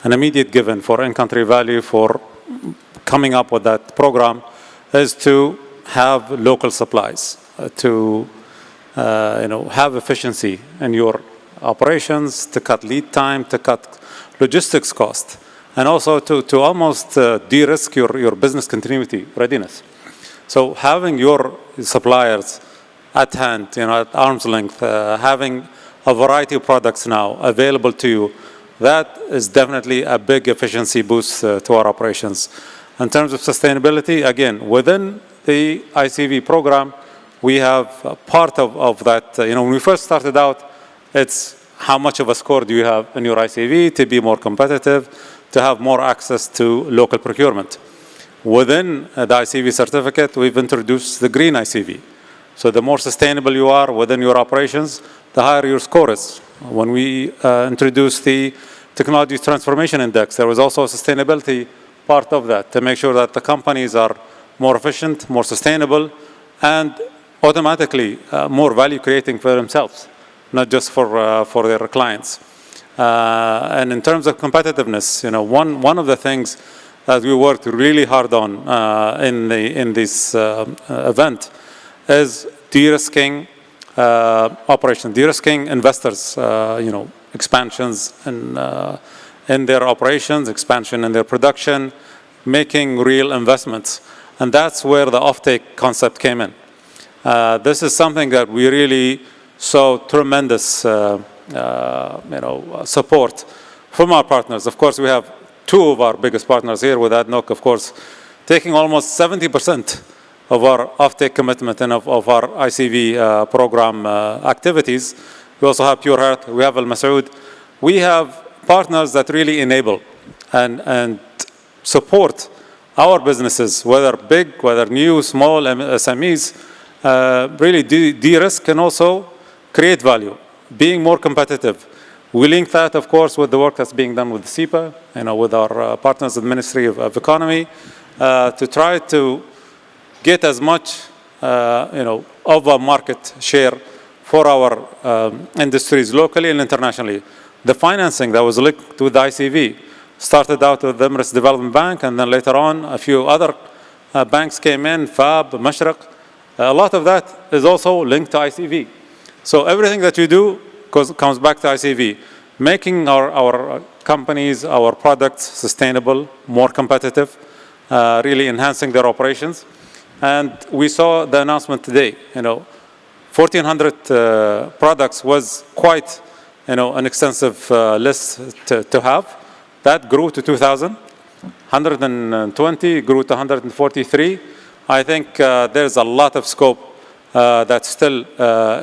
an immediate given for in-country value for coming up with that program is to have local supplies, to have efficiency in your operations, to cut lead time, to cut logistics cost, and also to almost de-risk your business continuity readiness. So having your suppliers at hand, at arm's length, having a variety of products now available to you, that is definitely a big efficiency boost to our operations. In terms of sustainability, again, within the ICV program, we have part of that. When we first started out, it's how much of a score do you have in your ICV to be more competitive, to have more access to local procurement. Within the ICV certificate, we've introduced the green ICV. So the more sustainable you are within your operations, the higher your score is. When we introduced the Technology Transformation Index, there was also a sustainability part of that to make sure that the companies are more efficient, more sustainable, and automatically more value creating for themselves, not just for their clients. And in terms of competitiveness, one of the things that we worked really hard on in this event is de-risking operations, de-risking investors, expansions in their operations, expansion in their production, making real investments. And that's where the offtake concept came in. This is something that we really saw tremendous support from our partners. Of course, we have two of our biggest partners here with ADNOC, of course, taking almost 70% of our offtake commitment and of our ICV program activities. We also have Pure Heart, we have Al Masoud. We have partners that really enable and support our businesses, whether big, whether new, small, SMEs, really de-risk and also create value, being more competitive. We link that, of course, with the work that's being done with SEPA, with our partners at the Ministry of Economy, to try to get as much, of a market share for our industries locally and internationally. The financing that was linked with the ICV started out with the Emirates Development Bank, and then later on, a few other banks came in, FAB, Mashraq. A lot of that is also linked to ICV. So everything that you do comes back to ICV, making our companies, our products sustainable, more competitive, really enhancing their operations. And we saw the announcement today, 1,400 products was quite, an extensive list to have. That grew to 2,000. 120 grew to 143. I think there's a lot of scope that still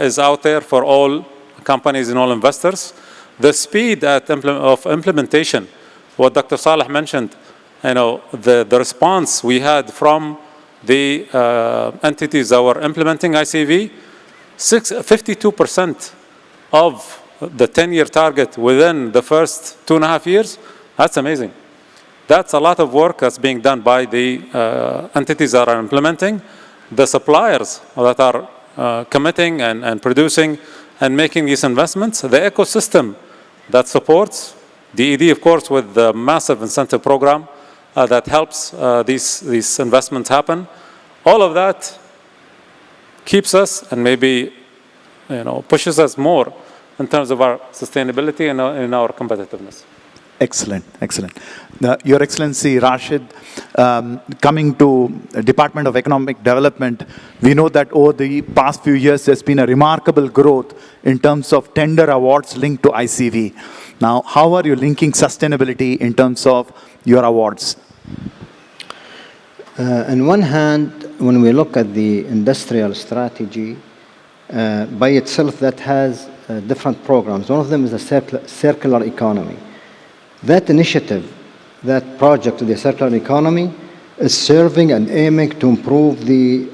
is out there for all companies and all investors. The speed of implementation, what Dr. Saleh mentioned, the response we had from the entities that were implementing ICV, 52% of the 10-year target within the first 2.5 years. That's amazing. That's a lot of work that's being done by the entities that are implementing, the suppliers that are committing and producing and making these investments, the ecosystem that supports, DED, of course, with the massive incentive program that helps these investments happen. All of that keeps us and maybe pushes us more in terms of our sustainability and in our competitiveness. Excellent, excellent. Your Excellency Rashid, coming to Department of Economic Development, we know that over the past few years there's been a remarkable growth in terms of tender awards linked to ICV. Now, how are you linking sustainability in terms of your awards? On one hand, when we look at the industrial strategy by itself, that has different programs. One of them is the circular economy. That initiative, that project, the circular economy, is serving and aiming to improve the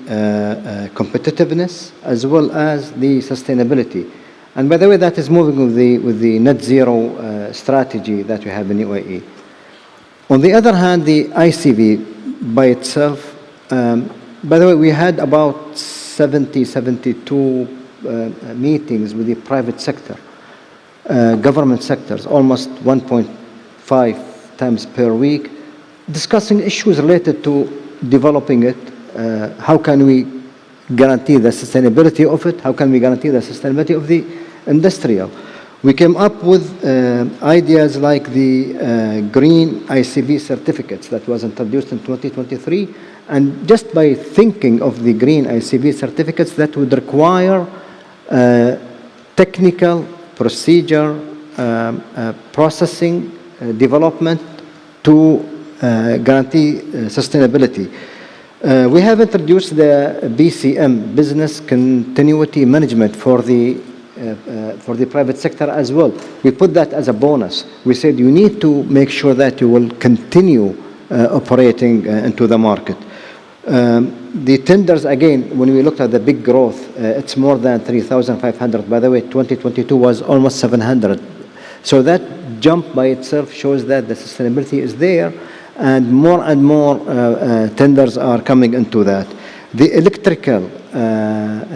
competitiveness as well as the sustainability. And by the way, that is moving with the net zero strategy that we have in UAE. On the other hand, the ICV by itself, by the way, we had about 72 meetings with the private sector, government sectors, almost 1.5 times per week, discussing issues related to developing it. How can we guarantee the sustainability of it? How can we guarantee the sustainability of the industrial? We came up with ideas like the green ICV certificates that was introduced in 2023. And just by thinking of the green ICV certificates, that would require technical procedure, processing, development to guarantee sustainability. We have introduced the BCM, Business Continuity Management, for the private sector as well. We put that as a bonus. We said you need to make sure that you will continue operating into the market. The tenders, again, when we looked at the big growth, it's more than 3,500. By the way, 2022 was almost 700. So that jump by itself shows that the sustainability is there, and more tenders are coming into that. The electrical,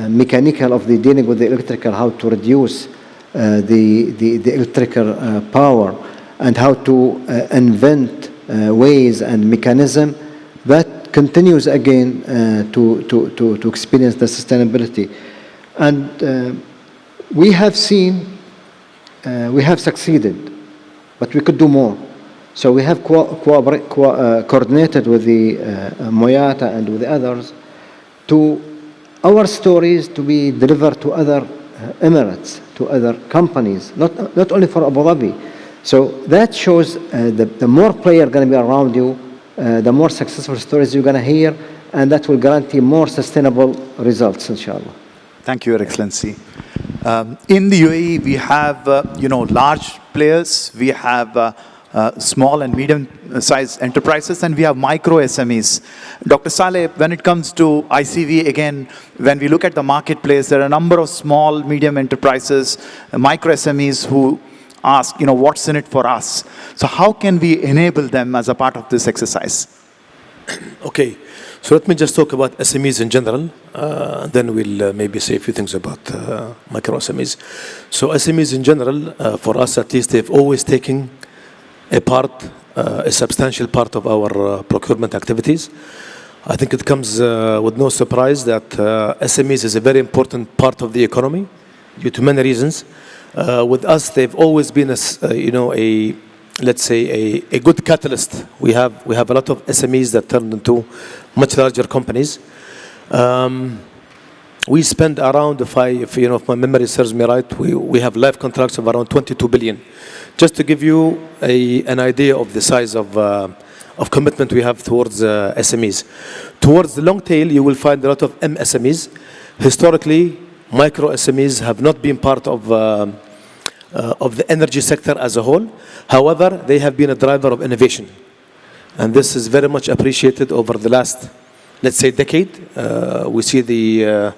mechanical of the dealing with the electrical, how to reduce the electrical power, and how to invent ways and mechanism that continues again to experience the sustainability. And we have seen, we have succeeded, but we could do more. So we have coordinated with the Moyata and with the others to our stories to be delivered to other Emirates, to other companies, not only for Abu Dhabi. So that shows the more players are going to be around you, the more successful stories you're going to hear, and that will guarantee more sustainable results, inshallah. Thank you, Your Excellency. In the UAE, we have large players, we have small and medium-sized enterprises, and we have micro SMEs. Dr. Saleh, when it comes to ICV, again, when we look at the marketplace, there are a number of small, medium enterprises, micro SMEs who ask, what's in it for us? So how can we enable them as a part of this exercise? Okay, so let me just talk about SMEs in general, then we'll maybe say a few things about micro SMEs. So SMEs in general, for us at least, they've always taken a substantial part of our procurement activities. I think it comes with no surprise that SMEs is a very important part of the economy due to many reasons. With us, they've always been let's say a good catalyst. We have a lot of SMEs that turned into much larger companies. We spend around, if my memory serves me right, we have live contracts of around 22 billion. Just to give you an idea of the size of commitment we have towards SMEs. Towards the long tail, you will find a lot of MSMEs. Historically, micro SMEs have not been part of the energy sector as a whole. However, they have been a driver of innovation. And this is very much appreciated over the last, let's say, decade. We see the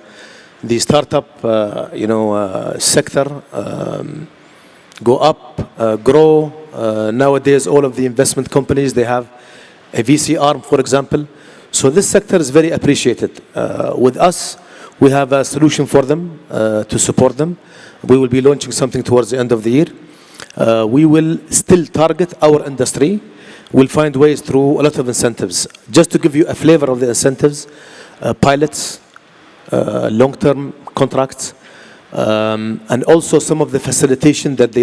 startup, sector go up, grow. Nowadays, all of the investment companies, they have a VC arm, for example. So this sector is very appreciated. With us, we have a solution for them to support them. We will be launching something towards the end of the year. We will still target our industry. We'll find ways through a lot of incentives. Just to give you a flavor of the incentives, pilots, long-term contracts, and also some of the facilitation that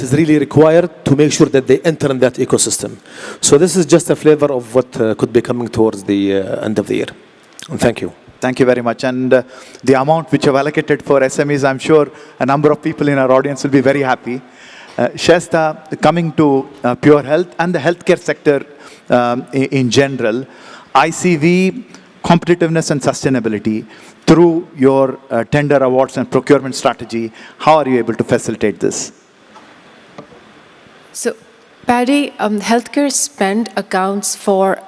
is really required to make sure that they enter in that ecosystem. So this is just a flavor of what could be coming towards the end of the year. And thank you. Thank you very much. And the amount which you have allocated for SMEs, I'm sure a number of people in our audience will be very happy. Shasta, coming to Pure Health and the healthcare sector in general, ICV, competitiveness and sustainability, through your tender awards and procurement strategy, how are you able to facilitate this? So, Paddy, healthcare spend accounts for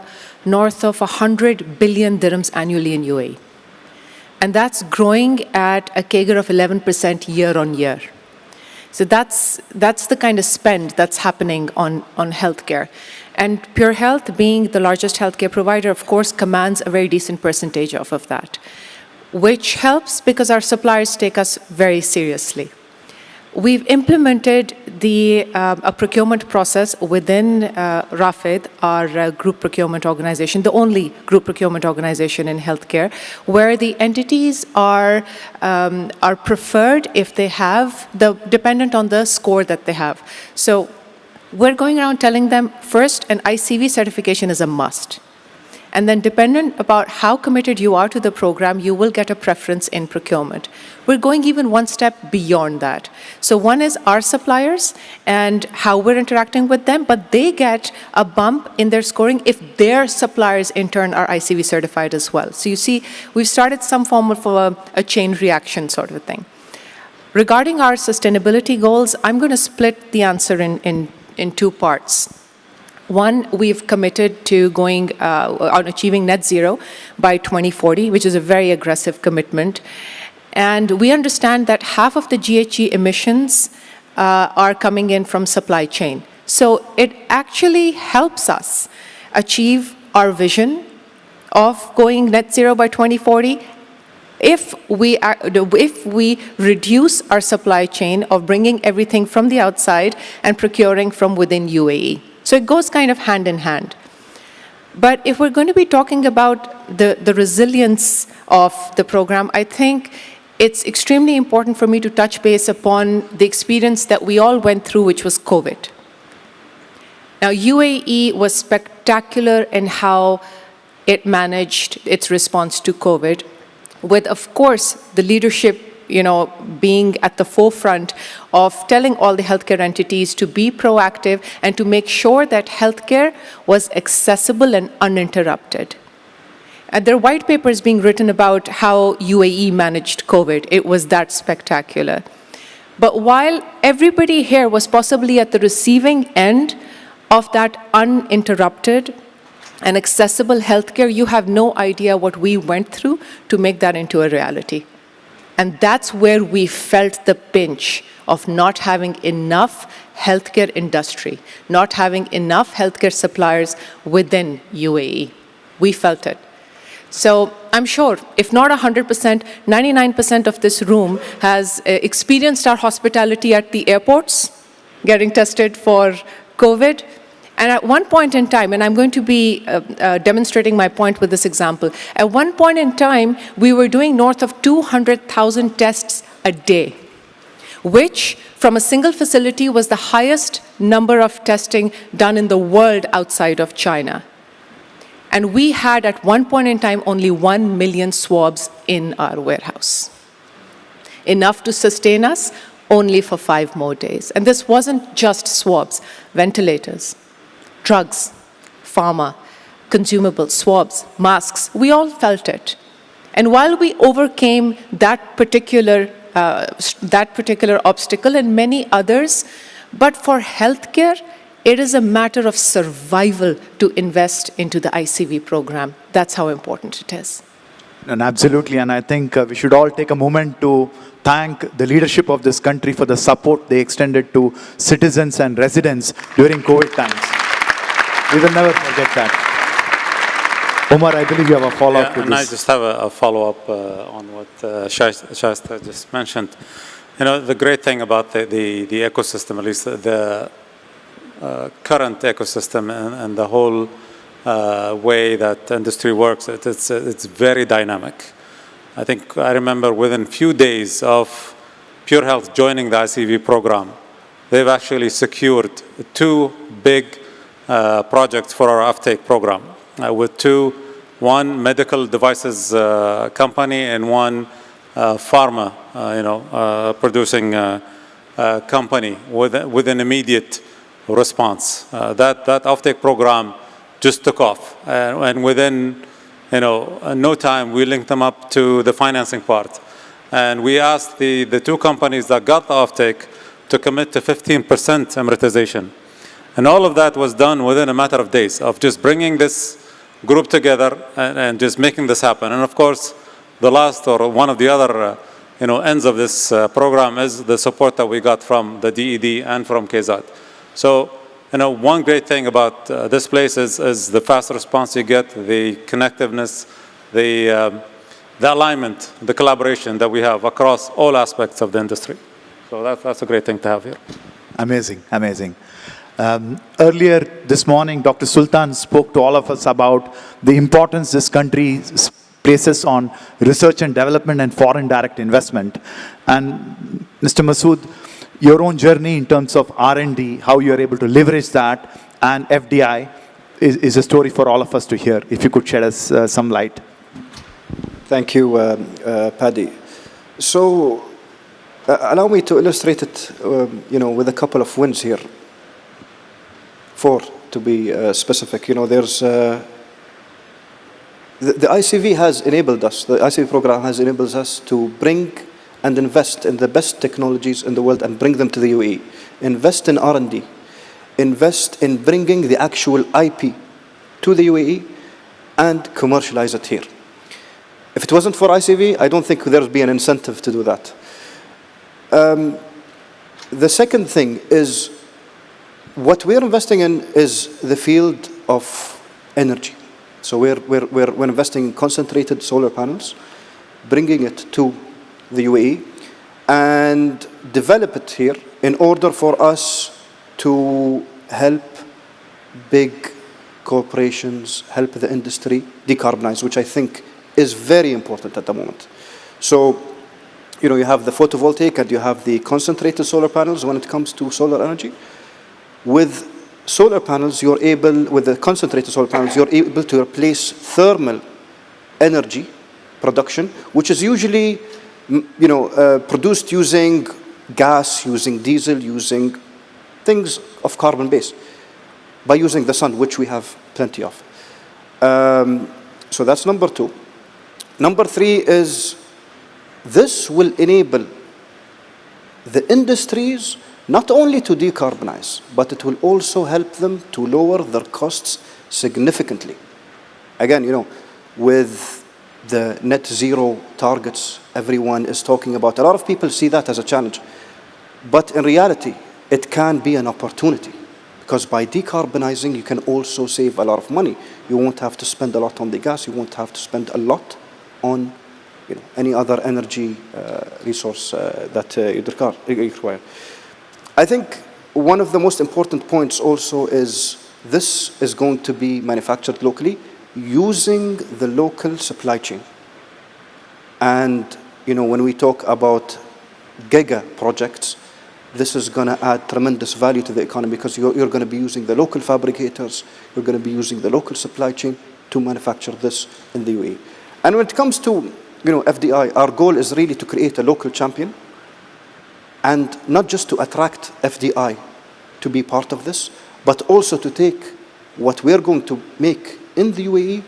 north of 100 billion dirhams annually in UAE. And that's growing at a CAGR of 11% year on year. So that's the kind of spend that's happening on healthcare. And Pure Health, being the largest healthcare provider, of course, commands a very decent percentage of that, which helps because our suppliers take us very seriously. We've implemented a procurement process within RAFID, our group procurement organization, the only group procurement organization in healthcare, where the entities are preferred if they have, dependent on the score that they have. So we're going around telling them, first, an ICV certification is a must. And then dependent about how committed you are to the program, you will get a preference in procurement. We're going even one step beyond that. So one is our suppliers and how we're interacting with them, but they get a bump in their scoring if their suppliers in turn are ICV certified as well. So you see, we've started some form of a chain reaction sort of a thing. Regarding our sustainability goals, I'm going to split the answer in two parts. One, we've committed to going on achieving net zero by 2040, which is a very aggressive commitment. And we understand that half of the GHG emissions are coming in from supply chain. So it actually helps us achieve our vision of going net zero by 2040 if we reduce our supply chain of bringing everything from the outside and procuring from within UAE. So it goes kind of hand in hand. But if we're going to be talking about the resilience of the program, I think it's extremely important for me to touch base upon the experience that we all went through, which was COVID. Now, UAE was spectacular in how it managed its response to COVID, with, of course, the leadership being at the forefront of telling all the healthcare entities to be proactive and to make sure that healthcare was accessible and uninterrupted. And there are white papers being written about how UAE managed COVID. It was that spectacular. But while everybody here was possibly at the receiving end of that uninterrupted and accessible healthcare, you have no idea what we went through to make that into a reality. And that's where we felt the pinch of not having enough healthcare industry, not having enough healthcare suppliers within UAE. We felt it. So I'm sure, if not 100%, 99% of this room has experienced our hospitality at the airports, getting tested for COVID. And at one point in time, and I'm going to be demonstrating my point with this example, at one point in time, we were doing north of 200,000 tests a day, which from a single facility was the highest number of testing done in the world outside of China. And we had at one point in time only 1 million swabs in our warehouse. Enough to sustain us only for 5 more days. And this wasn't just swabs, ventilators, drugs, pharma, consumables, swabs, masks, we all felt it. And while we overcame that particular obstacle and many others, but for healthcare, it is a matter of survival to invest into the ICV program. That's how important it is. And absolutely, and I think we should all take a moment to thank the leadership of this country for the support they extended to citizens and residents during COVID times. We will never forget that. Omar, I believe you have a follow-up to this. And I just have a follow-up on what Shasta just mentioned. The great thing about the ecosystem, at least the current ecosystem and the whole way that industry works, it's very dynamic. I remember within few days of Pure Health joining the ICV program, they've actually secured 2 big projects for our offtake program with one medical devices company and one pharma, producing company with an immediate response. That offtake program just took off, and within no time we linked them up to the financing part, and we asked the 2 companies that got the offtake to commit to 15% Emiratization. And all of that was done within a matter of days of just bringing this group together and just making this happen. And of course, the last or one of the other ends of this program is the support that we got from the DED and from KZAD. So, one great thing about this place is the fast response you get, the connectiveness, the alignment, the collaboration that we have across all aspects of the industry. So that's a great thing to have here. Amazing, amazing. Earlier this morning, Dr. Sultan spoke to all of us about the importance this country places on research and development and foreign direct investment. And Mr. Masood, your own journey in terms of R&D, how you're able to leverage that, and FDI is a story for all of us to hear. If you could shed us some light. Thank you, Paddy. So, allow me to illustrate it, with a couple of wins here. 4, to be specific. There's the ICV has enabled us. The ICV program has enabled us to bring and invest in the best technologies in the world and bring them to the UAE. Invest in R&D. Invest in bringing the actual IP to the UAE and commercialize it here. If it wasn't for ICV, I don't think there'd be an incentive to do that. The second thing is, what we're investing in is the field of energy. So we're investing in concentrated solar panels, bringing it to the UAE, and develop it here in order for us to help big corporations, help the industry decarbonize, which I think is very important at the moment. So, you have the photovoltaic and you have the concentrated solar panels when it comes to solar energy. With solar panels, with the concentrated solar panels, you're able to replace thermal energy production, which is usually, produced using gas, using diesel, using things of carbon base, by using the sun, which we have plenty of. So that's number 2. Number 3 is, this will enable the industries not only to decarbonize, but it will also help them to lower their costs significantly. Again, with the net zero targets everyone is talking about, a lot of people see that as a challenge. But in reality, it can be an opportunity, because by decarbonizing, you can also save a lot of money. You won't have to spend a lot on the gas. You won't have to spend a lot on any other energy resource that you require. I think one of the most important points also is, this is going to be manufactured locally using the local supply chain. And when we talk about giga projects, this is going to add tremendous value to the economy, because you're going to be using the local fabricators, you're going to be using the local supply chain to manufacture this in the UAE. And when it comes to FDI, our goal is really to create a local champion, and not just to attract FDI to be part of this, but also to take what we're going to make in the UAE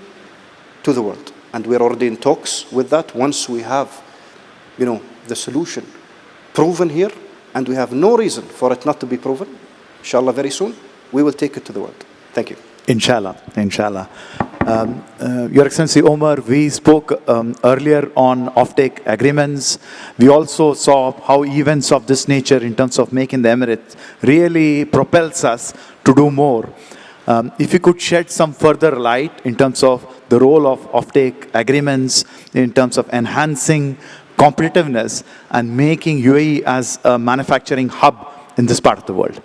to the world. And we're already in talks with that. Once we have, the solution proven here, and we have no reason for it not to be proven, inshallah, very soon, we will take it to the world. Thank you. Inshallah, inshallah. Your Excellency Omar, we spoke earlier on offtake agreements. We also saw how events of this nature in terms of making the Emirates really propels us to do more. If you could shed some further light in terms of the role of offtake agreements, in terms of enhancing competitiveness and making UAE as a manufacturing hub in this part of the world.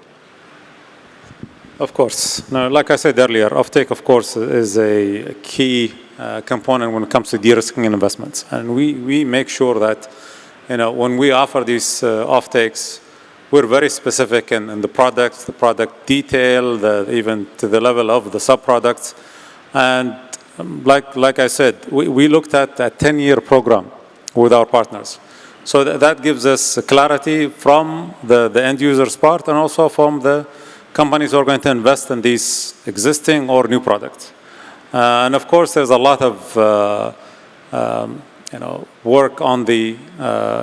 Of course. Now, like I said earlier, offtake, of course, is a key component when it comes to de-risking investments. And we make sure that, when we offer these offtakes, we're very specific in the products, the product detail, even to the level of the sub-products. And like I said, we looked at a 10-year program with our partners. So that gives us clarity from the end user's part, and also from the companies who are going to invest in these existing or new products. And of course, there's a lot of work on the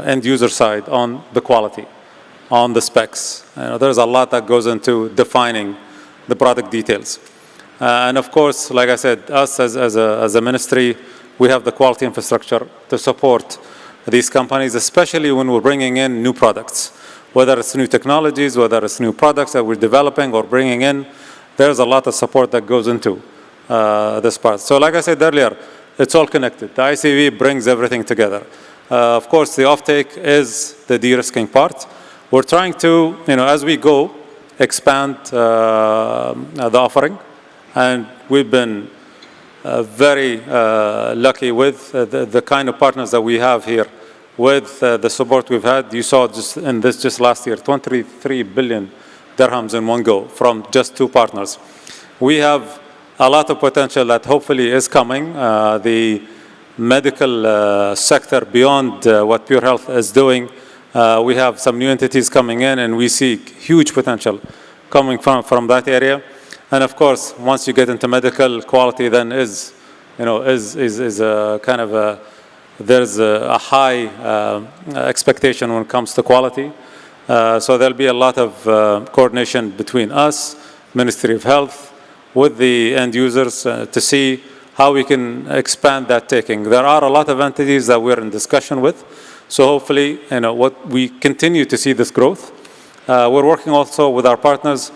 end user side, on the quality, on the specs. There's a lot that goes into defining the product details. And of course, like I said, us as a ministry, we have the quality infrastructure to support these companies, especially when we're bringing in new products. Whether it's new technologies, whether it's new products that we're developing or bringing in, there's a lot of support that goes into this part. So like I said earlier, it's all connected. The ICV brings everything together. Of course, the offtake is the de-risking part. we're trying to, as we go, expand the offering. And we've been very lucky with the kind of partners that we have here, with the support we've had. You saw just last year, 23 billion dirhams in one go from just 2 partners. We have a lot of potential that hopefully is coming. The medical sector, beyond what Pure Health is doing, we have some new entities coming in, and we see huge potential coming from that area. And of course, once you get into medical, quality then is a kind of a, there's a high expectation when it comes to quality. So there'll be a lot of coordination between us, Ministry of Health, with the end users to see how we can expand that taking. There are a lot of entities that we're in discussion with. So hopefully, what we continue to see this growth. We're working also with our partners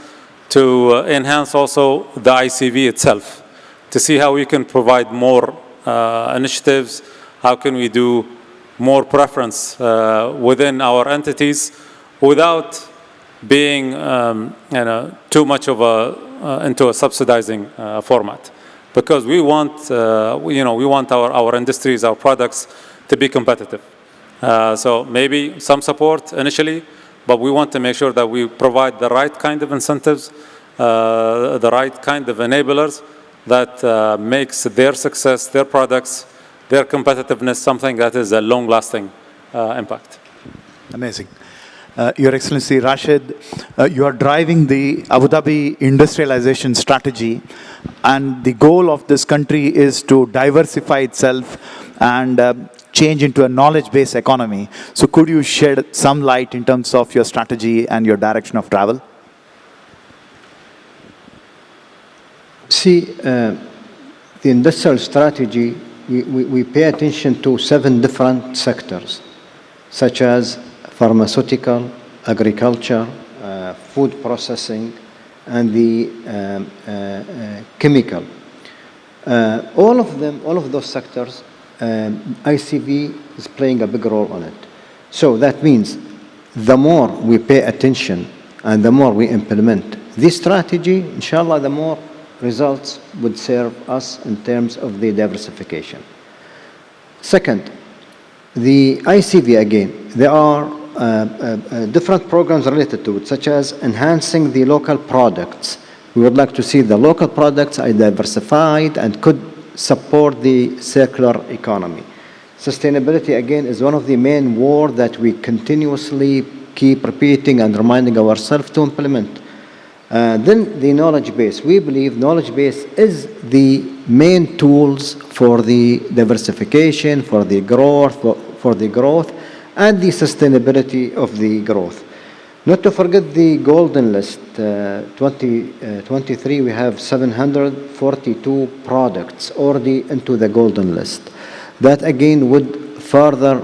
to enhance also the ICV itself, to see how we can provide more initiatives, how can we do more preference within our entities without being too much of into a subsidizing format. Because we want, we want our industries, our products to be competitive. So maybe some support initially, but we want to make sure that we provide the right kind of incentives, the right kind of enablers that makes their success, their products, their competitiveness something that is a long-lasting impact. Amazing. Your Excellency Rashid, you are driving the Abu Dhabi industrialization strategy, and the goal of this country is to diversify itself and change into a knowledge-based economy. So could you shed some light in terms of your strategy and your direction of travel? See, the industrial strategy, we pay attention to 7 different sectors, such as pharmaceutical, agriculture, food processing, and the chemical. All of those sectors, ICV is playing a big role on it. So that means the more we pay attention and the more we implement this strategy, inshallah, the more results would serve us in terms of the diversification. Second, the ICV, again, there are different programs related to it, such as enhancing the local products. We would like to see the local products are diversified and could support the circular economy. Sustainability, again, is one of the main words that we continuously keep repeating and reminding ourselves to implement. Then the knowledge base. We believe knowledge base is the main tools for the diversification, for the growth, and the sustainability of the growth. Not to forget the golden list. 2023, we have 742 products already into the golden list. That again would further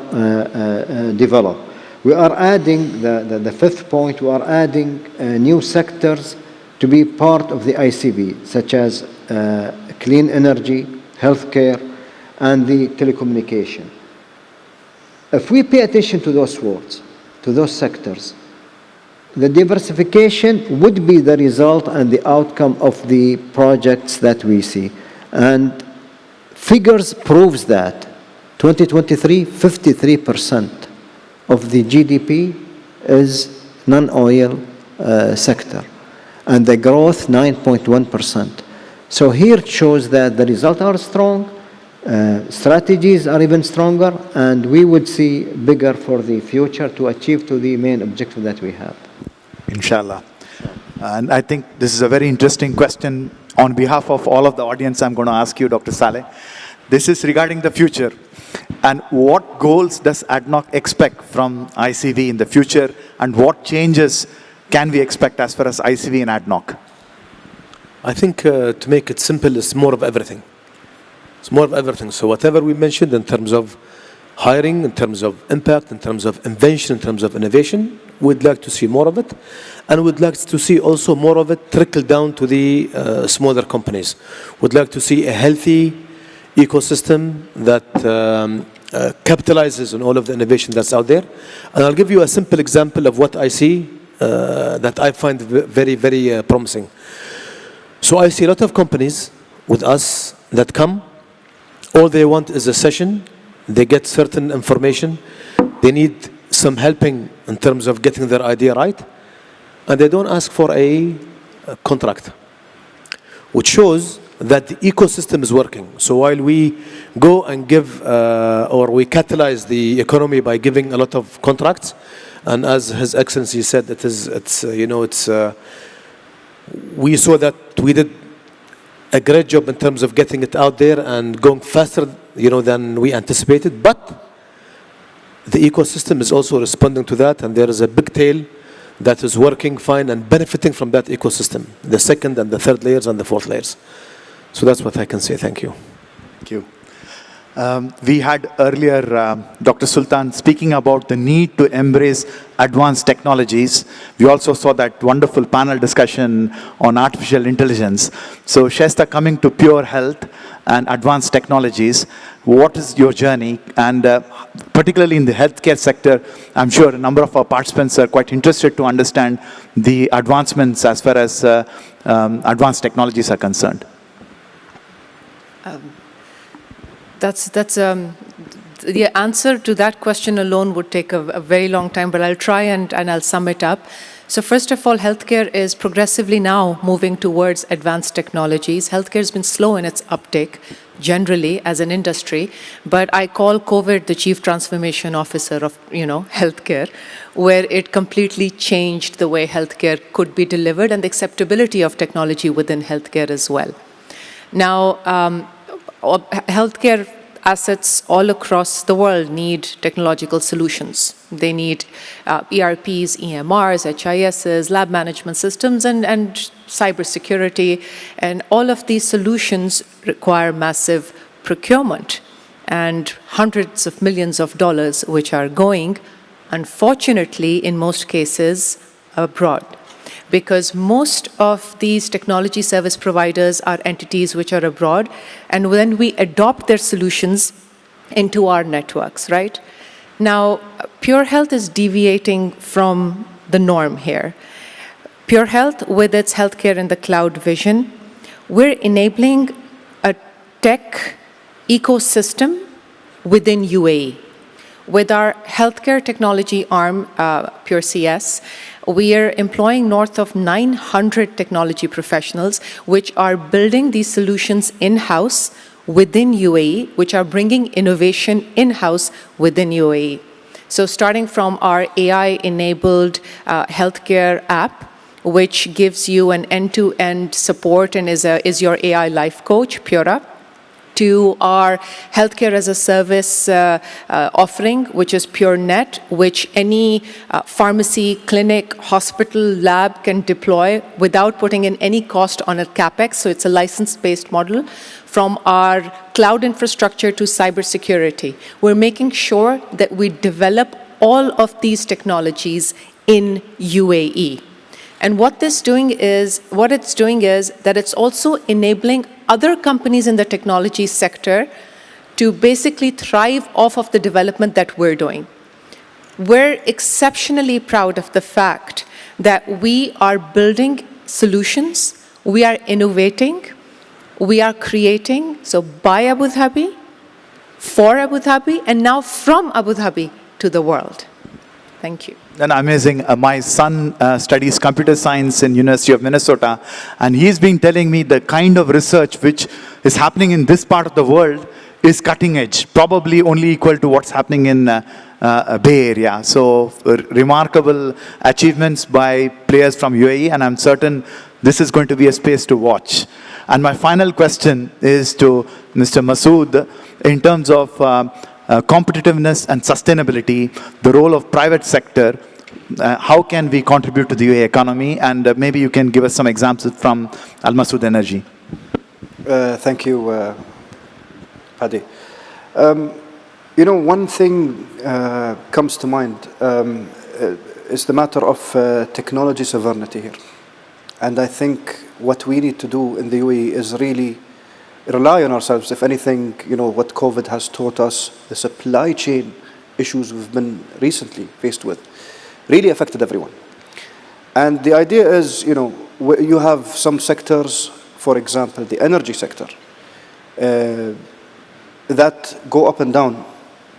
develop. We are adding, the 5th point, we are adding new sectors to be part of the ICV, such as clean energy, healthcare, and the telecommunication. If we pay attention to those words, to those sectors, the diversification would be the result and the outcome of the projects that we see. And figures proves that 2023, 53% of the GDP is non-oil sector, and the growth 9.1%. So here it shows that the results are strong, strategies are even stronger, and we would see bigger for the future to achieve to the main objective that we have. Inshallah. And I think this is a very interesting question. On behalf of all of the audience, I'm going to ask you, Dr. Saleh. This is regarding the future. And what goals does ADNOC expect from ICV in the future, and what changes can we expect as far as ICV and ADNOC? I think to make it simple, it's more of everything. It's more of everything. So whatever we mentioned in terms of hiring, in terms of impact, in terms of invention, in terms of innovation, we'd like to see more of it. And we'd like to see also more of it trickle down to the smaller companies. We'd like to see a healthy ecosystem that capitalizes on all of the innovation that's out there. And I'll give you a simple example of what I see that I find very, very promising. So I see a lot of companies with us that come, all they want is a session, they get certain information, they need some helping in terms of getting their idea right, and they don't ask for a contract, which shows that the ecosystem is working. So while we go and give, or we catalyze the economy by giving a lot of contracts, and as His Excellency said, we saw that we did a great job in terms of getting it out there and going faster, than we anticipated. But the ecosystem is also responding to that, and there is a big tail that is working fine and benefiting from that ecosystem, the second and the third layers and the fourth layers. So that's what I can say. Thank you. Thank you. We had earlier Dr. Sultan speaking about the need to embrace advanced technologies. We also saw that wonderful panel discussion on artificial intelligence. So Shasta, coming to pure health and advanced technologies, what is your journey? And particularly in the healthcare sector, I'm sure a number of our participants are quite interested to understand the advancements as far as advanced technologies are concerned. The answer to that question alone would take a very long time, but I'll try and I'll sum it up. So first of all, healthcare is progressively now moving towards advanced technologies. Healthcare has been slow in its uptake, generally, as an industry, but I call COVID the chief transformation officer of, healthcare, where it completely changed the way healthcare could be delivered and the acceptability of technology within healthcare as well. Now, healthcare assets all across the world need technological solutions. They need ERPs, EMRs, HISs, lab management systems, and cybersecurity. And all of these solutions require massive procurement and hundreds of millions of dollars, which are going, unfortunately, in most cases, abroad. Because most of these technology service providers are entities which are abroad, and when we adopt their solutions into our networks, right? Now, Pure Health is deviating from the norm here. Pure Health, with its healthcare in the cloud vision, we're enabling a tech ecosystem within UAE. With our healthcare technology arm, Pure CS, we are employing north of 900 technology professionals, which are building these solutions in-house within UAE, which are bringing innovation in-house within UAE. So starting from our AI-enabled healthcare app, which gives you an end-to-end support and is your AI life coach, Pura, to our healthcare as a service offering, which is PureNet, which any pharmacy, clinic, hospital, lab can deploy without putting in any cost on a CapEx. So it's a license-based model. From our cloud infrastructure to cybersecurity, we're making sure that we develop all of these technologies in UAE. And what it's doing is that it's also enabling other companies in the technology sector to basically thrive off of the development that we're doing. We're exceptionally proud of the fact that we are building solutions, we are innovating, we are creating, so by Abu Dhabi, for Abu Dhabi, and now from Abu Dhabi to the world. Thank you. And amazing. My son studies computer science in University of Minnesota, and he's been telling me the kind of research which is happening in this part of the world is cutting edge, probably only equal to what's happening in Bay Area. So remarkable achievements by players from UAE, and I'm certain this is going to be a space to watch. And my final question is to Mr. Masood, in terms of competitiveness and sustainability, the role of private sector, how can we contribute to the UAE economy? And maybe you can give us some examples from Al Masood Energy. Thank you, Paddy. One thing comes to mind is the matter of technology sovereignty here. And I think what we need to do in the UAE is really rely on ourselves. If anything, what COVID has taught us, the supply chain issues we've been recently faced with, really affected everyone. And the idea is, you have some sectors, for example, the energy sector, that go up and down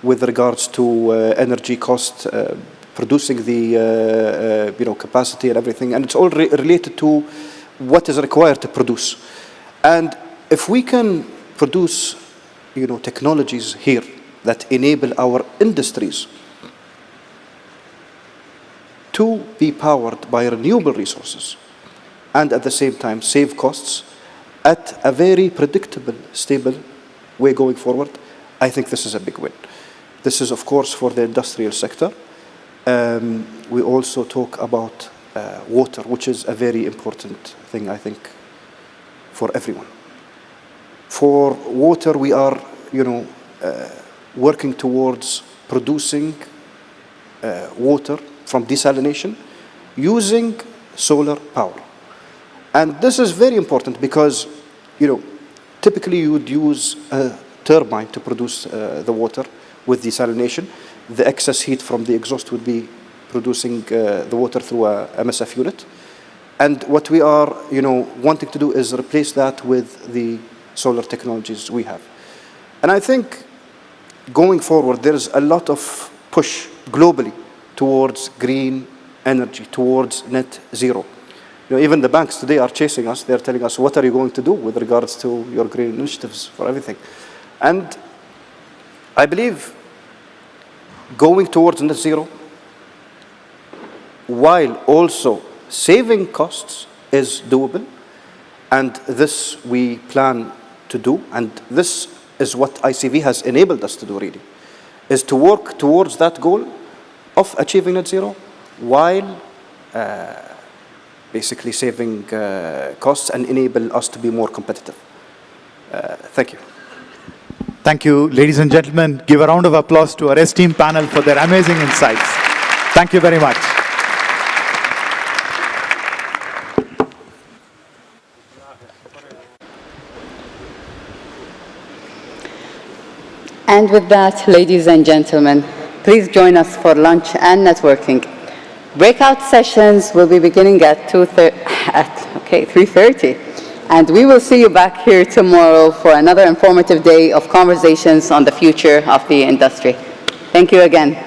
with regards to energy cost, producing the capacity and everything, and it's all related to what is required to produce. And if we can produce, technologies here that enable our industries to be powered by renewable resources, and at the same time save costs at a very predictable, stable way going forward, I think this is a big win. This is, of course, for the industrial sector. We also talk about water, which is a very important thing, I think, for everyone. For water, we are, working towards producing water from desalination using solar power. And this is very important because, typically you would use a turbine to produce the water with desalination. The excess heat from the exhaust would be producing the water through a MSF unit. And what we are, wanting to do is replace that with the solar technologies we have. And I think going forward, there's a lot of push globally towards green energy, towards net zero. Even the banks today are chasing us. They're telling us, what are you going to do with regards to your green initiatives for everything? And I believe going towards net zero, while also saving costs, is doable. And this we plan to do. And this is what ICV has enabled us to do, really, is to work towards that goal of achieving net zero while basically saving costs and enable us to be more competitive. Thank you. Thank you, ladies and gentlemen. Give a round of applause to our esteemed panel for their amazing insights. Thank you very much. And with that, ladies and gentlemen, please join us for lunch and networking. Breakout sessions will be beginning at 3:30. And we will see you back here tomorrow for another informative day of conversations on the future of the industry. Thank you again.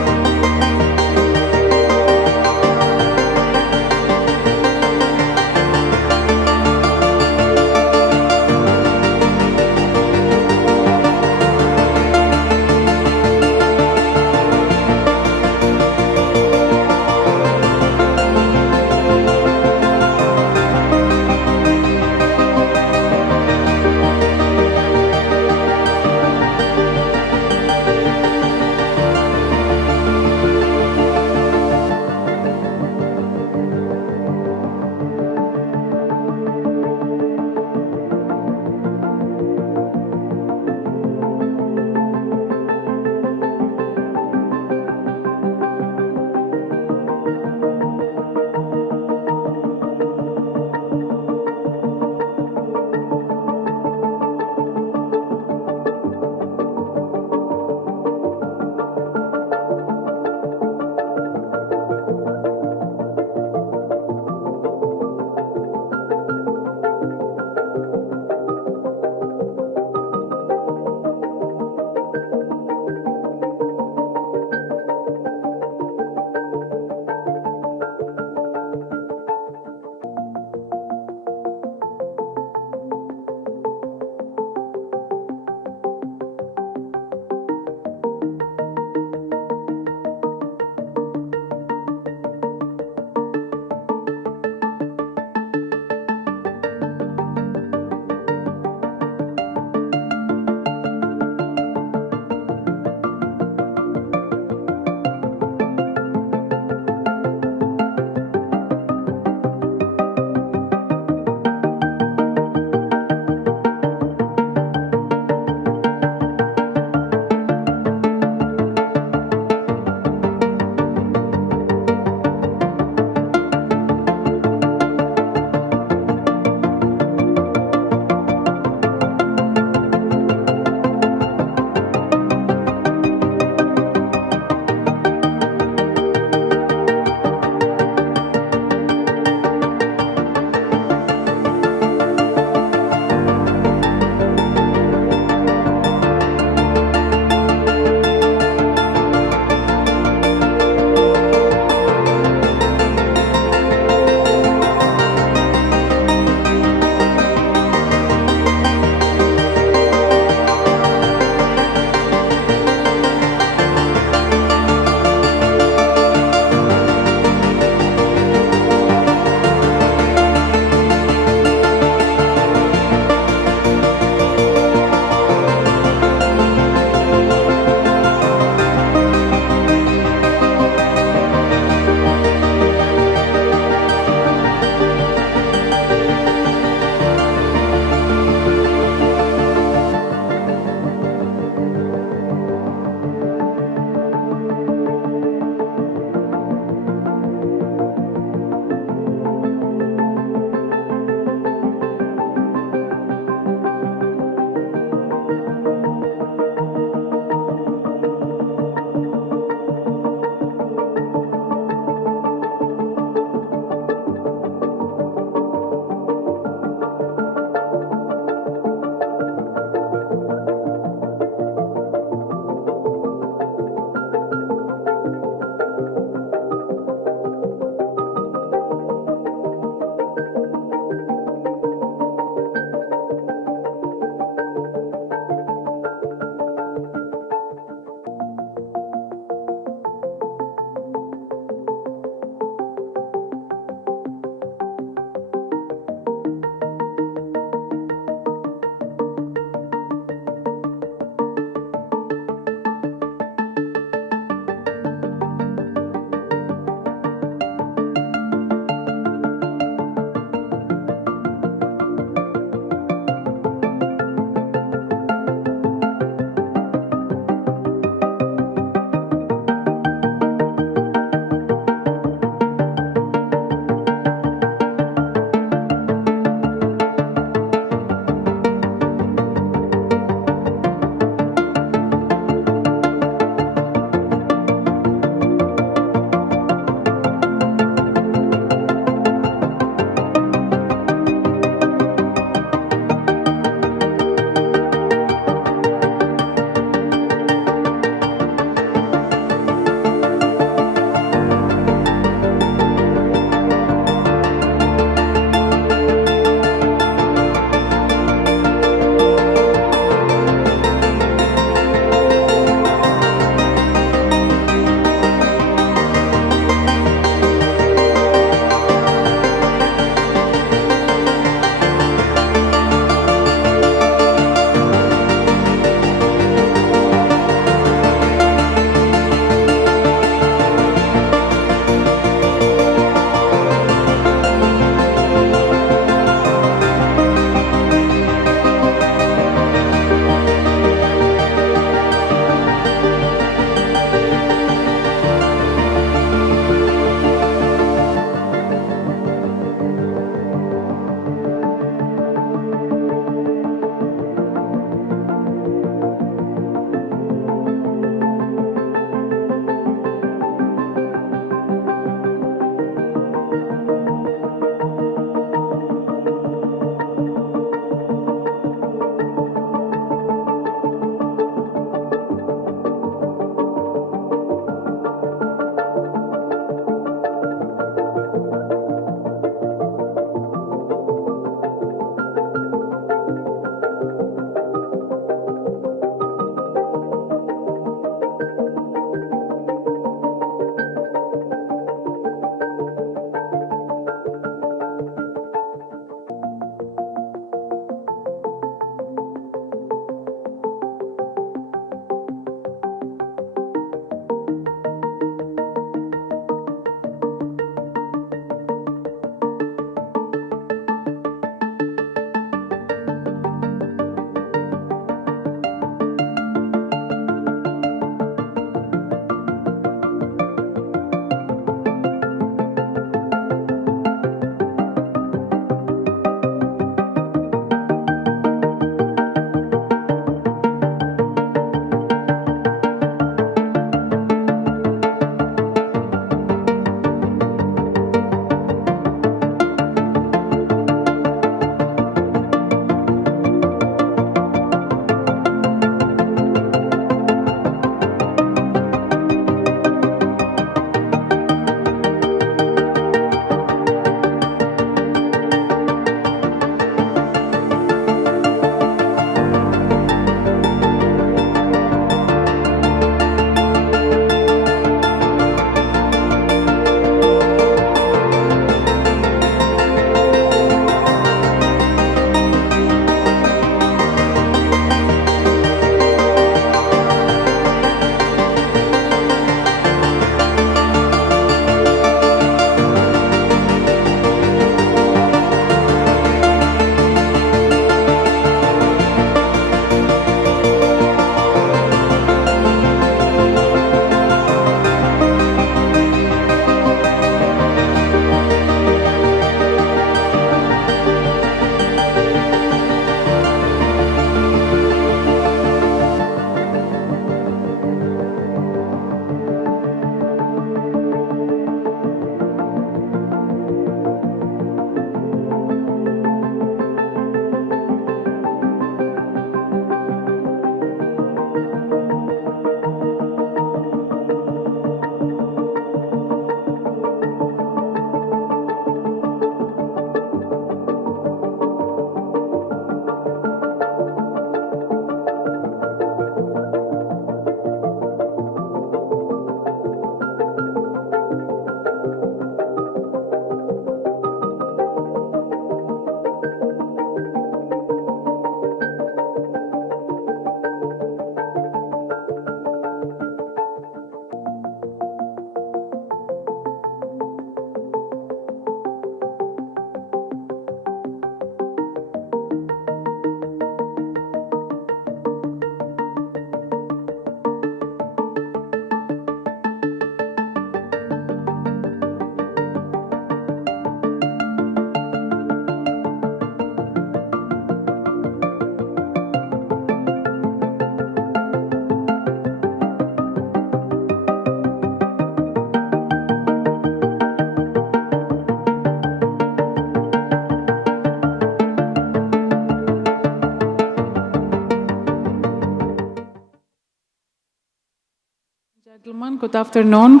everyone. Good afternoon.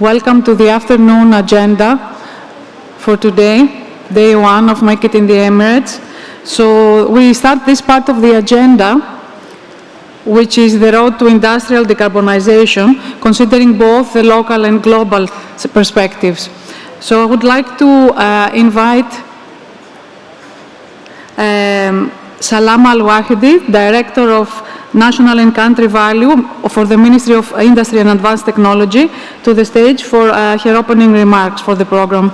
Welcome to the afternoon agenda for today, day one of Make It in the Emirates. So we start this part of the agenda, which is the road to industrial decarbonization, considering both the local and global perspectives. So I would like to invite Salam Al-Wahidi, Director of National and Country Value for the Ministry of Industry and Advanced Technology, to the stage for her opening remarks for the program.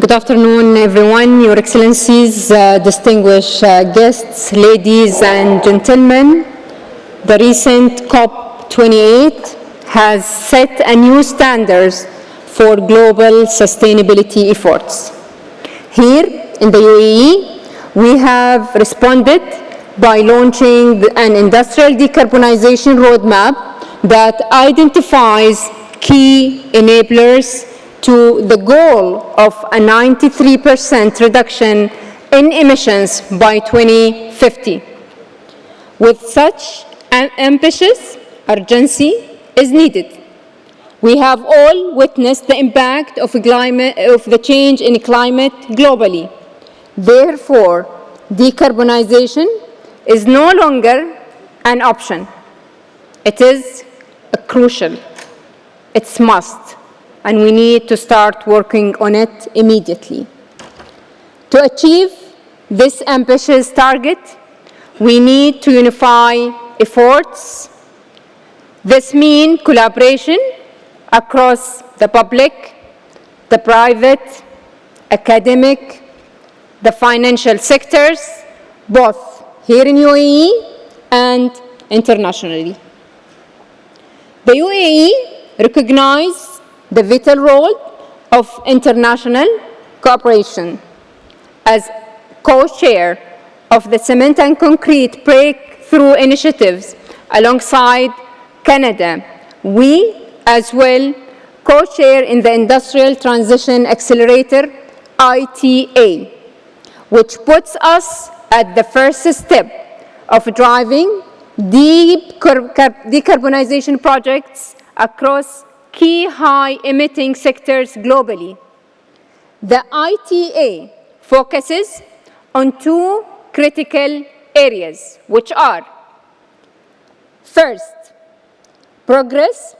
Good afternoon, everyone, Your Excellencies, distinguished guests, ladies and gentlemen. The recent COP28 has set a new standards for global sustainability efforts. Here in the UAE, we have responded by launching an industrial decarbonization roadmap that identifies key enablers to the goal of a 93% reduction in emissions by 2050. With such an ambitious urgency is needed. We have all witnessed the impact of the change in climate globally. Therefore, decarbonization is no longer an option. It is crucial. It's must. And we need to start working on it immediately. To achieve this ambitious target, we need to unify efforts. This means collaboration across the public, the private, academic, the financial sectors, both here in UAE and internationally. The UAE recognizes the vital role of international cooperation. As co-chair of the Cement and Concrete Breakthrough Initiatives alongside Canada, we as well co-chair in the Industrial Transition Accelerator, ITA, which puts us at the first step of driving deep decarbonization projects across key high-emitting sectors globally. The ITA focuses on two critical areas, which are: first, progress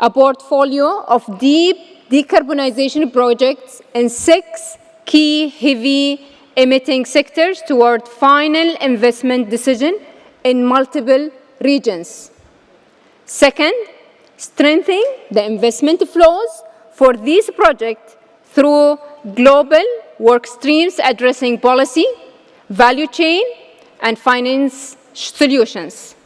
a portfolio of deep decarbonization projects in 6 key heavy-emitting sectors toward final investment decision in multiple regions. Second, strengthening the investment flows for these projects through global work streams addressing policy, value chain, and finance solutions.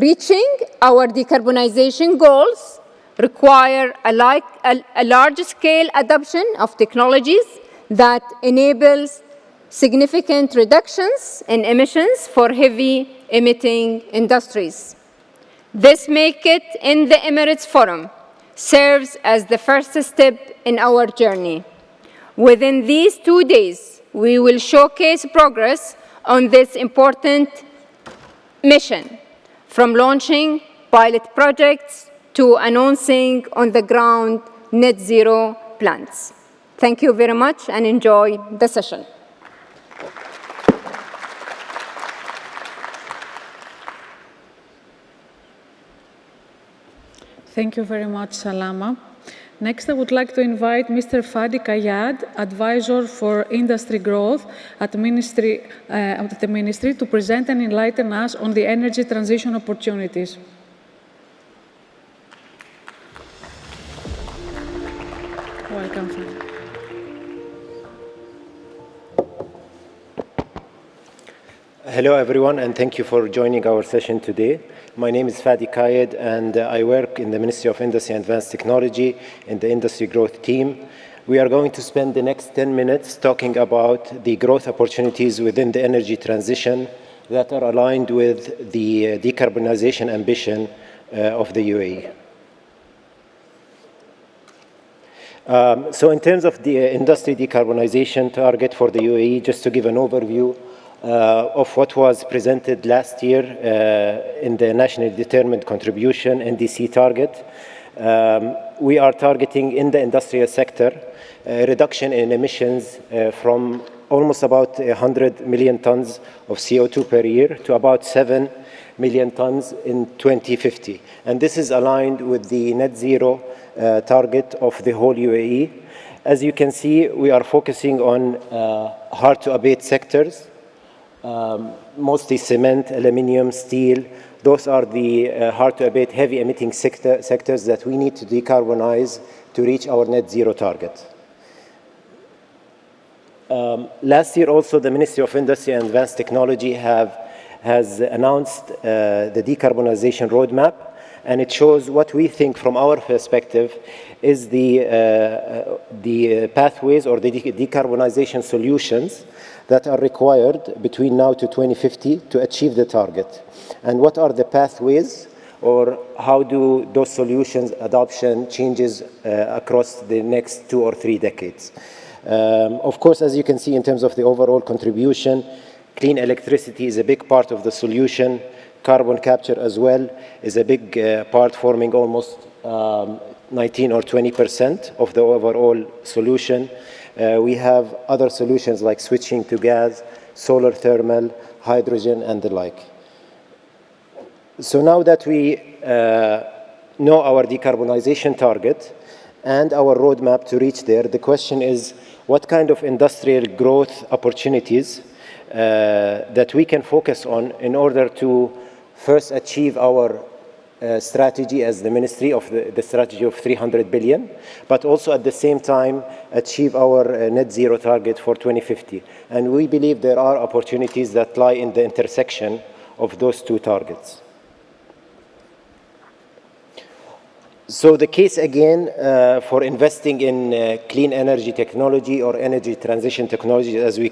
Reaching our decarbonization goals require a large-scale adoption of technologies that enables significant reductions in emissions for heavy-emitting industries. This Make It in the Emirates Forum serves as the first step in our journey. Within these 2 days, we will showcase progress on this important mission, from launching pilot projects to announcing on-the-ground net zero plans. Thank you very much and enjoy the session. Thank you very much, Salama. Next, I would like to invite Mr. Fadi Kayad, Advisor for Industry Growth at the Ministry, to present and enlighten us on the energy transition opportunities. Welcome, Fadi. Hello, everyone, and thank you for joining our session today. My name is Fadi Kayed, and I work in the Ministry of Industry and Advanced Technology in the Industry Growth team. We are going to spend the next 10 minutes talking about the growth opportunities within the energy transition that are aligned with the decarbonization ambition of the UAE. So in terms of the industry decarbonization target for the UAE, just to give an overview of what was presented last year in the Nationally Determined Contribution NDC target, we are targeting in the industrial sector a reduction in emissions from almost about 100 million tons of CO2 per year to about 7 million tons in 2050. And this is aligned with the net zero target of the whole UAE. As you can see, we are focusing on hard-to-abate sectors, mostly cement, aluminium, steel. Those are the hard-to-abate, heavy-emitting sectors that we need to decarbonize to reach our net zero target. Last year also, the Ministry of Industry and Advanced Technology has announced the decarbonization roadmap, and it shows what we think from our perspective is the pathways or the decarbonization solutions that are required between now to 2050 to achieve the target. And what are the pathways, or how do those solutions adoption changes across the next 2 or 3 decades? Of course, as you can see in terms of the overall contribution, clean electricity is a big part of the solution. Carbon capture as well is a big part, forming almost 19 or 20% of the overall solution. We have other solutions like switching to gas, solar thermal, hydrogen, and the like. So now that we know our decarbonization target and our roadmap to reach there, the question is, what kind of industrial growth opportunities that we can focus on in order to first achieve our strategy as the ministry of the strategy of 300 billion, but also at the same time achieve our net zero target for 2050. And we believe there are opportunities that lie in the intersection of those two targets. So the case again for investing in clean energy technology or energy transition technology, as we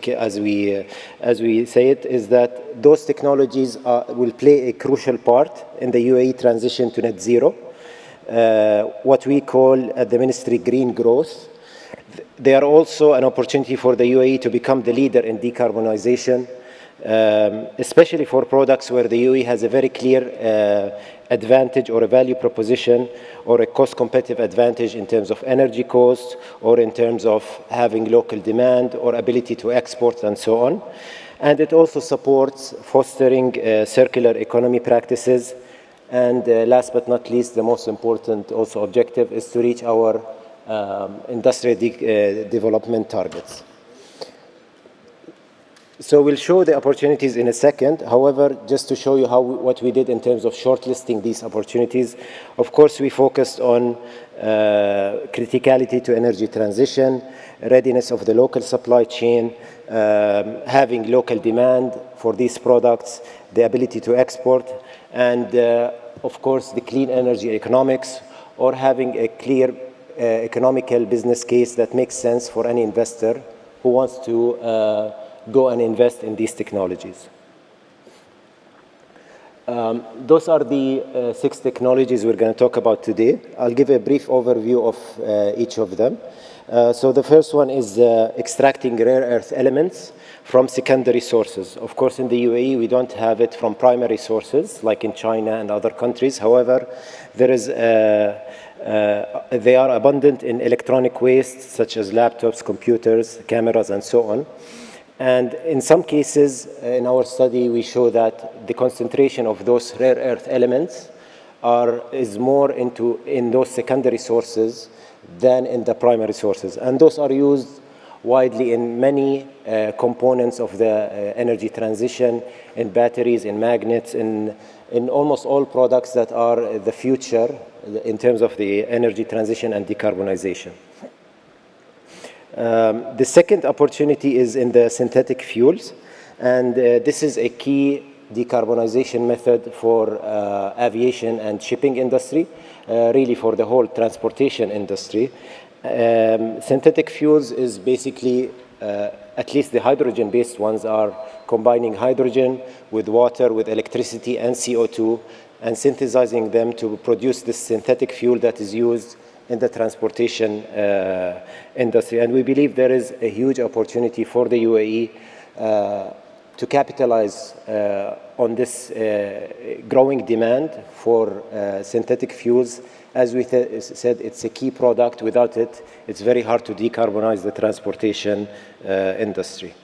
say it, is that those technologies will play a crucial part in the UAE transition to net zero, what we call at the ministry green growth. They are also an opportunity for the UAE to become the leader in decarbonization, especially for products where the UAE has a very clear advantage or a value proposition or a cost competitive advantage in terms of energy costs or in terms of having local demand or ability to export and so on. And it also supports fostering circular economy practices. And last but not least, the most important also objective is to reach our industrial development targets. So we'll show the opportunities in a second. However, just to show you what we did in terms of shortlisting these opportunities, of course, we focused on criticality to energy transition, readiness of the local supply chain, having local demand for these products, the ability to export, and of course, the clean energy economics, or having a clear economical business case that makes sense for any investor who wants to go and invest in these technologies. Those are the 6 technologies we're going to talk about today. I'll give a brief overview of each of them. So the first one is extracting rare earth elements from secondary sources. Of course, in the UAE, we don't have it from primary sources, like in China and other countries. However, there is they are abundant in electronic waste, such as laptops, computers, cameras, and so on. And in some cases, in our study, we show that the concentration of those rare earth elements is more in those secondary sources than in the primary sources. And those are used widely in many components of the energy transition, in batteries, in magnets, in almost all products that are the future in terms of the energy transition and decarbonization. The second opportunity is in the synthetic fuels, and this is a key decarbonization method for aviation and shipping industry, really for the whole transportation industry. Synthetic fuels is basically, at least the hydrogen-based ones are combining hydrogen with water, with electricity and CO2, and synthesizing them to produce this synthetic fuel that is used in the transportation industry. And we believe there is a huge opportunity for the UAE to capitalize on this growing demand for synthetic fuels. As we said, it's a key product. Without it, it's very hard to decarbonize the transportation industry.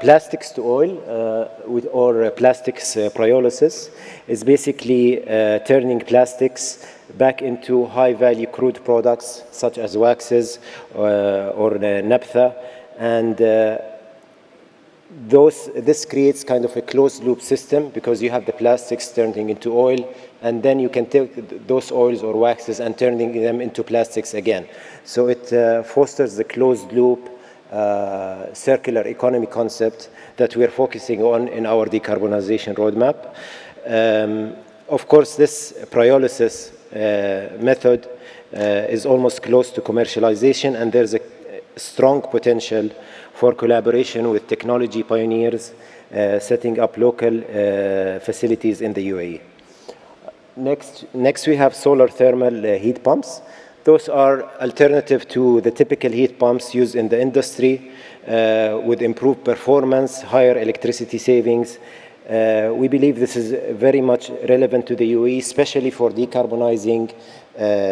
Plastics to oil, or plastics pyrolysis, is basically turning plastics back into high-value crude products such as waxes or naphtha, and this creates kind of a closed-loop system because you have the plastics turning into oil, and then you can take those oils or waxes and turning them into plastics again. So it fosters the closed-loop circular economy concept that we are focusing on in our decarbonization roadmap. Of course, this pyrolysis method is almost close to commercialization, and there's a strong potential for collaboration with technology pioneers setting up local facilities in the UAE. Next we have solar thermal heat pumps. Those are alternative to the typical heat pumps used in the industry with improved performance, higher electricity savings. We believe this is very much relevant to the UAE, especially for decarbonizing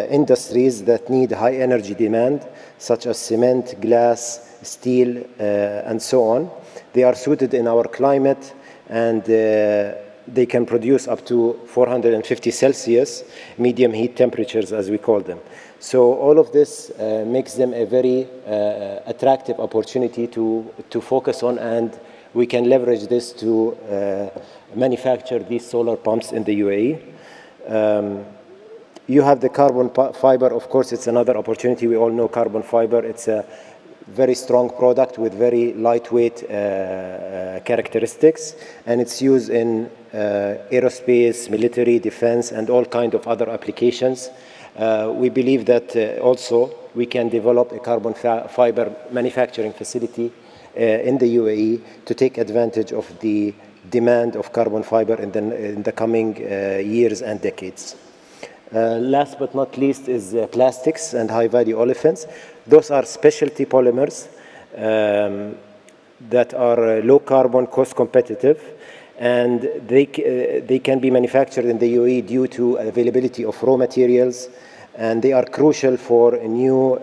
industries that need high energy demand, such as cement, glass, steel, and so on. They are suited in our climate, and they can produce up to 450 Celsius, medium heat temperatures as we call them. So all of this makes them a very attractive opportunity to focus on, and we can leverage this to manufacture these solar pumps in the UAE. You have the carbon fiber. Of course, it's another opportunity. We all know carbon fiber. It's a very strong product with very lightweight characteristics, and it's used in aerospace, military, defense, and all kinds of other applications. We believe that also we can develop a carbon fiber manufacturing facility in the UAE to take advantage of the demand of carbon fiber in the coming years and decades. Last but not least is plastics and high-value olefins. Those are specialty polymers that are low carbon, cost competitive, and they can be manufactured in the UAE due to availability of raw materials, and they are crucial for new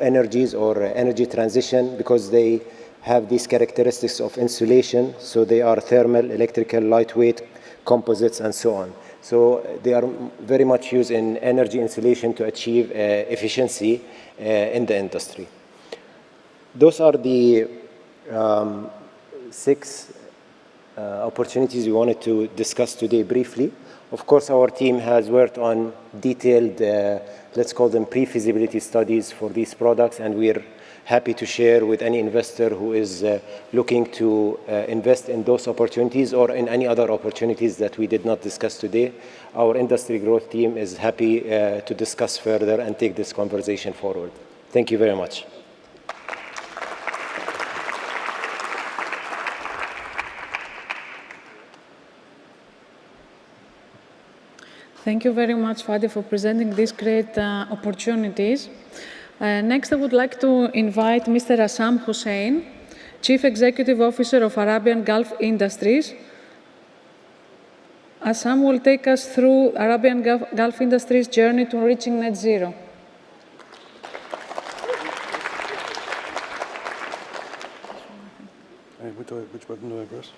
energies or energy transition because they have these characteristics of insulation, so they are thermal, electrical, lightweight, composites, and so on. So they are very much used in energy insulation to achieve efficiency in the industry. Those are the 6 opportunities we wanted to discuss today briefly. Of course, our team has worked on detailed, let's call them pre-feasibility studies for these products, and we're happy to share with any investor who is looking to invest in those opportunities or in any other opportunities that we did not discuss today. Our industry growth team is happy to discuss further and take this conversation forward. Thank you very much. Thank you very much, Fadi, for presenting these great opportunities. Next, I would like to invite Mr. Assam Hussain, Chief Executive Officer of Arabian Gulf Industries. Assam will take us through Arabian Gulf Industries' journey to reaching net zero. Which button do I press?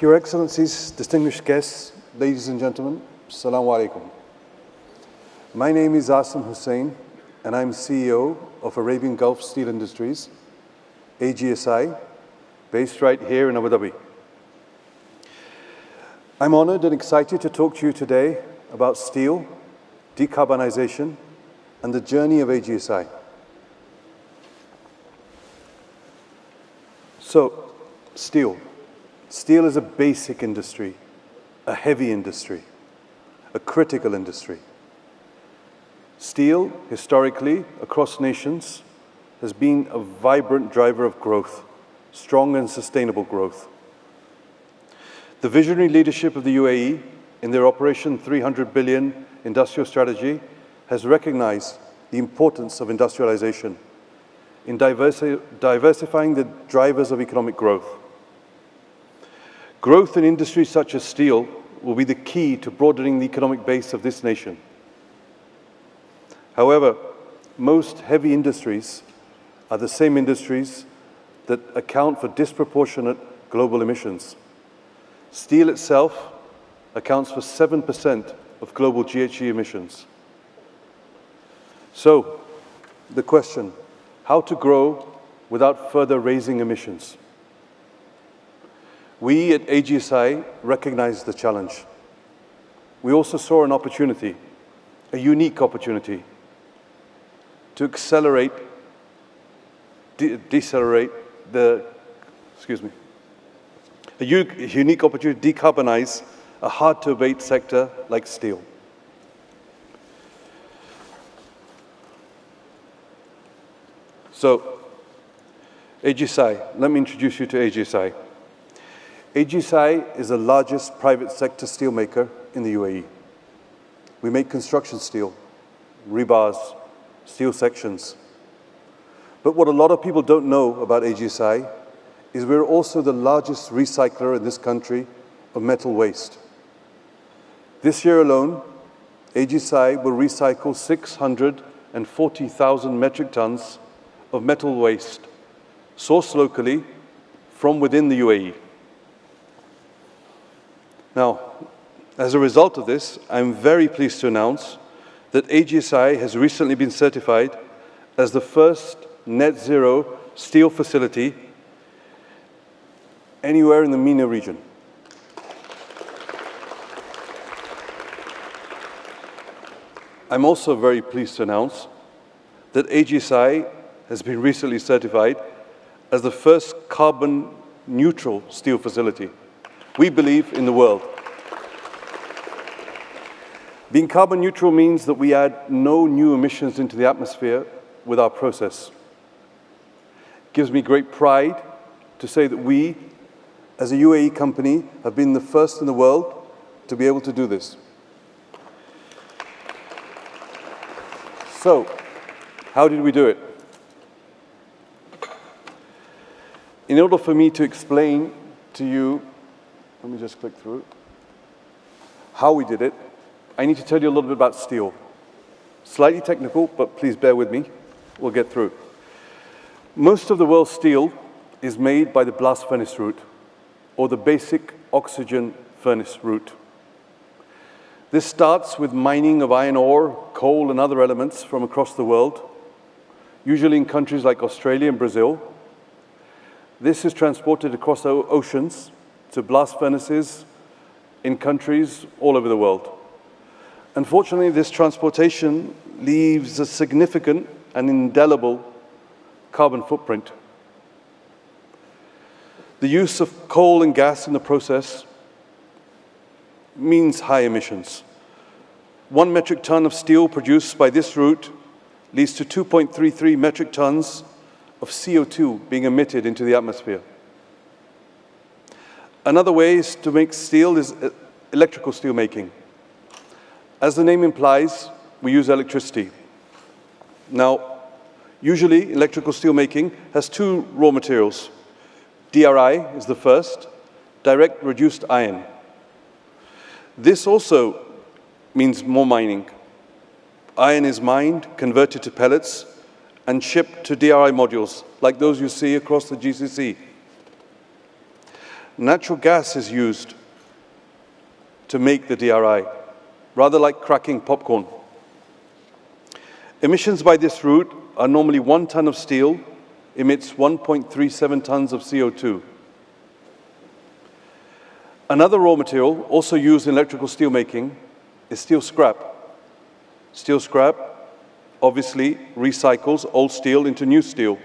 Your Excellencies, distinguished guests, ladies and gentlemen, Assalamu alaikum. My name is Assam Hussain, and I'm CEO of Arabian Gulf Steel Industries, AGSI, based right here in Abu Dhabi. I'm honored and excited to talk to you today about steel, decarbonization, and the journey of AGSI. So, steel. Steel is a basic industry, a heavy industry, a critical industry. Steel, historically, across nations, has been a vibrant driver of growth, strong and sustainable growth. The visionary leadership of the UAE in their Operation 300 Billion industrial strategy has recognized the importance of industrialization in diversifying the drivers of economic growth. Growth in industries such as steel will be the key to broadening the economic base of this nation. However, most heavy industries are the same industries that account for disproportionate global emissions. Steel itself accounts for 7% of global GHG emissions. So, the question, how to grow without further raising emissions? We at AGSI recognize the challenge. We also saw an opportunity, a unique opportunity, to accelerate, decelerate the, a unique opportunity to decarbonize a hard-to-abate sector like steel. So, AGSI, let me introduce you to AGSI. AGSI is the largest private sector steelmaker in the UAE. We make construction steel, rebars, steel sections. But what a lot of people don't know about AGSI is we're also the largest recycler in this country of metal waste. This year alone, AGSI will recycle 640,000 metric tons of metal waste, sourced locally from within the UAE. Now, as a result of this, I'm very pleased to announce that AGSI has recently been certified as the first net zero steel facility anywhere in the MENA region. I'm also very pleased to announce that AGSI has been recently certified as the first carbon neutral steel facility, we believe, in the world. Being carbon neutral means that we add no new emissions into the atmosphere with our process. It gives me great pride to say that we, as a UAE company, have been the first in the world to be able to do this. So, how did we do it? In order for me to explain to you, let me just click through it, how we did it, I need to tell you a little bit about steel. Slightly technical, but please bear with me. We'll get through. Most of the world's steel is made by the blast furnace route, or the basic oxygen furnace route. This starts with mining of iron ore, coal, and other elements from across the world, usually in countries like Australia and Brazil. This is transported across the oceans to blast furnaces in countries all over the world. Unfortunately, this transportation leaves a significant and indelible carbon footprint. The use of coal and gas in the process means high emissions. 1 metric ton of steel produced by this route leads to 2.33 metric tons of CO2 being emitted into the atmosphere. Another way to make steel is electrical steel making. As the name implies, we use electricity. Now, usually electrical steel making has two raw materials. DRI is the first, direct reduced iron. This also means more mining. Iron is mined, converted to pellets, and shipped to DRI modules, like those you see across the GCC. Natural gas is used to make the DRI, rather like cracking popcorn. Emissions by this route are normally 1 ton of steel emits 1.37 tons of CO2. Another raw material also used in electrical steel making is steel scrap. Steel scrap obviously recycles old steel into new steel.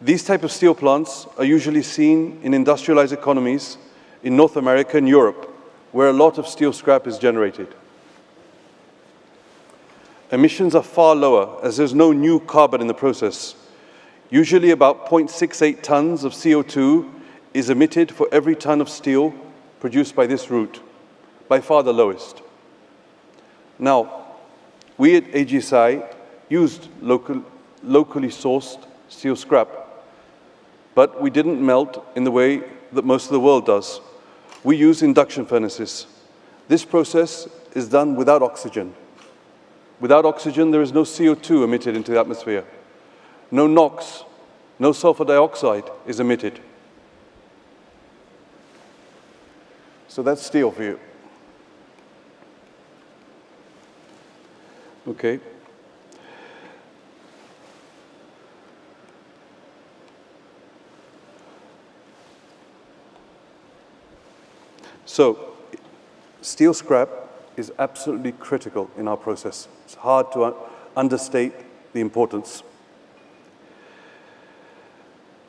These type of steel plants are usually seen in industrialized economies in North America and Europe, where a lot of steel scrap is generated. Emissions are far lower, as there's no new carbon in the process. Usually about 0.68 tons of CO2 is emitted for every ton of steel produced by this route, by far the lowest. Now, we at AGSI used locally sourced steel scrap, but we didn't melt in the way that most of the world does. We use induction furnaces. This process is done without oxygen. Without oxygen, there is no CO2 emitted into the atmosphere. No NOx, no sulfur dioxide is emitted. So that's steel for you. Okay. So, steel scrap is absolutely critical in our process. It's hard to understate the importance.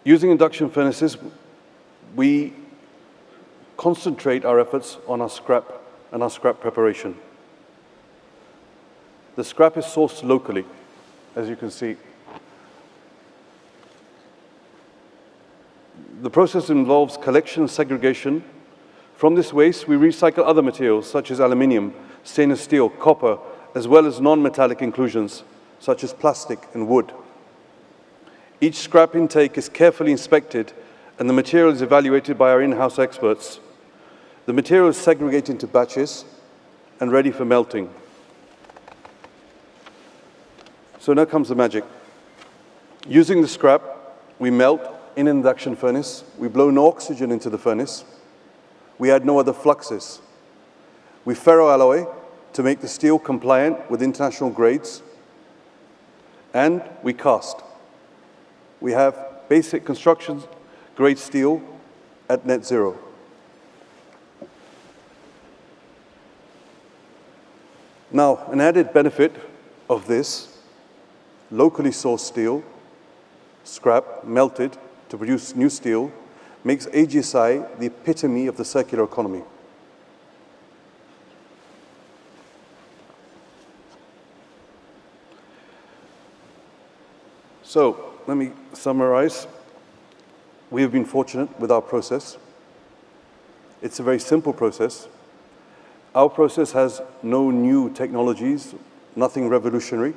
Using induction furnaces, we concentrate our efforts on our scrap and our scrap preparation. The scrap is sourced locally, as you can see. The process involves collection and segregation. From this waste, we recycle other materials, such as aluminium, stainless steel, copper, as well as non-metallic inclusions, such as plastic and wood. Each scrap intake is carefully inspected, and the material is evaluated by our in-house experts. The material is segregated into batches and ready for melting. So now comes the magic. Using the scrap, we melt in an induction furnace. We blow no oxygen into the furnace. We add no other fluxes. We ferroalloy to make the steel compliant with international grades. And we cast. We have basic construction grade steel at net zero. Now, an added benefit of this locally sourced steel, scrap, melted to produce new steel, makes AGSI the epitome of the circular economy. So, let me summarize. We have been fortunate with our process. It's a very simple process. Our process has no new technologies, nothing revolutionary.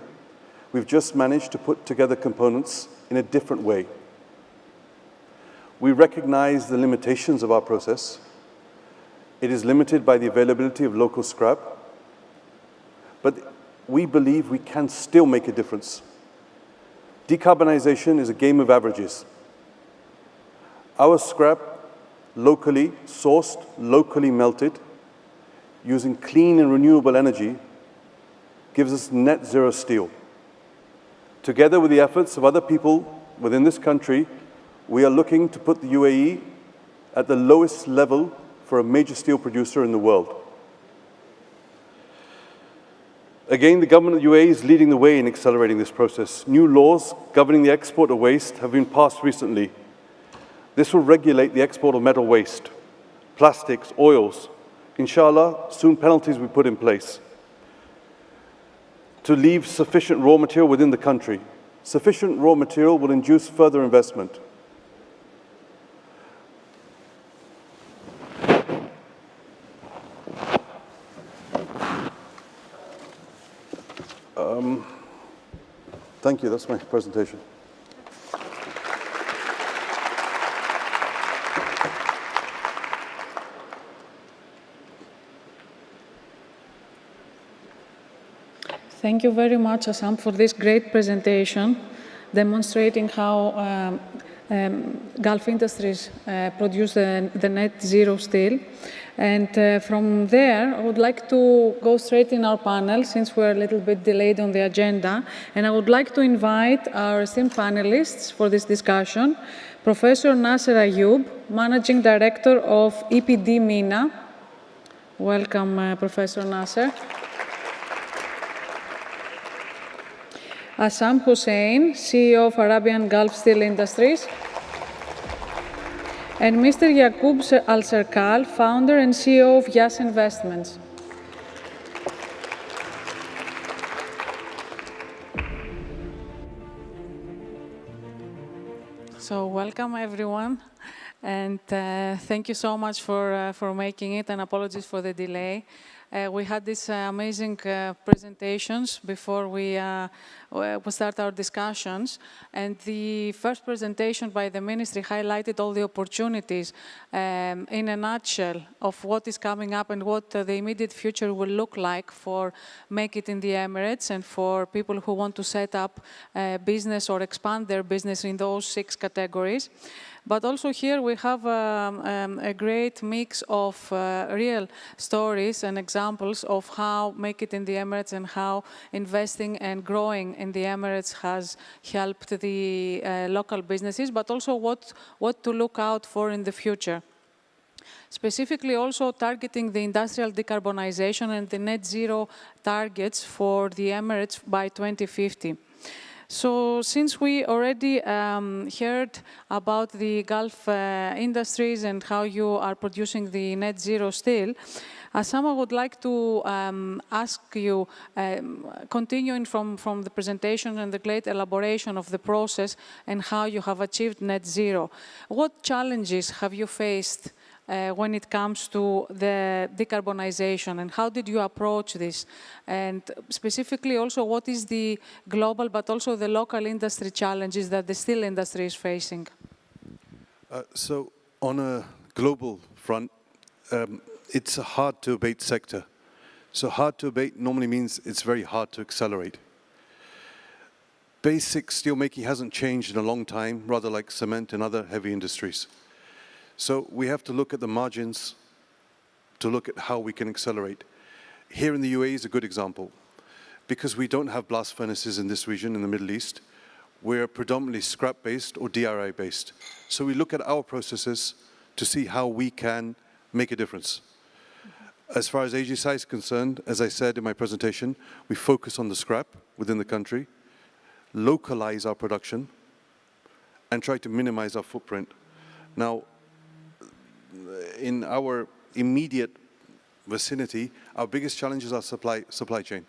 We've just managed to put together components in a different way. We recognize the limitations of our process. It is limited by the availability of local scrap, but we believe we can still make a difference. Decarbonization is a game of averages. Our scrap, locally sourced, locally melted, using clean and renewable energy, gives us net zero steel. Together with the efforts of other people within this country, we are looking to put the UAE at the lowest level for a major steel producer in the world. Again, the government of the UAE is leading the way in accelerating this process. New laws governing the export of waste have been passed recently. This will regulate the export of metal waste, plastics, oils. Inshallah, soon penalties will be put in place to leave sufficient raw material within the country. Sufficient raw material will induce further investment. Thank you. That's my presentation. Thank you very much, Assam, for this great presentation, demonstrating how Gulf industries produce the net zero steel. And from there, I would like to go straight in our panel, since we're a little bit delayed on the agenda. And I would like to invite our esteemed panelists for this discussion, Professor Nasser Ayub, Managing Director of EPD MENA. Welcome, Professor Nasser. Assam Hussain, CEO of Arabian Gulf Steel Industries. And Mr. Yaqub Al-Serkal, founder and CEO of Yas Investments. So welcome, everyone. And thank you so much for making it, and apologies for the delay. We had these amazing presentations before we start our discussions. And the first presentation by the ministry highlighted all the opportunities in a nutshell of what is coming up and what the immediate future will look like for Make It in the Emirates and for people who want to set up business or expand their business in those 6 categories. But also here we have a great mix of real stories and examples of how Make It in the Emirates and how investing and growing in the Emirates has helped the local businesses, but also what to look out for in the future. Specifically also targeting the industrial decarbonization and the net zero targets for the Emirates by 2050. So since we already heard about the Gulf industries and how you are producing the net zero steel, Asama would like to ask you, continuing from the presentation and the great elaboration of the process and how you have achieved net zero, what challenges have you faced when it comes to the decarbonization, and how did you approach this? And specifically also, what is the global but also the local industry challenges that the steel industry is facing? So on a global front, it's a hard to abate sector. So hard to abate normally means it's very hard to accelerate. Basic steelmaking hasn't changed in a long time, rather like cement and other heavy industries. So we have to look at the margins to look at how we can accelerate. Here in the UAE is a good example. Because we don't have blast furnaces in this region, in the Middle East, we're predominantly scrap-based or DRI-based. So we look at our processes to see how we can make a difference. As far as AGSI is concerned, as I said in my presentation, we focus on the scrap within the country, localize our production, and try to minimize our footprint. Now, in our immediate vicinity, our biggest challenge is our supply chain.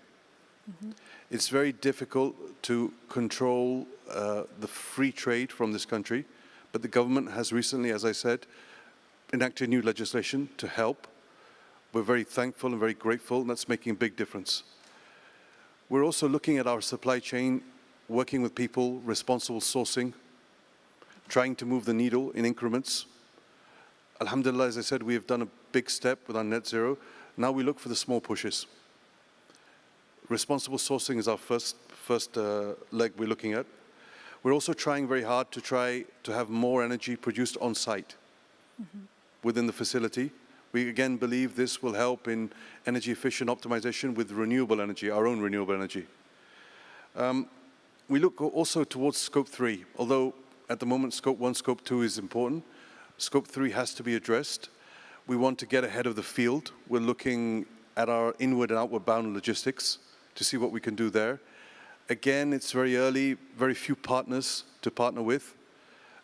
It's very difficult to control the free trade from this country, but the government has recently, as I said, enacted new legislation to help. We're very thankful and very grateful, and that's making a big difference. We're also looking at our supply chain, working with people, responsible sourcing, trying to move the needle in increments. Alhamdulillah, as I said, we have done a big step with our net zero. Now we look for the small pushes. Responsible sourcing is our first leg we're looking at. We're also trying very hard to have more energy produced on site within the facility. We again believe this will help in energy efficient optimization with renewable energy, our own renewable energy. We look also towards scope 3, although at the moment scope 1, scope 2 is important. Scope 3 has to be addressed. We want to get ahead of the field. We're looking at our inward and outward bound logistics to see what we can do there. Again, it's very early, very few partners to partner with.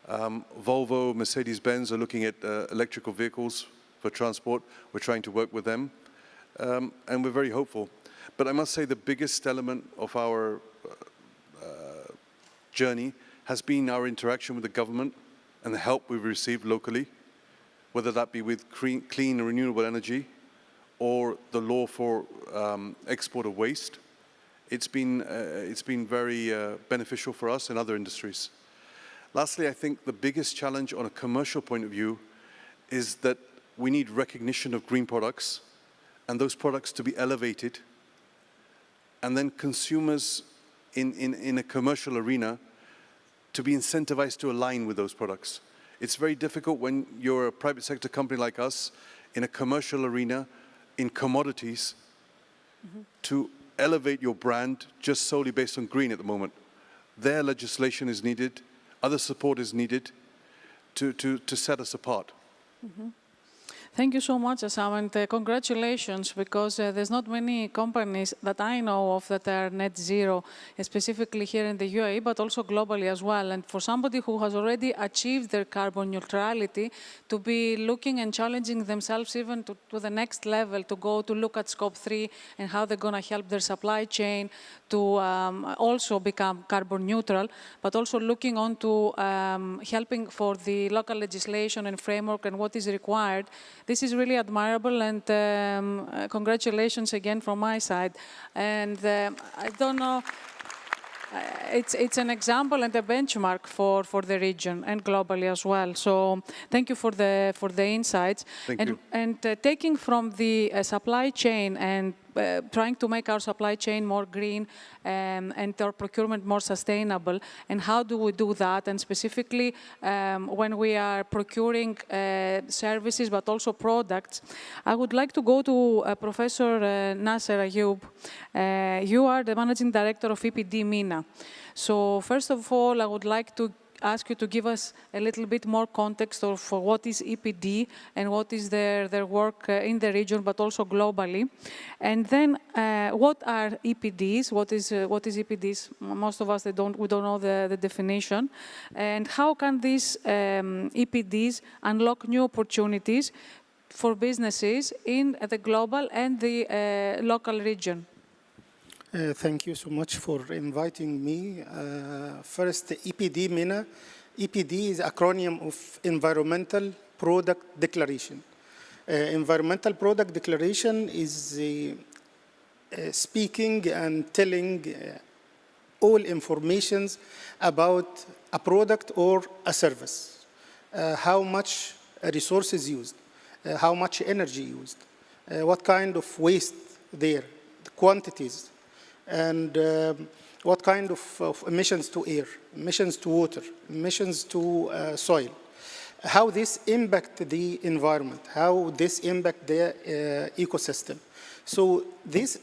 Volvo, Mercedes-Benz are looking at electrical vehicles for transport. We're trying to work with them, and we're very hopeful. But I must say the biggest element of our journey has been our interaction with the government and the help we've received locally, whether that be with clean and renewable energy or the law for export of waste. It's been very beneficial for us and other industries. Lastly, I think the biggest challenge on a commercial point of view is that we need recognition of green products and those products to be elevated, and then consumers in a commercial arena to be incentivized to align with those products. It's very difficult when you're a private sector company like us in a commercial arena, in commodities, to elevate your brand just solely based on green at the moment. Their legislation is needed, other support is needed to set us apart. Thank you so much, Assam, and congratulations, because there's not many companies that I know of that are net zero, specifically here in the UAE, but also globally as well. And for somebody who has already achieved their carbon neutrality, to be looking and challenging themselves even to the next level, to go to look at scope 3 and how they're going to help their supply chain to also become carbon neutral, but also looking on to helping for the local legislation and framework and what is required. This is really admirable, and congratulations again from my side. And I don't know, it's an example and a benchmark for the region and globally as well. So thank you for the insights. Thank you. And taking from the supply chain and trying to make our supply chain more green and our procurement more sustainable. And how do we do that? And specifically, when we are procuring services, but also products, I would like to go to Professor Nasser Ayub. You are the Managing Director of EPD MENA. So first of all, I would like to ask you to give us a little bit more context of what is EPD and what is their work in the region, but also globally. And then what are EPDs? What is EPDs? Most of us, we don't know the definition. And how can these EPDs unlock new opportunities for businesses in the global and the local region? Thank you so much for inviting me. First, EPD MENA. EPD is acronym of Environmental Product Declaration. Environmental Product Declaration is speaking and telling all informations about a product or a service. How much resources used, how much energy used, what kind of waste there, the quantities, and what kind of emissions to air, emissions to water, emissions to soil, how this impact the environment, how this impact the ecosystem. So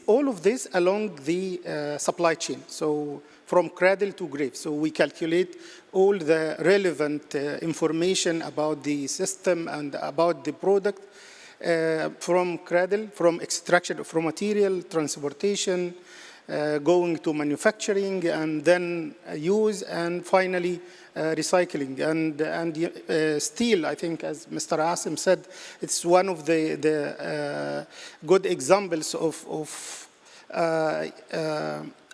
all of this along the supply chain, so from cradle to grave. So we calculate all the relevant information about the system and about the product from cradle, from extraction of raw material, transportation, going to manufacturing, and then use, and finally recycling. And steel, I think, as Mr. Asim said, it's one of the good examples of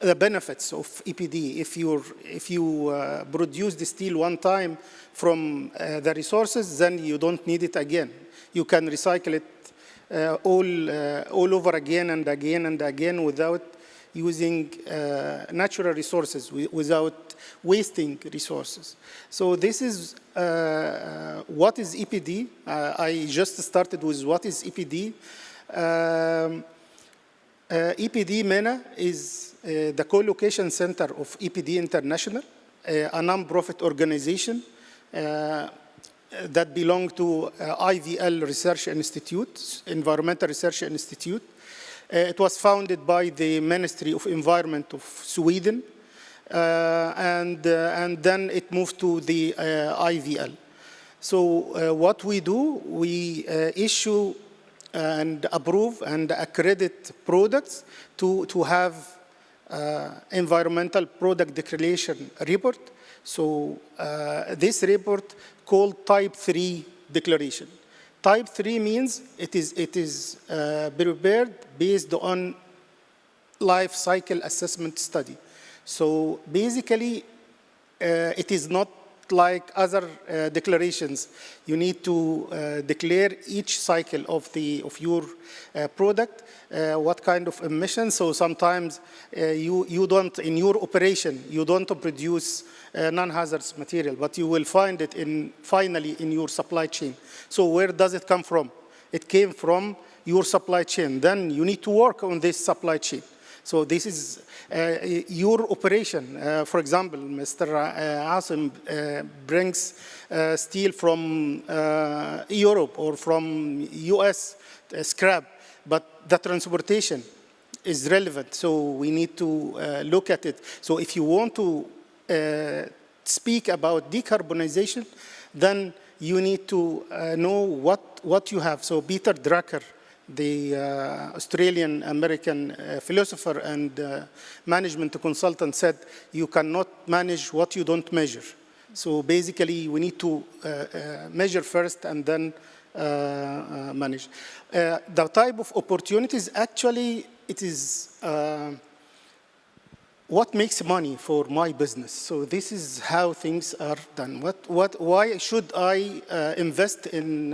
the benefits of EPD. If you produce the steel one time from the resources, then you don't need it again. You can recycle it all over again and again and again without using natural resources, without wasting resources. So this is what is EPD. I just started with what is EPD. EPD MENA is the co-location center of EPD International, a non-profit organization that belongs to IVL Research Institute, Environmental Research Institute. It was founded by the Ministry of Environment of Sweden, and then it moved to the IVL. So what we do, we issue and approve and accredit products to have environmental product declaration report. So this report called Type 3 declaration. Type 3 means it is prepared based on life cycle assessment study. So basically, it is not like other declarations. You need to declare each cycle of your product, what kind of emissions. So sometimes you don't, in your operation, you don't produce non-hazardous material, but you will find it finally in your supply chain. So where does it come from? It came from your supply chain. Then you need to work on this supply chain. So this is your operation. For example, Mr. Asim brings steel from Europe or from US scrap, but the transportation is relevant. So we need to look at it. So if you want to speak about decarbonization, then you need to know what you have. So Peter Drucker, the Australian-American philosopher and management consultant, said, you cannot manage what you don't measure. So basically, we need to measure first and then manage. The type of opportunities, actually, it is what makes money for my business. So this is how things are done. Why should I invest in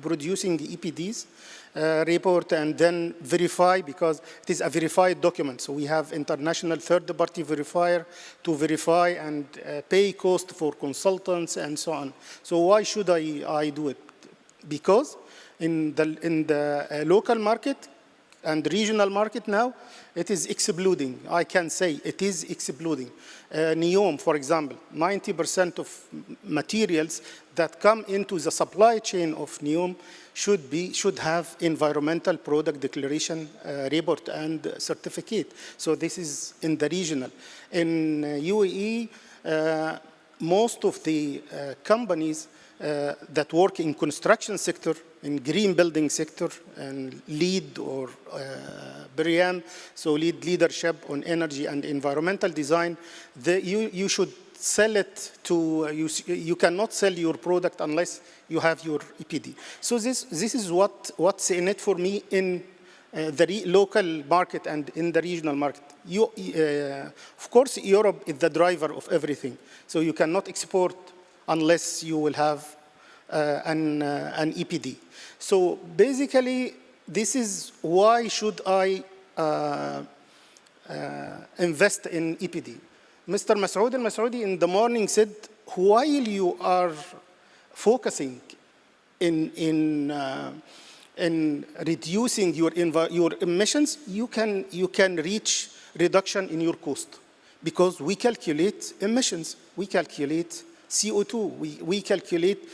producing the EPDs report and then verify, because it is a verified document. So we have international third-party verifier to verify and pay cost for consultants and so on. So why should I do it? Because in the local market and regional market now, it is exploding. I can say it is exploding. NEOM, for example, 90% of materials that come into the supply chain of NEOM should have environmental product declaration report and certificate. So this is in the regional. In UAE, most of the companies that work in construction sector, in green building sector, and LEED or BREEAM, so leadership on energy and environmental design, you should sell it to, you cannot sell your product unless you have your EPD. So this is what's in it for me in the local market and in the regional market. Of course, Europe is the driver of everything. So you cannot export unless you will have an EPD. So basically, this is why should I invest in EPD. Mr. Masoud al-Masoudi in the morning said, while you are focusing in reducing your emissions, you can reach reduction in your cost, because we calculate emissions, we calculate CO2, we calculate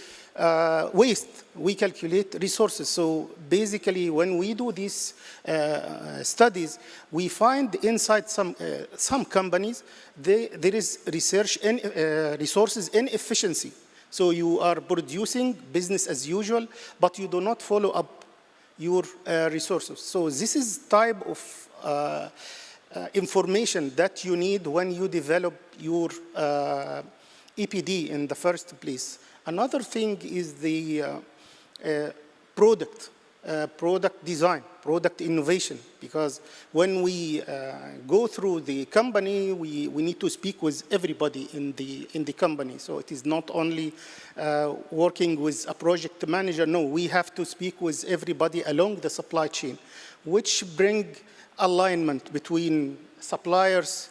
waste, we calculate resources. So basically, when we do these studies, we find inside some companies there is research and resources inefficiency. So you are producing business as usual, but you do not follow up your resources. So this is type of information that you need when you develop your EPD in the first place. Another thing is the product design, product innovation, because when we go through the company, we need to speak with everybody in the company. So it is not only working with a project manager. No, we have to speak with everybody along the supply chain, which bring alignment between suppliers,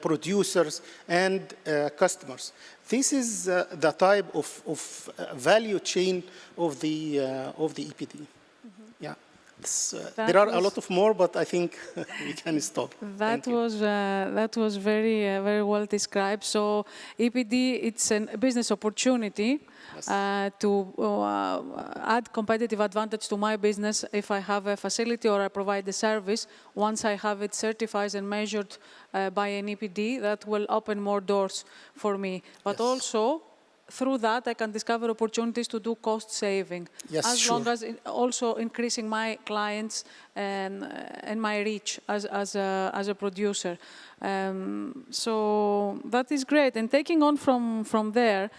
producers, and customers. This is the type of value chain of the EPD. Mm-hmm. Yeah. There are a lot of more, but I think we can stop. That was very very well described. So EPD, it's a business opportunity. Yes. To add competitive advantage to my business if I have a facility or I provide the service. Once I have it certified and measured by an EPD, that will open more doors for me. But yes, also, through that, I can discover opportunities to do cost saving, yes, as sure, long as also increasing my clients and my reach as a producer. So that is great. And taking on from there,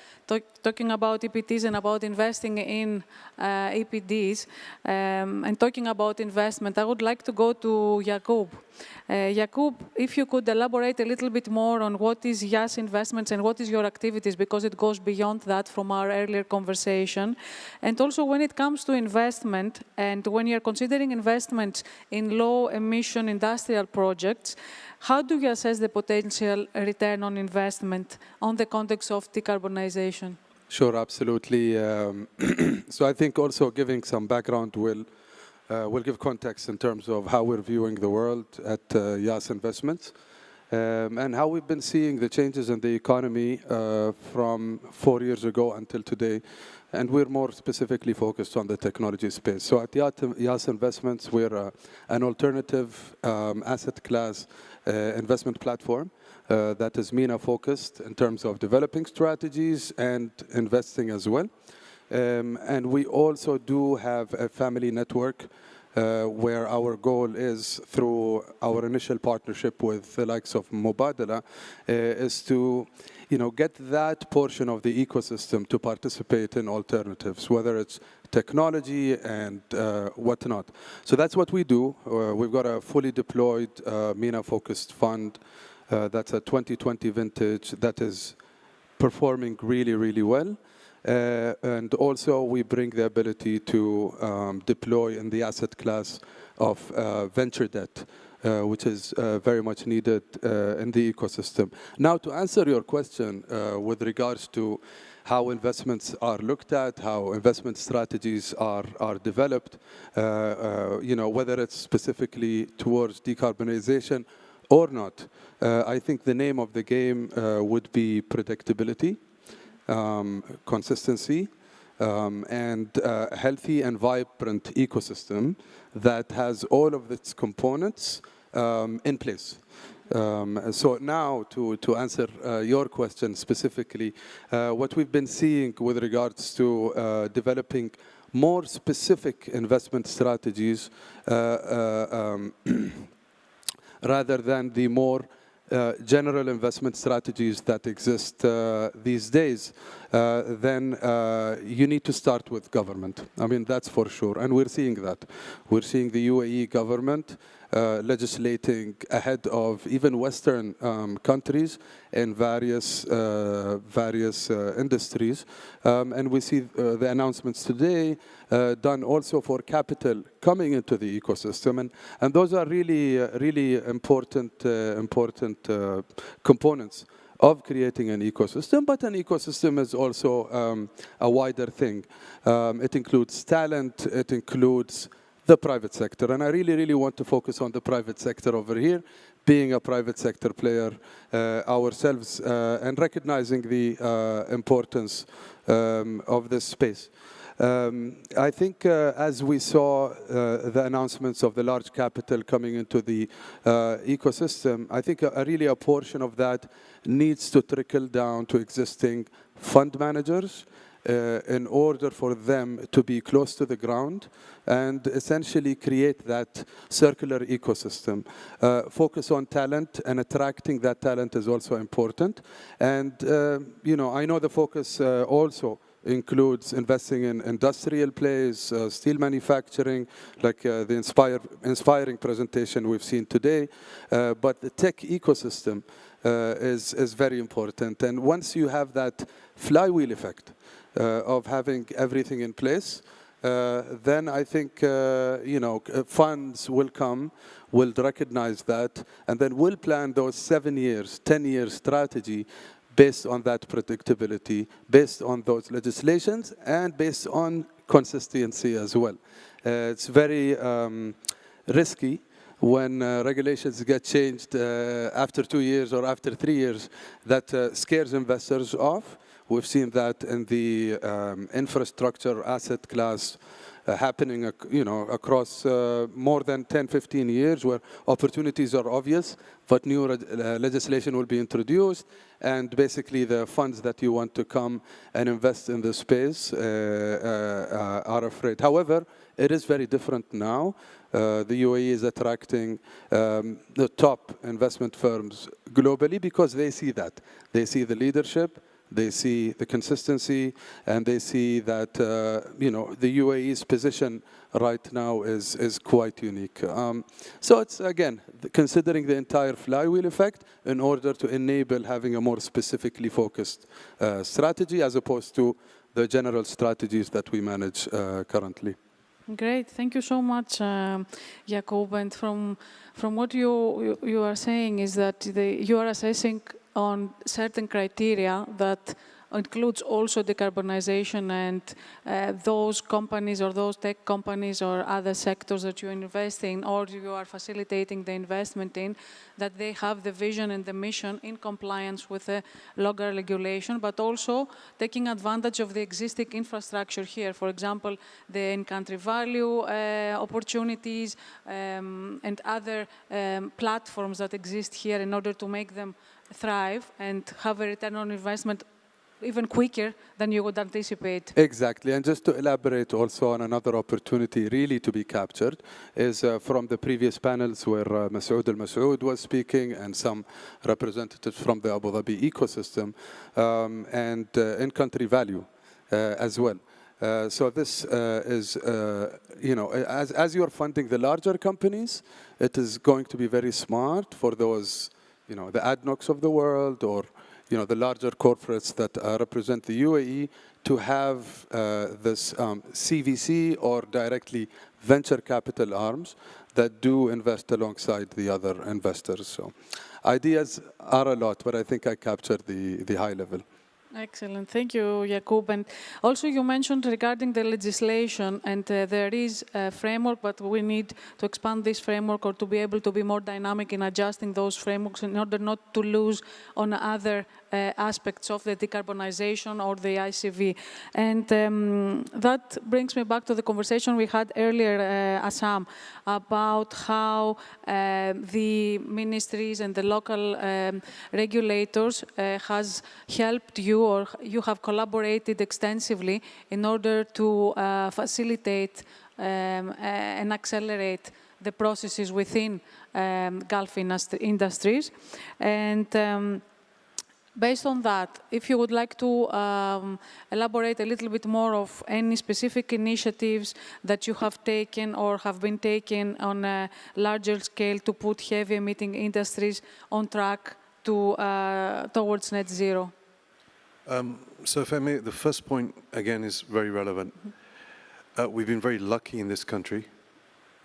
talking about EPDs and about investing in EPDs, and talking about investment, I would like to go to Jakub. Jakub, if you could elaborate a little bit more on what is YAS Investments and what is your activities, because it goes beyond that from our earlier conversation. And also when it comes to investment, and when you're considering investments in low-emission industrial projects, how do you assess the potential return on investment on the context of decarbonization? Sure, absolutely. So I think also giving some background will give context in terms of how we're viewing the world at YAS Investments and how we've been seeing the changes in the economy from 4 years ago until today. And we're more specifically focused on the technology space. So at YAS Investments, we're an alternative asset class investment platform that is MENA focused in terms of developing strategies and investing as well. And we also do have a family network where our goal is, through our initial partnership with the likes of Mubadala, is to get that portion of the ecosystem to participate in alternatives, whether it's technology and whatnot. So that's what we do. We've got a fully deployed MENA-focused fund that's a 2020 vintage that is performing really, really well. And also we bring the ability to deploy in the asset class of venture debt, which is very much needed in the ecosystem. Now, to answer your question with regards to how investments are looked at, how investment strategies are developed, whether it's specifically towards decarbonization or not, I think the name of the game would be predictability, consistency, and a healthy and vibrant ecosystem that has all of its components in place. So now, to answer your question specifically, what we've been seeing with regards to developing more specific investment strategies rather than the more general investment strategies that exist these days, then you need to start with government. I mean, that's for sure. And we're seeing that. We're seeing the UAE government legislating ahead of even Western countries in various industries. And we see the announcements today done also for capital coming into the ecosystem. And those are really, really important components of creating an ecosystem. But an ecosystem is also a wider thing. It includes talent. It includes the private sector. And I really, really want to focus on the private sector over here, being a private sector player ourselves and recognizing the importance of this space. I think as we saw the announcements of the large capital coming into the ecosystem, I think really a portion of that needs to trickle down to existing fund managers in order for them to be close to the ground and essentially create that circular ecosystem. Focus on talent, and attracting that talent is also important. And, I know the focus also includes investing in industrial plays, steel manufacturing, like the inspiring presentation we've seen today. But the tech ecosystem is very important. And once you have that flywheel effect of having everything in place, then I think, funds will come, will recognize that, and then will plan those 7 years, 10-year strategy based on that predictability, based on those legislations, and based on consistency as well. It's very risky when regulations get changed after 2 years or after 3 years. That scares investors off. We've seen that in the infrastructure asset class happening, across more than 10, 15 years, where opportunities are obvious, but new legislation will be introduced, and basically the funds that you want to come and invest in the space are afraid. However, it is very different now. The UAE is attracting the top investment firms globally because they see that. They see the leadership, they see the consistency, and they see that the UAE's position right now is quite unique. So it's, again, considering the entire flywheel effect in order to enable having a more specifically focused strategy as opposed to the general strategies that we manage currently. Great, thank you so much, Jacob. And from what you are saying is that you are assessing on certain criteria that includes also decarbonization, and those companies or those tech companies or other sectors that you invest in or you are facilitating the investment in, that they have the vision and the mission in compliance with the local regulation, but also taking advantage of the existing infrastructure here. For example, the in-country value opportunities and other platforms that exist here in order to make them thrive and have a return on investment even quicker than you would anticipate. Exactly, and just to elaborate also on another opportunity really to be captured is from the previous panels where Masoud Al-Masoud was speaking and some representatives from the Abu Dhabi ecosystem and in-country value as well. So this is, as you're funding the larger companies, it is going to be very smart for those, the ADNOCs of the world or the larger corporates that represent the UAE to have this CVC or directly venture capital arms that do invest alongside the other investors. So ideas are a lot, but I think I captured the high level. Excellent. Thank you, Yaqub. And also you mentioned regarding the legislation, and there is a framework, but we need to expand this framework or to be able to be more dynamic in adjusting those frameworks in order not to lose on other aspects of the decarbonization or the ICV. And that brings me back to the conversation we had earlier, Assam, about how the ministries and the local regulators has helped you, or you have collaborated extensively in order to facilitate and accelerate the processes within Gulf industries. And based on that, if you would like to elaborate a little bit more of any specific initiatives that you have taken or have been taken on a larger scale to put heavy emitting industries on track to towards net zero. So if I may, the first point, again, is very relevant. We've been very lucky in this country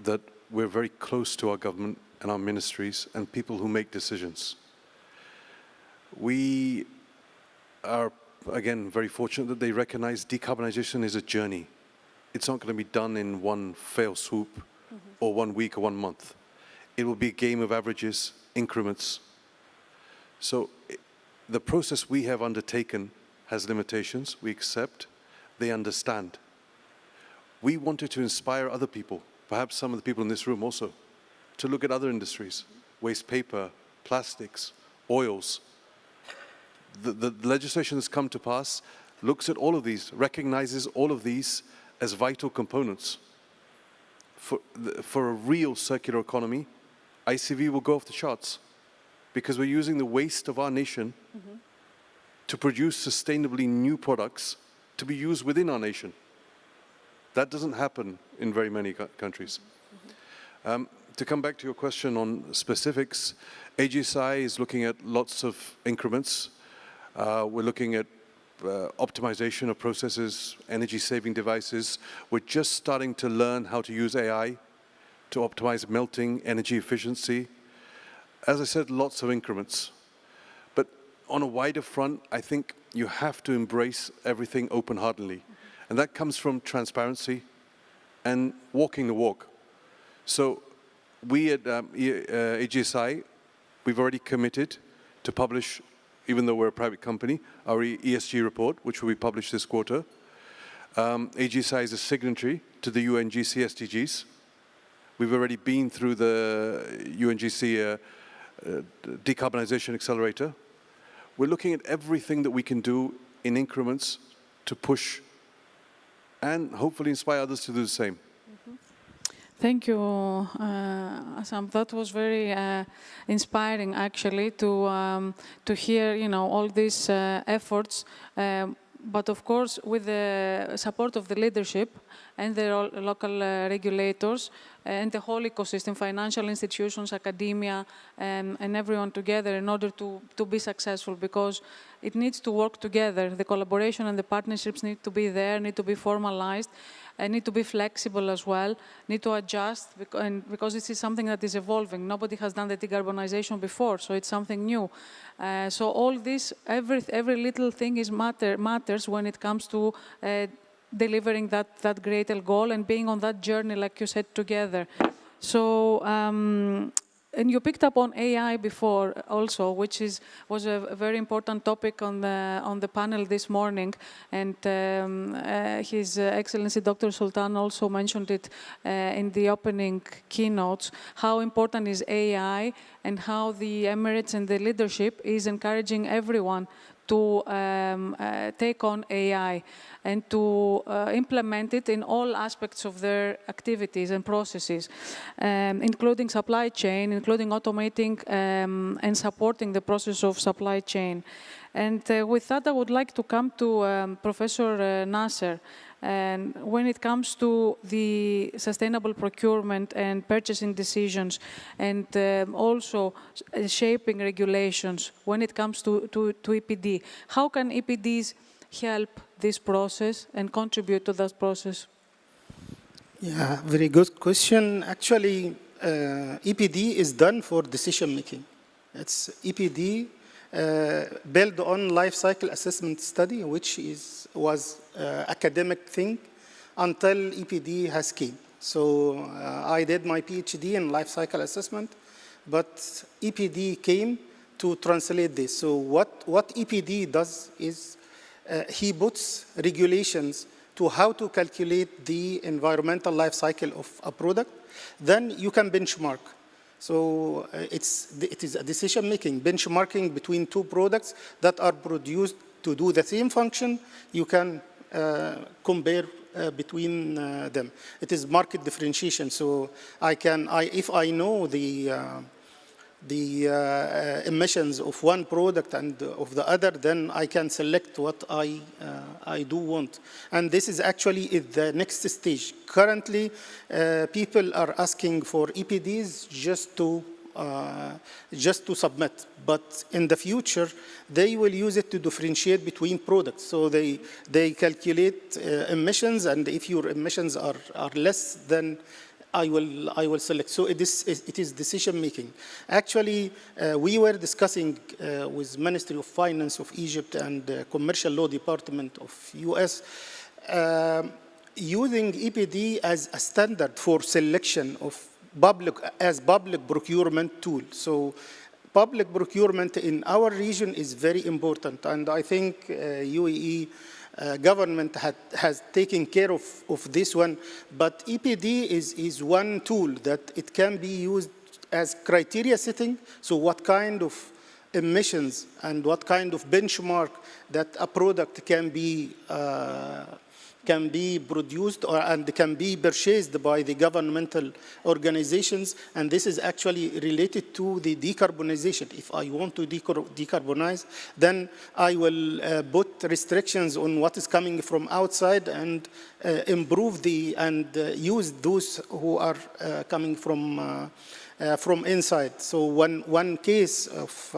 that we're very close to our government and our ministries and people who make decisions. We are, again, very fortunate that they recognize decarbonization is a journey. It's not going to be done in one fell swoop or 1 week or 1 month. It will be a game of averages, increments. So the process we have undertaken has limitations. We accept. They understand. We wanted to inspire other people, perhaps some of the people in this room also, to look at other industries, waste paper, plastics, oils. The legislation that's come to pass looks at all of these, recognizes all of these as vital components. For a real circular economy, ICV will go off the charts because we're using the waste of our nation to produce sustainably new products to be used within our nation. That doesn't happen in very many countries. To come back to your question on specifics, AGSI is looking at lots of increments. We're looking at optimization of processes, energy-saving devices. We're just starting to learn how to use AI to optimize melting, energy efficiency. As I said, lots of increments. But on a wider front, I think you have to embrace everything open-heartedly. And that comes from transparency and walking the walk. So we at AGSI, we've already committed to publish, even though we're a private company, our ESG report, which will be published this quarter. AGSI is a signatory to the UNGC SDGs. We've already been through the UNGC Decarbonization Accelerator. We're looking at everything that we can do in increments to push and hopefully inspire others to do the same. Thank you, Assam. That was very inspiring, actually, to hear, all these efforts. But of course, with the support of the leadership and the local regulators and the whole ecosystem, financial institutions, academia, and everyone together in order to be successful, because it needs to work together. The collaboration and the partnerships need to be there, need to be formalized, and need to be flexible as well, need to adjust, because this is something that is evolving. Nobody has done the decarbonization before, so it's something new. So all this, every little thing matters when it comes to delivering that greater goal and being on that journey, like you said, together. So, and you picked up on AI before also, which was a very important topic on the panel this morning. And His Excellency Dr. Sultan also mentioned it in the opening keynotes, how important is AI and how the Emirates and the leadership is encouraging everyone to take on AI and to implement it in all aspects of their activities and processes, including supply chain, including automating and supporting the process of supply chain. And with that, I would like to come to Professor Nasser. And when it comes to the sustainable procurement and purchasing decisions, and also shaping regulations, when it comes to EPD, how can EPDs help this process and contribute to that process? Yeah, very good question. Actually, EPD is done for decision making. It's EPD built on life cycle assessment study, which was academic thing until EPD has came. So I did my PhD in life cycle assessment, but EPD came to translate this. So what EPD does is he puts regulations to how to calculate the environmental life cycle of a product. Then you can benchmark. So it is a decision-making, benchmarking between two products that are produced to do the same function. You can compare between them. It is market differentiation. So if I know the emissions of one product and of the other, then I can select what I do want. And this is actually the next stage. Currently, people are asking for EPDs just to submit. But in the future, they will use it to differentiate between products. So they calculate emissions, and if your emissions are less, then I will select. So it is decision making. Actually, we were discussing with Ministry of Finance of Egypt and Commercial Law Department of US using EPD as a standard for selection of public procurement tool. So public procurement in our region is very important, and I think UAE government has taken care of this one, but EPD is one tool that it can be used as criteria setting. So what kind of emissions and what kind of benchmark that a product can be produced and can be purchased by the governmental organizations, and this is actually related to the decarbonization. If I want to decarbonize, then I will put restrictions on what is coming from outside and improve and use those who are coming from inside. So one case of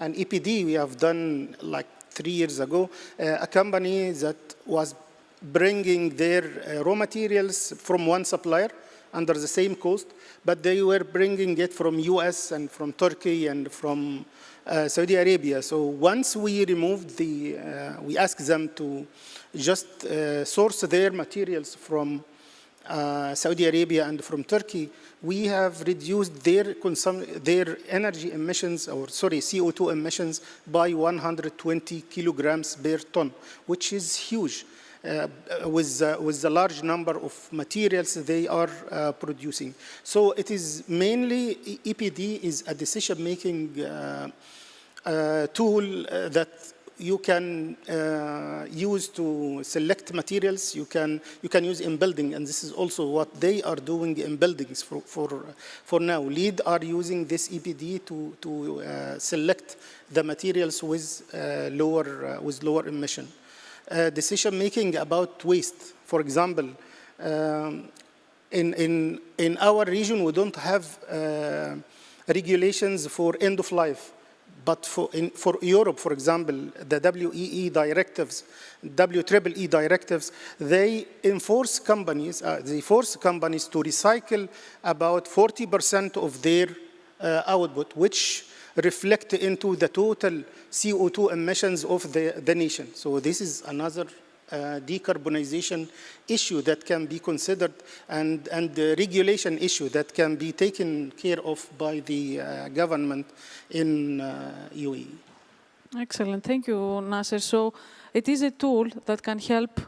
an EPD we have done like 3 years ago, a company that was bringing their raw materials from one supplier under the same cost, but they were bringing it from US and from Turkey and from Saudi Arabia. So once we removed we asked them to just source their materials from Saudi Arabia and from Turkey, we have reduced their energy emissions, CO2 emissions by 120 kilograms per ton, which is huge. With the large number of materials they are producing. So it is mainly, EPD is a decision-making tool that you can use to select materials. You can use in building, and this is also what they are doing in buildings for now. LEED are using this EPD to select the materials with lower emission. Decision making about waste. For example, in our region we don't have regulations for end of life, but for Europe, for example, the WEEE directives, they force companies to recycle about 40% of their output, which reflect into the total CO2 emissions of the nation. So this is another decarbonization issue that can be considered, and the regulation issue that can be taken care of by the government in UAE. Excellent, thank you, Nasser. So it is a tool that can help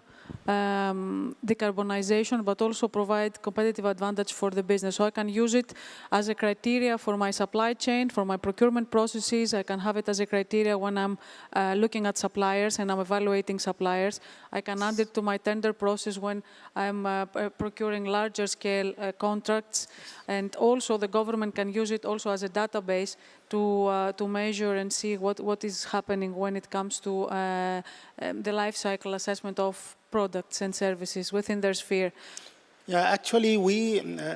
decarbonization, but also provide competitive advantage for the business. So I can use it as a criteria for my supply chain, for my procurement processes. I can have it as a criteria when I'm looking at suppliers and I'm evaluating suppliers. I can add it to my tender process when I'm procuring larger scale contracts. And also the government can use it also as a database to measure and see what is happening when it comes to the life cycle assessment of products and services within their sphere. Yeah, actually,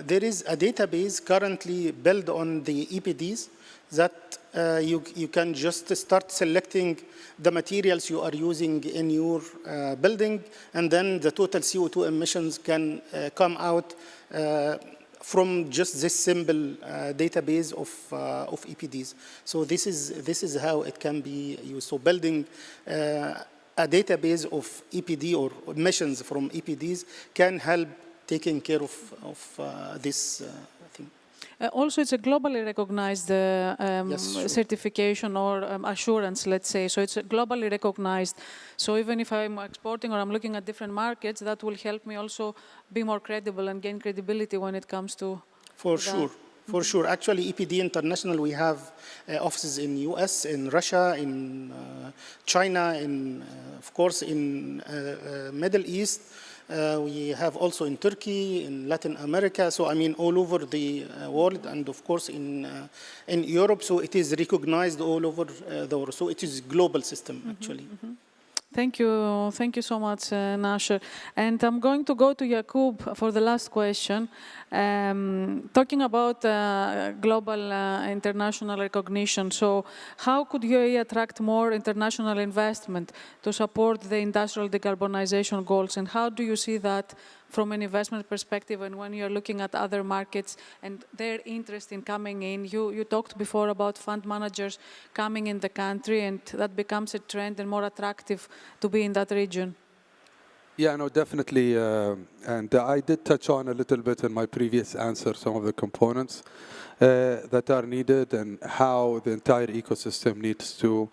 there is a database currently built on the EPDs that you can just start selecting the materials you are using in your building, and then the total CO2 emissions can come out from just this simple database of EPDs. So this is how it can be used. So building a database of EPD or emissions from EPDs can help taking care of this thing. Also, it's a globally recognized Yes, sure. certification or assurance, let's say. So it's globally recognized. So even if I'm exporting or I'm looking at different markets, that will help me also be more credible and gain credibility when it comes to sure. For sure. Actually, EPD International, we have offices in US, in Russia, in China, of course, in Middle East. We have also in Turkey, in Latin America. So, I mean, all over the world, and of course in Europe. So it is recognized all over the world. So it is a global system, actually. Thank you so much, Nasher. And I'm going to go to Yakub for the last question. Talking about global international recognition, so how could UAE attract more international investment to support the industrial decarbonization goals, and how do you see that from an investment perspective and when you're looking at other markets and their interest in coming in? You talked before about fund managers coming in the country, and that becomes a trend and more attractive to be in that region. Yeah, no, definitely. And I did touch on a little bit in my previous answer some of the components that are needed and how the entire ecosystem needs to,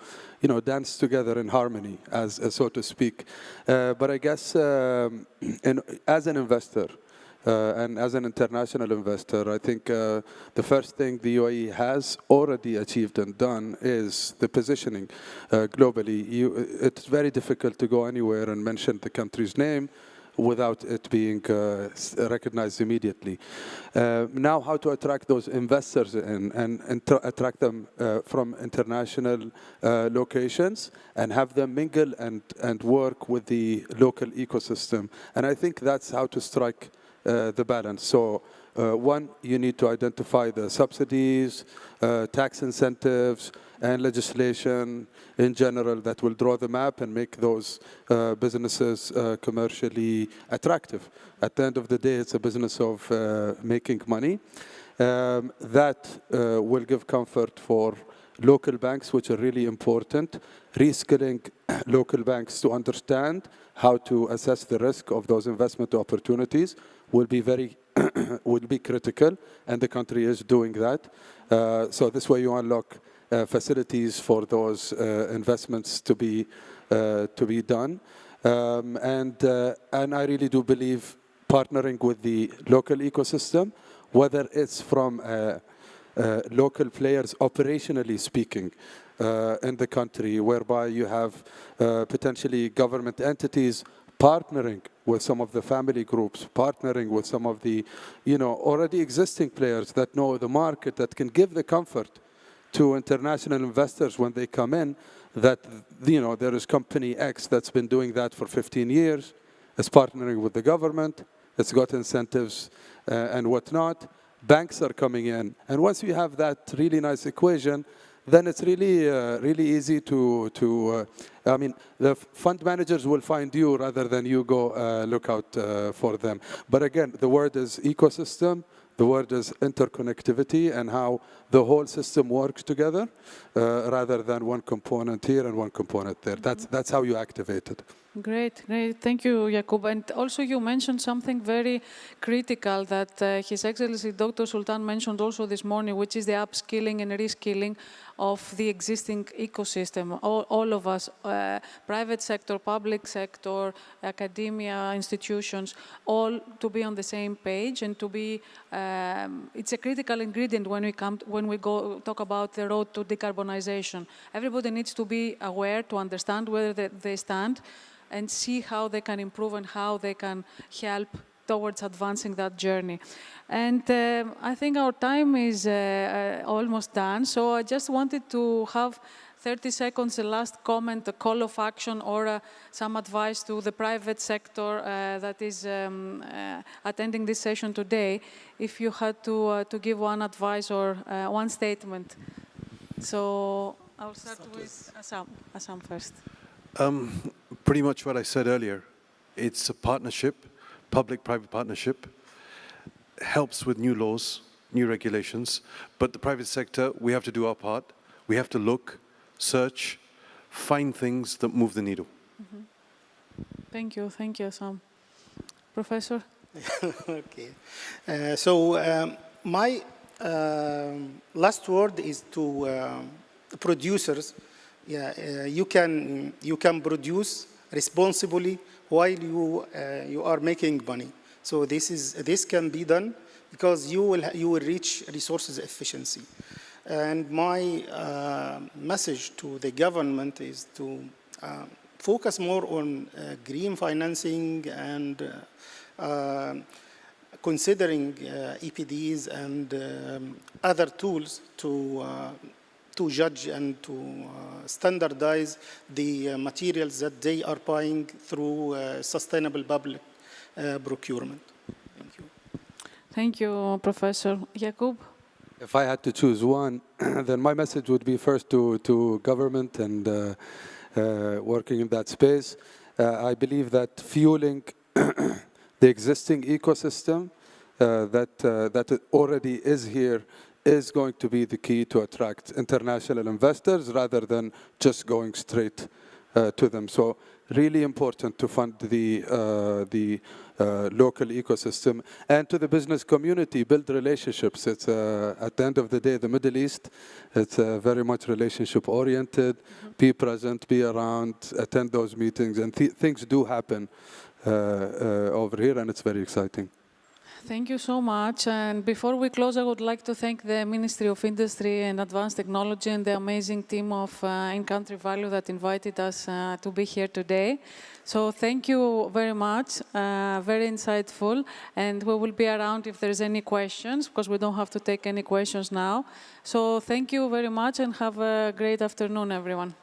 dance together in harmony, as so to speak. But I guess as an investor, and as an international investor, I think the first thing the UAE has already achieved and done is the positioning globally. It's very difficult to go anywhere and mention the country's name without it being recognized immediately. Now, how to attract those investors in and attract them from international locations and have them mingle and work with the local ecosystem. And I think that's how to strike the balance. So one, you need to identify the subsidies, tax incentives, and legislation in general that will draw the map and make those businesses commercially attractive. At the end of the day, it's a business of making money. That will give comfort for local banks, which are really important, reskilling local banks to understand how to assess the risk of those investment opportunities will be critical, and the country is doing that. So this way you unlock facilities for those investments to be done. And I really do believe partnering with the local ecosystem, whether it's from local players operationally speaking in the country, whereby you have potentially government entities partnering with some of the family groups, partnering with some of the already existing players that know the market, that can give the comfort to international investors when they come in that there is company X that's been doing that for 15 years, is partnering with the government, it's got incentives and whatnot. Banks are coming in, and once you have that really nice equation, then it's really easy to I mean, the fund managers will find you rather than you go look out for them. But again, the word is ecosystem, the word is interconnectivity, and how the whole system works together rather than one component here and one component there. That's how you activate it. Great, great. Thank you, Jakub. And also you mentioned something very critical that His Excellency Dr. Sultan mentioned also this morning, which is the upskilling and reskilling of the existing ecosystem. All of us, private sector, public sector, academia, institutions, all to be on the same page and to be, it's a critical ingredient when we talk about the road to decarbonization. Everybody needs to be aware, to understand where they stand, and see how they can improve and how they can help towards advancing that journey. And I think our time is almost done, so I just wanted to have 30 seconds, a last comment, a call of action, or some advice to the private sector that is attending this session today, if you had to give one advice or one statement. So I'll start with Assam first. Pretty much what I said earlier. It's a partnership, public-private partnership, helps with new laws, new regulations, but the private sector, we have to do our part. We have to look, search, find things that move the needle. Mm-hmm. Thank you, Assam. Professor? Okay. My last word is to producers. You can produce responsibly while you are making money. So this can be done because you will reach resources efficiency. And my message to the government is to focus more on green financing and considering EPDs and other tools to judge and to standardize the materials that they are buying through sustainable public procurement. Thank you. Thank you, Professor. Jakub? If I had to choose one, then my message would be first to government and working in that space. I believe that fueling the existing ecosystem that already is here is going to be the key to attract international investors rather than just going straight to them. So really important to fund the local ecosystem, and to the business community, build relationships. It's at the end of the day, the Middle East, it's very much relationship oriented. Be present, be around, attend those meetings, and things do happen over here, and it's very exciting. Thank you so much. And before we close, I would like to thank the Ministry of Industry and Advanced Technology and the amazing team of In-Country Value that invited us to be here today. So thank you very much, very insightful. And we will be around if there's any questions, because we don't have to take any questions now. So thank you very much and have a great afternoon, everyone.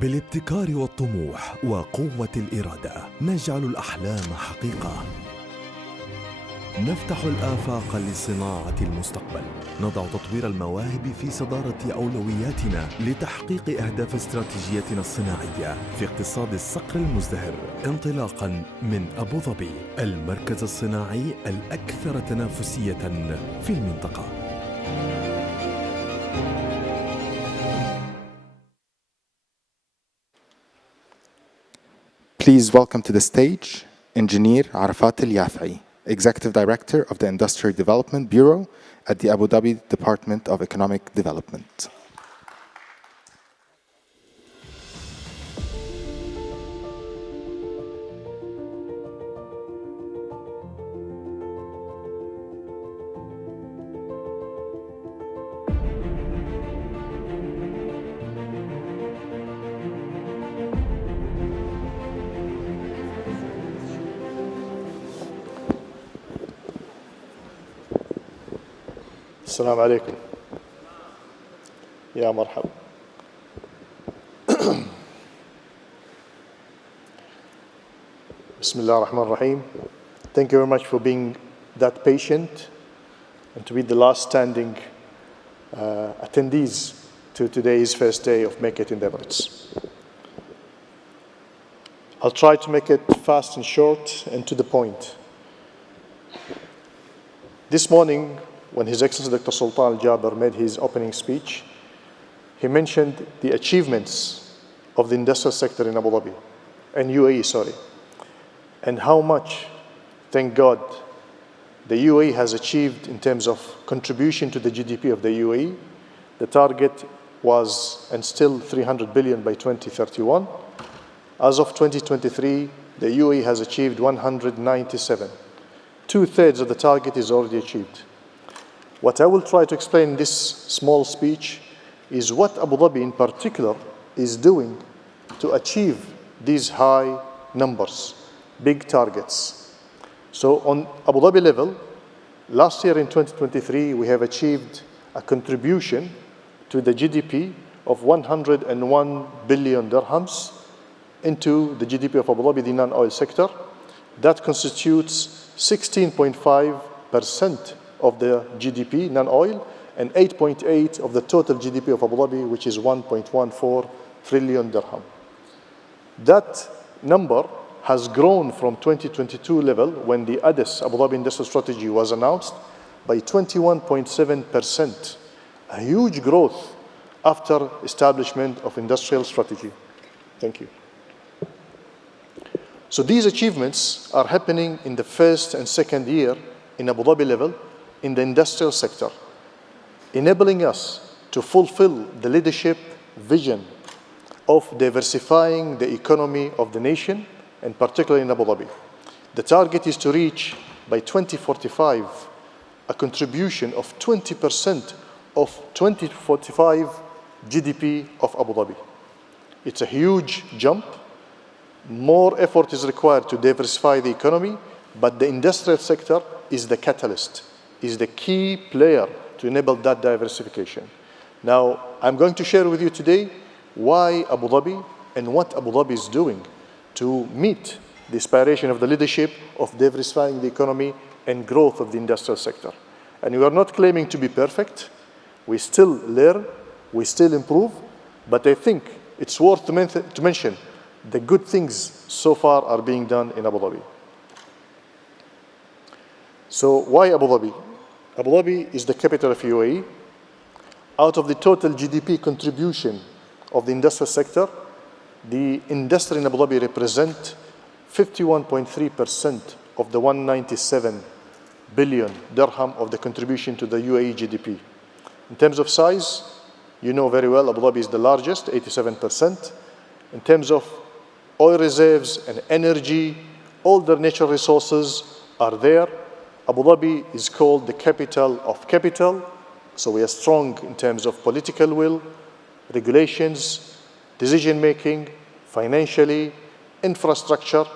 بالابتكار والطموح وقوة الإرادة نجعل الأحلام حقيقة. نفتح الآفاق لصناعة المستقبل. نضع تطوير المواهب في صدارة أولوياتنا لتحقيق أهداف استراتيجيتنا الصناعية في اقتصاد الصقر المزدهر، انطلاقاً من أبو ظبي، المركز الصناعي الأكثر تنافسية في المنطقة. Please welcome to the stage Engineer Arafat Al-Yaf'i, Executive Director of the Industrial Development Bureau at the Abu Dhabi Department of Economic Development. السلام عليكم. يا مرحبا. بسم الله الرحمن الرحيم. Thank you very much for being that patient and to be the last standing attendees to today's first day of Make It in the Emirates. I'll try to make it fast and short and to the point. This morning, when His Excellency Dr. Sultan Al-Jaber made his opening speech, he mentioned the achievements of the industrial sector in Abu Dhabi, and UAE, sorry, and how much, thank God, the UAE has achieved in terms of contribution to the GDP of the UAE. The target was, and still, 300 billion by 2031. As of 2023, the UAE has achieved 197. 2/3 of the target is already achieved. What I will try to explain in this small speech is what Abu Dhabi in particular is doing to achieve these high numbers, big targets. So on Abu Dhabi level, last year in 2023, we have achieved a contribution to the GDP of 101 billion dirhams into the GDP of Abu Dhabi, the non-oil sector. That constitutes 16.5% of the GDP, non-oil, and 8.8% of the total GDP of Abu Dhabi, which is 1.14 trillion dirham. That number has grown from 2022 level, when the ADIS, Abu Dhabi Industrial Strategy, was announced, by 21.7%. A huge growth after establishment of industrial strategy. Thank you. So these achievements are happening in the first and second year in Abu Dhabi level in the industrial sector, enabling us to fulfill the leadership vision of diversifying the economy of the nation, and particularly in Abu Dhabi. The target is to reach, by 2045, a contribution of 20% of 2045 GDP of Abu Dhabi. It's a huge jump. More effort is required to diversify the economy, but the industrial sector is the catalyst, is the key player to enable that diversification. Now, I'm going to share with you today why Abu Dhabi and what Abu Dhabi is doing to meet the aspiration of the leadership of diversifying the economy and growth of the industrial sector. And we are not claiming to be perfect. We still learn, we still improve, but I think it's worth to mention the good things so far are being done in Abu Dhabi. So why Abu Dhabi? Abu Dhabi is the capital of UAE. Out of the total GDP contribution of the industrial sector, the industry in Abu Dhabi represents 51.3% of the 197 billion dirham of the contribution to the UAE GDP. In terms of size, you know very well Abu Dhabi is the largest, 87%. In terms of oil reserves and energy, all the natural resources are there. Abu Dhabi is called the capital of capital, so we are strong in terms of political will, regulations, decision-making, financially, infrastructure.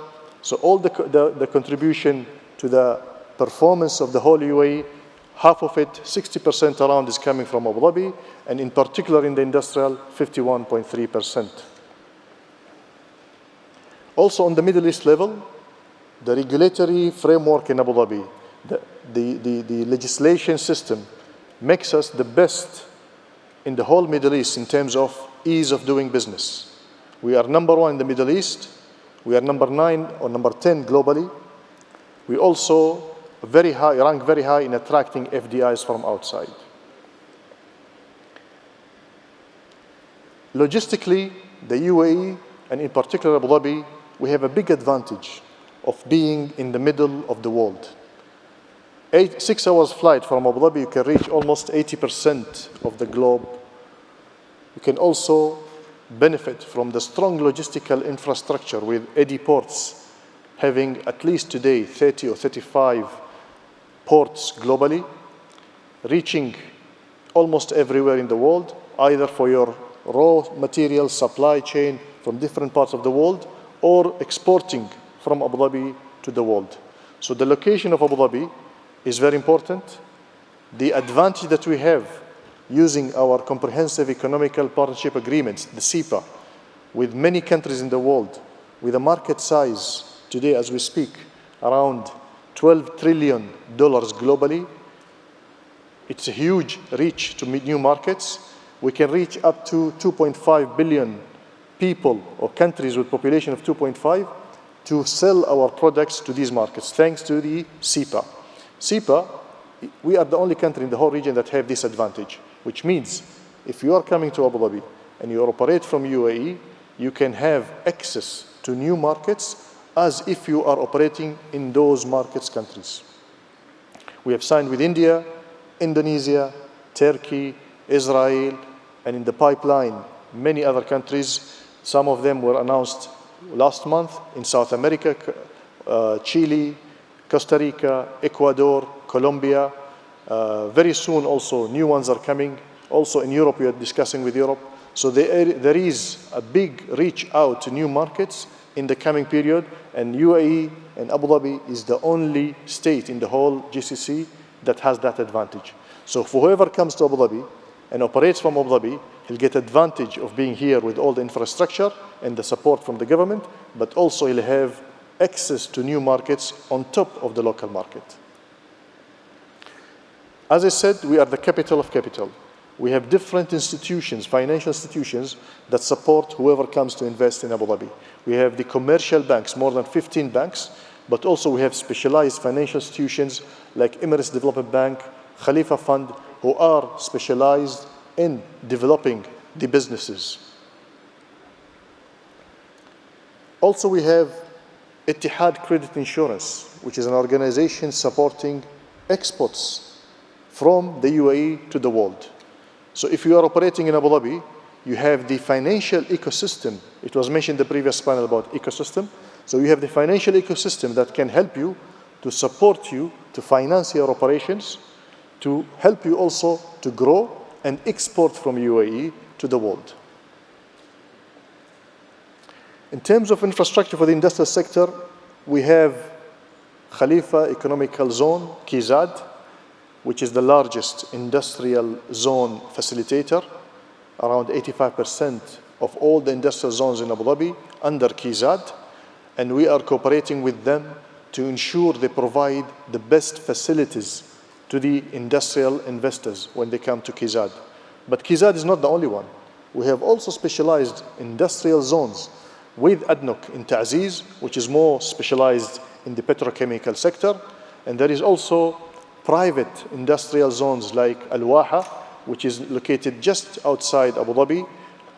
So all the contribution to the performance of the whole UAE, half of it, 60% around, is coming from Abu Dhabi, and in particular in the industrial, 51.3%. Also on the Middle East level, the regulatory framework in Abu Dhabi, the legislation system makes us the best in the whole Middle East in terms of ease of doing business. We are number 1 in the Middle East. We are number 9 or number 10 globally. We also rank very high in attracting FDIs from outside. Logistically, the UAE, and in particular Abu Dhabi, we have a big advantage of being in the middle of the world. 6 hours flight from Abu Dhabi, you can reach almost 80% of the globe. You can also benefit from the strong logistical infrastructure with eddy ports, having at least today 30 or 35 ports globally, reaching almost everywhere in the world, either for your raw material supply chain from different parts of the world or exporting from Abu Dhabi to the world. So the location of Abu Dhabi is very important. The advantage that we have using our comprehensive economical partnership agreements, the CEPA, with many countries in the world, with a market size today as we speak, around $12 trillion globally. It's a huge reach to meet new markets. We can reach up to 2.5 billion people or countries with population of 2.5 to sell our products to these markets, thanks to the CEPA. CEPA, we are the only country in the whole region that have this advantage, which means if you are coming to Abu Dhabi and you operate from UAE, you can have access to new markets as if you are operating in those markets countries. We have signed with India, Indonesia, Turkey, Israel, and in the pipeline, many other countries. Some of them were announced last month in South America, Chile, Costa Rica, Ecuador, Colombia. Very soon also new ones are coming. Also in Europe, we are discussing with Europe. So there is a big reach out to new markets in the coming period, and UAE and Abu Dhabi is the only state in the whole GCC that has that advantage. So for whoever comes to Abu Dhabi and operates from Abu Dhabi, he'll get advantage of being here with all the infrastructure and the support from the government, but also he'll have access to new markets on top of the local market. As I said, we are the capital of capital. We have different institutions, financial institutions, that support whoever comes to invest in Abu Dhabi. We have the commercial banks, more than 15 banks, but also we have specialized financial institutions like Emirates Development Bank, Khalifa Fund, who are specialized in developing the businesses. Also, we have Etihad Credit Insurance, which is an organization supporting exports from the UAE to the world. So if you are operating in Abu Dhabi, you have the financial ecosystem. It was mentioned in the previous panel about ecosystem. So you have the financial ecosystem that can help you, to support you, to finance your operations, to help you also to grow and export from UAE to the world. In terms of infrastructure for the industrial sector, we have Khalifa Economical Zone, KEZAD, which is the largest industrial zone facilitator. Around 85% of all the industrial zones in Abu Dhabi under KEZAD, and we are cooperating with them to ensure they provide the best facilities to the industrial investors when they come to KEZAD. But KEZAD is not the only one. We have also specialized industrial zones with ADNOC in Ta'ziz, which is more specialized in the petrochemical sector, and there is also private industrial zones like Al-Waha, which is located just outside Abu Dhabi,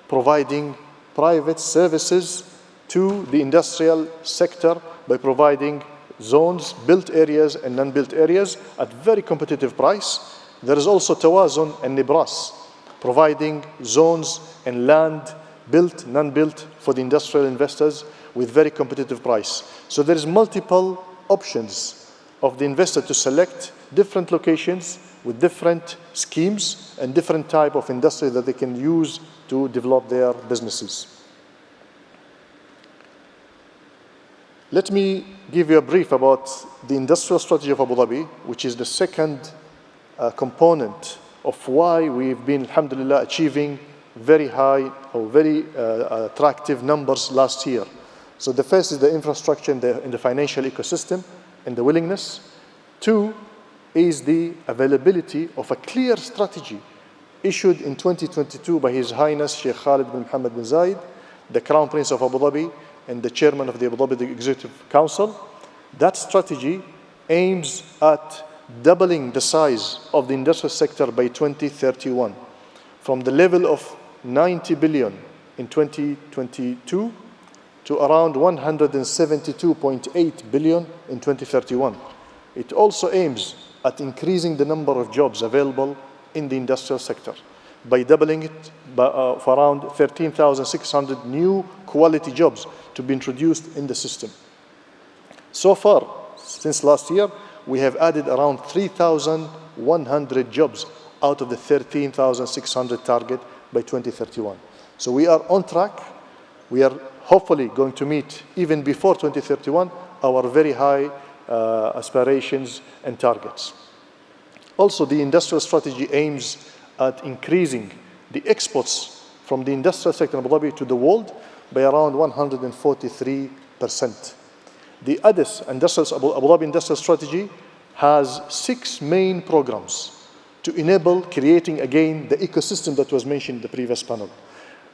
providing private services to the industrial sector by providing zones, built areas and non-built areas at very competitive price. There is also Tawazun and Nibras, providing zones and land, built, non-built, for the industrial investors with very competitive price. So there is multiple options of the investor to select different locations with different schemes and different type of industry that they can use to develop their businesses. Let me give you a brief about the industrial strategy of Abu Dhabi, which is the second component of why we've been, alhamdulillah, achieving very high or very attractive numbers last year. So the first is the infrastructure in the financial ecosystem and the willingness. Two is the availability of a clear strategy issued in 2022 by His Highness Sheikh Khalid bin Mohammed bin Zayed, the Crown Prince of Abu Dhabi and the Chairman of the Abu Dhabi Executive Council. That strategy aims at doubling the size of the industrial sector by 2031, from the level of 90 billion in 2022 to around 172.8 billion in 2031. It also aims at increasing the number of jobs available in the industrial sector by doubling it for around 13,600 new quality jobs to be introduced in the system. So far, since last year, we have added around 3,100 jobs out of the 13,600 target by 2031. So we are on track. We are hopefully going to meet, even before 2031, our very high aspirations and targets. Also, the industrial strategy aims at increasing the exports from the industrial sector in Abu Dhabi to the world by around 143%. The ADIS, Abu Dhabi Industrial Strategy, has 6 main programs to enable creating, again, the ecosystem that was mentioned in the previous panel.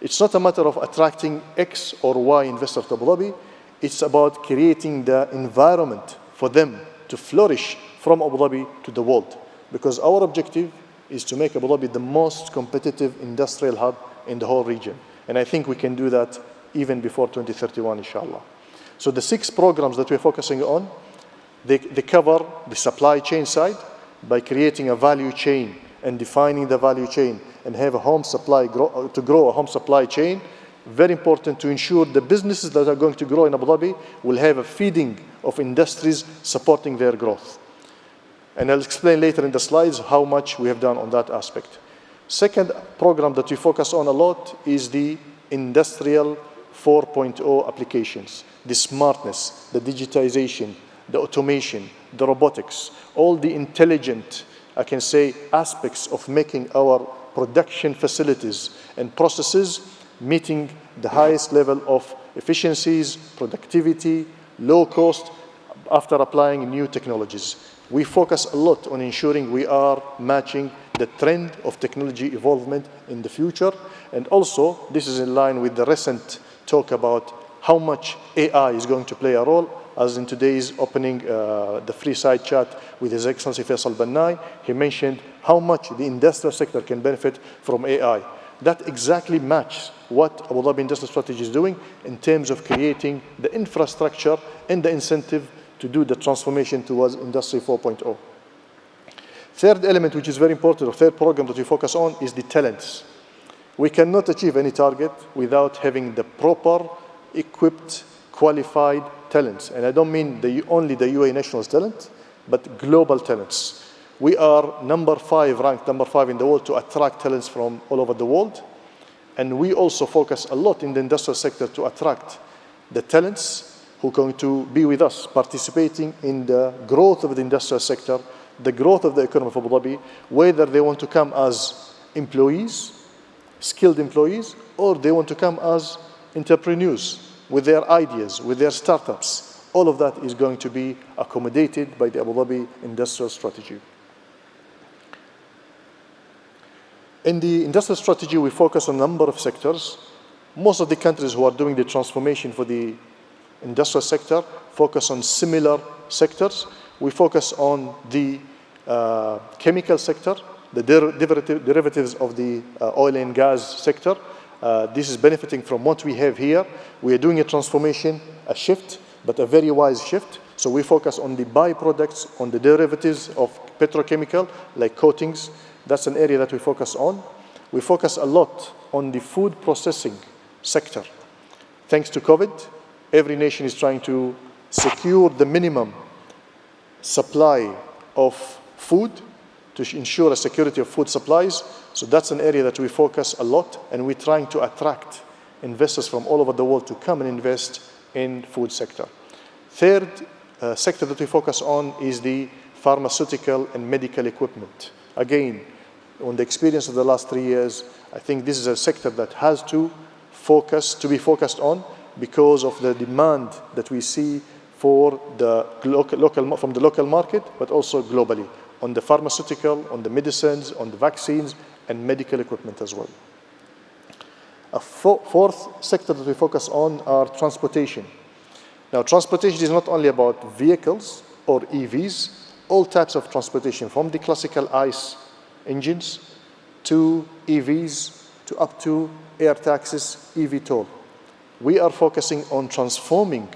It's not a matter of attracting X or Y investors to Abu Dhabi. It's about creating the environment for them to flourish from Abu Dhabi to the world. Because our objective is to make Abu Dhabi the most competitive industrial hub in the whole region. And I think we can do that even before 2031, inshallah. So the 6 programs that we're focusing on, they cover the supply chain side by creating a value chain and defining the value chain and have a home supply to grow a home supply chain. Very important to ensure the businesses that are going to grow in Abu Dhabi will have a feeding of industries supporting their growth. And I'll explain later in the slides how much we have done on that aspect. Second program that we focus on a lot is the Industrial 4.0 applications, the smartness, the digitization, the automation, the robotics, all the intelligent, I can say, aspects of making our production facilities and processes meeting the highest level of efficiencies, productivity, low cost, after applying new technologies. We focus a lot on ensuring we are matching the trend of technology evolvement in the future. And also, this is in line with the recent talk about how much AI is going to play a role. As in today's opening, the free side chat with His Excellency Faisal Bannai, he mentioned how much the industrial sector can benefit from AI. That exactly matches what Abu Dhabi Industrial Strategy is doing in terms of creating the infrastructure and the incentive to do the transformation towards Industry 4.0. Third element, which is very important, or third program that we focus on, is the talents. We cannot achieve any target without having the proper, equipped, qualified talents. And I don't mean only the UAE nationals talent, but global talents. We are ranked number 5 in the world to attract talents from all over the world. And we also focus a lot in the industrial sector to attract the talents who are going to be with us, participating in the growth of the industrial sector, the growth of the economy of Abu Dhabi, whether they want to come as employees, skilled employees, or they want to come as entrepreneurs with their ideas, with their startups. All of that is going to be accommodated by the Abu Dhabi Industrial Strategy. In the industrial strategy, we focus on a number of sectors. Most of the countries who are doing the transformation for the industrial sector focus on similar sectors. We focus on the chemical sector, the derivatives of the oil and gas sector. This is benefiting from what we have here. We are doing a transformation, a shift, but a very wise shift. So we focus on the byproducts, on the derivatives of petrochemical, like coatings. That's an area that we focus on. We focus a lot on the food processing sector. Thanks to COVID, every nation is trying to secure the minimum supply of food to ensure a security of food supplies. So that's an area that we focus a lot, and we're trying to attract investors from all over the world to come and invest in food sector. Third sector that we focus on is the pharmaceutical and medical equipment. Again, on the experience of the last 3 years, I think this is a sector that has to be focused on, because of the demand that we see for the from the local market, but also globally, on the pharmaceutical, on the medicines, on the vaccines, and medical equipment as well. A fourth sector that we focus on are transportation. Now, transportation is not only about vehicles or EVs, all types of transportation, from the classical ICE engines to EVs to up to air taxis, eVTOL. We are focusing on transforming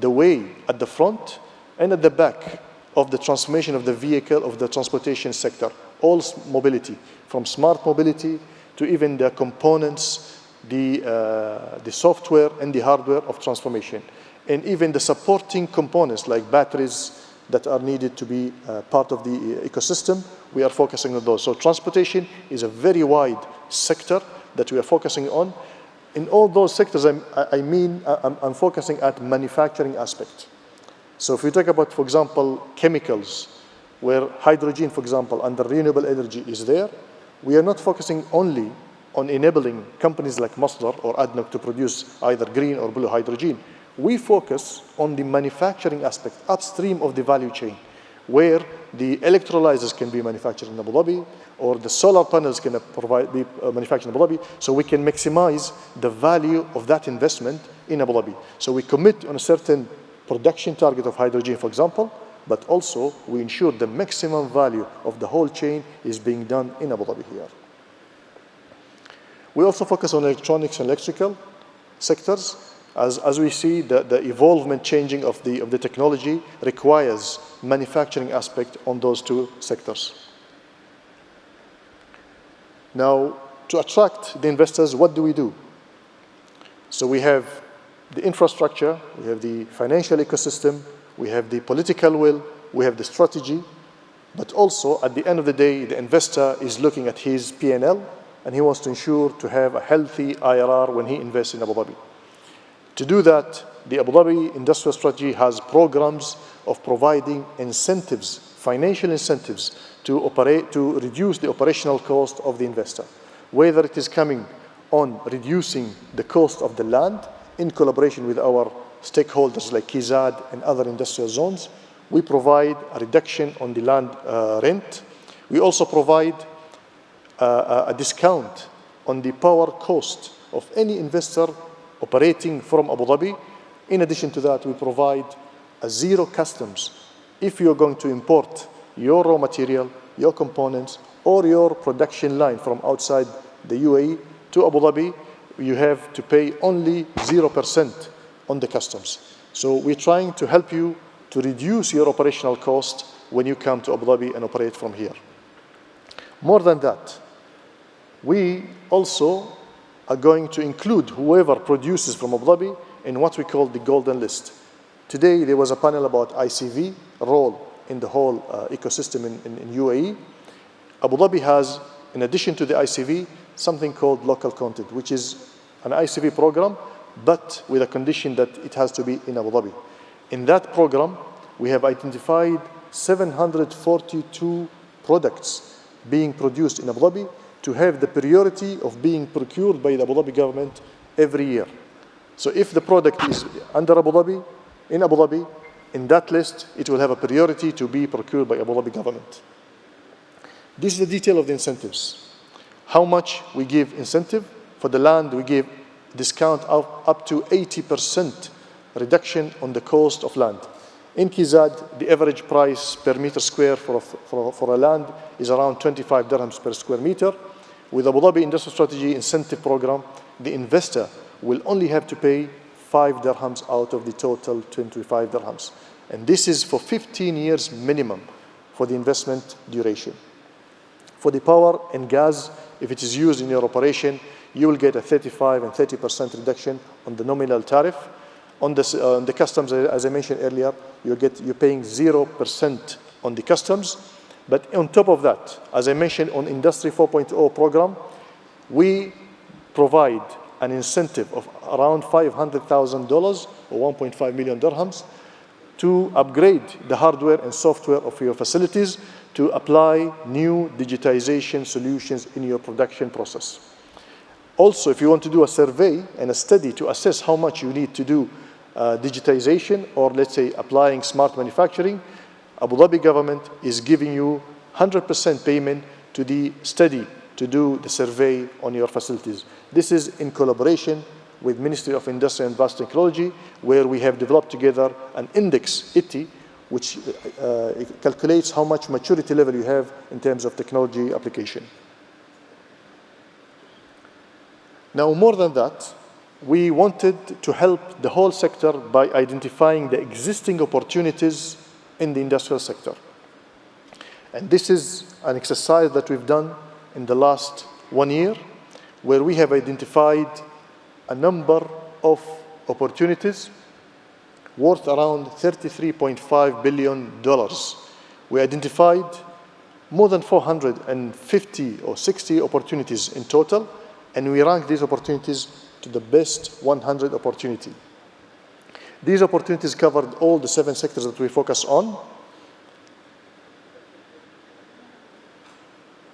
the way at the front and at the back of the transformation of the vehicle, of the transportation sector, all mobility, from smart mobility to even the components, the software and the hardware of transformation, and even the supporting components like batteries that are needed to be part of the ecosystem. We are focusing on those. So transportation is a very wide sector that we are focusing on. In all those sectors, I'm focusing at manufacturing aspect. So if we talk about, for example, chemicals, where hydrogen, for example, under renewable energy is there, we are not focusing only on enabling companies like Masdar or ADNOC to produce either green or blue hydrogen. We focus on the manufacturing aspect, upstream of the value chain, where the electrolyzers can be manufactured in Abu Dhabi, or the solar panels can be manufactured in Abu Dhabi, so we can maximize the value of that investment in Abu Dhabi. So we commit on a certain production target of hydrogen, for example, but also we ensure the maximum value of the whole chain is being done in Abu Dhabi here. We also focus on electronics and electrical sectors. As we see, the evolvement changing of the technology requires manufacturing aspect on those two sectors. Now, to attract the investors, what do? So we have the infrastructure, we have the financial ecosystem, we have the political will, we have the strategy, but also at the end of the day, the investor is looking at his P&L and he wants to ensure to have a healthy IRR when he invests in Abu Dhabi. To do that, the Abu Dhabi industrial strategy has programs of providing incentives, financial incentives, to reduce the operational cost of the investor, whether it is coming on reducing the cost of the land in collaboration with our stakeholders like Keynote and other industrial zones. We provide a reduction on the land rent. We also provide a discount on the power cost of any investor operating from Abu Dhabi. In addition to that, we provide a zero customs. If you're going to import your raw material, your components, or your production line from outside the UAE to Abu Dhabi, you have to pay only 0% on the customs. So we're trying to help you to reduce your operational cost when you come to Abu Dhabi and operate from here. More than that, we also are going to include whoever produces from Abu Dhabi in what we call the golden list. Today, there was a panel about ICV role in the whole ecosystem in UAE. Abu Dhabi has, in addition to the ICV, something called local content, which is an ICV program, but with a condition that it has to be in Abu Dhabi. In that program, we have identified 742 products being produced in Abu Dhabi to have the priority of being procured by the Abu Dhabi government every year. So if the product is under Abu Dhabi, in Abu Dhabi, in that list, it will have a priority to be procured by Abu Dhabi government. This is the detail of the incentives. How much we give incentive. For the land, we give discount of up to 80% reduction on the cost of land. In Kizad, the average price per meter square for a land is around 25 dirhams per square meter. With Abu Dhabi Industrial Strategy Incentive Program, the investor will only have to pay 5 dirhams out of the total 25 dirhams. And this is for 15 years minimum for the investment duration. For the power and gas, if it is used in your operation, you will get a 35 and 30% reduction on the nominal tariff. On the customs, as I mentioned earlier, you're paying 0% on the customs. But on top of that, as I mentioned on Industry 4.0 program, we provide an incentive of around $500,000 or 1.5 million dirhams to upgrade the hardware and software of your facilities to apply new digitization solutions in your production process. Also, if you want to do a survey and a study to assess how much you need to do digitization or, let's say, applying smart manufacturing, Abu Dhabi government is giving you 100% payment to the study to do the survey on your facilities. This is in collaboration with Ministry of Industry and Advanced Technology, where we have developed together an index, ITI, which calculates how much maturity level you have in terms of technology application. Now, more than that, we wanted to help the whole sector by identifying the existing opportunities in the industrial sector. And this is an exercise that we've done in the last 1 year, where we have identified a number of opportunities worth around $33.5 billion. We identified more than 450 or 60 opportunities in total, and we ranked these opportunities to the best 100 opportunity. These opportunities covered all the 7 sectors that we focus on.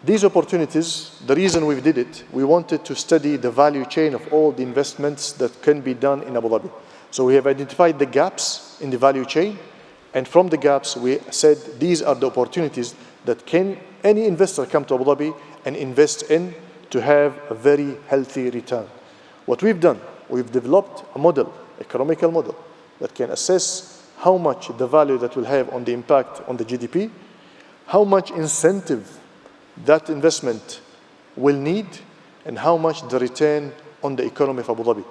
These opportunities, the reason we did it, we wanted to study the value chain of all the investments that can be done in Abu Dhabi. So we have identified the gaps in the value chain, and from the gaps we said these are the opportunities that can any investor come to Abu Dhabi and invest in to have a very healthy return. What we've done, we've developed a model, economical model, that can assess how much the value that will have on the impact on the GDP, how much incentive that investment will need, and how much the return on the economy of Abu Dhabi.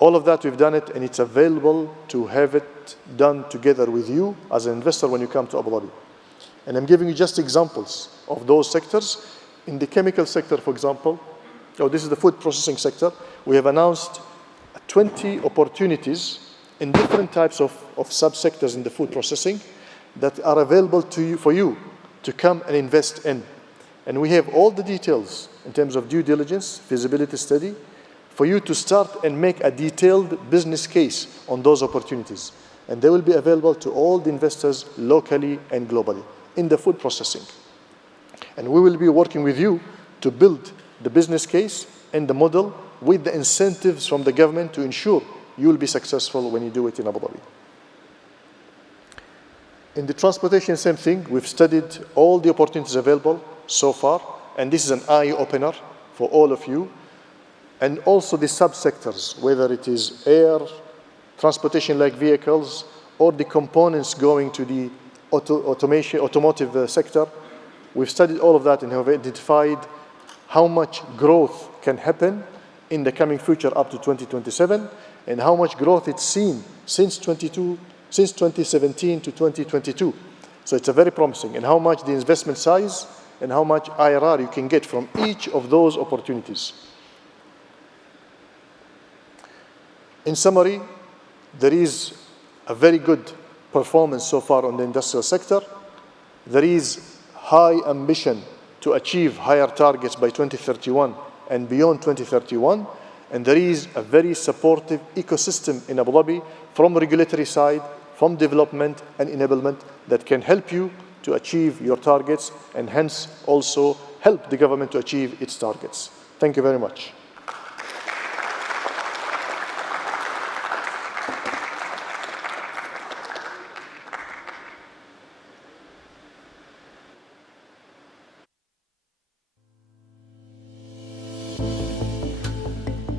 All of that, we've done it, and it's available to have it done together with you as an investor when you come to Abu Dhabi. And I'm giving you just examples of those sectors. In the chemical sector, for example, this is the food processing sector, we have announced 20 opportunities in different types of subsectors in the food processing that are available to you, for you to come and invest in. And we have all the details in terms of due diligence, feasibility study, for you to start and make a detailed business case on those opportunities. And they will be available to all the investors locally and globally in the food processing. And we will be working with you to build the business case and the model with the incentives from the government to ensure you will be successful when you do it in Abu Dhabi. In the transportation, same thing. We've studied all the opportunities available so far, and this is an eye-opener for all of you. And also the subsectors, whether it is air, transportation-like vehicles, or the components going to the automotive sector. We've studied all of that and have identified how much growth can happen in the coming future up to 2027, and how much growth it's seen since 2017 to 2022. So it's a very promising, and how much the investment size and how much IRR you can get from each of those opportunities. In summary, there is a very good performance so far on the industrial sector. There is high ambition to achieve higher targets by 2031 and beyond 2031. And there is a very supportive ecosystem in Abu Dhabi from regulatory side, from development and enablement that can help you to achieve your targets and hence also help the government to achieve its targets. Thank you very much.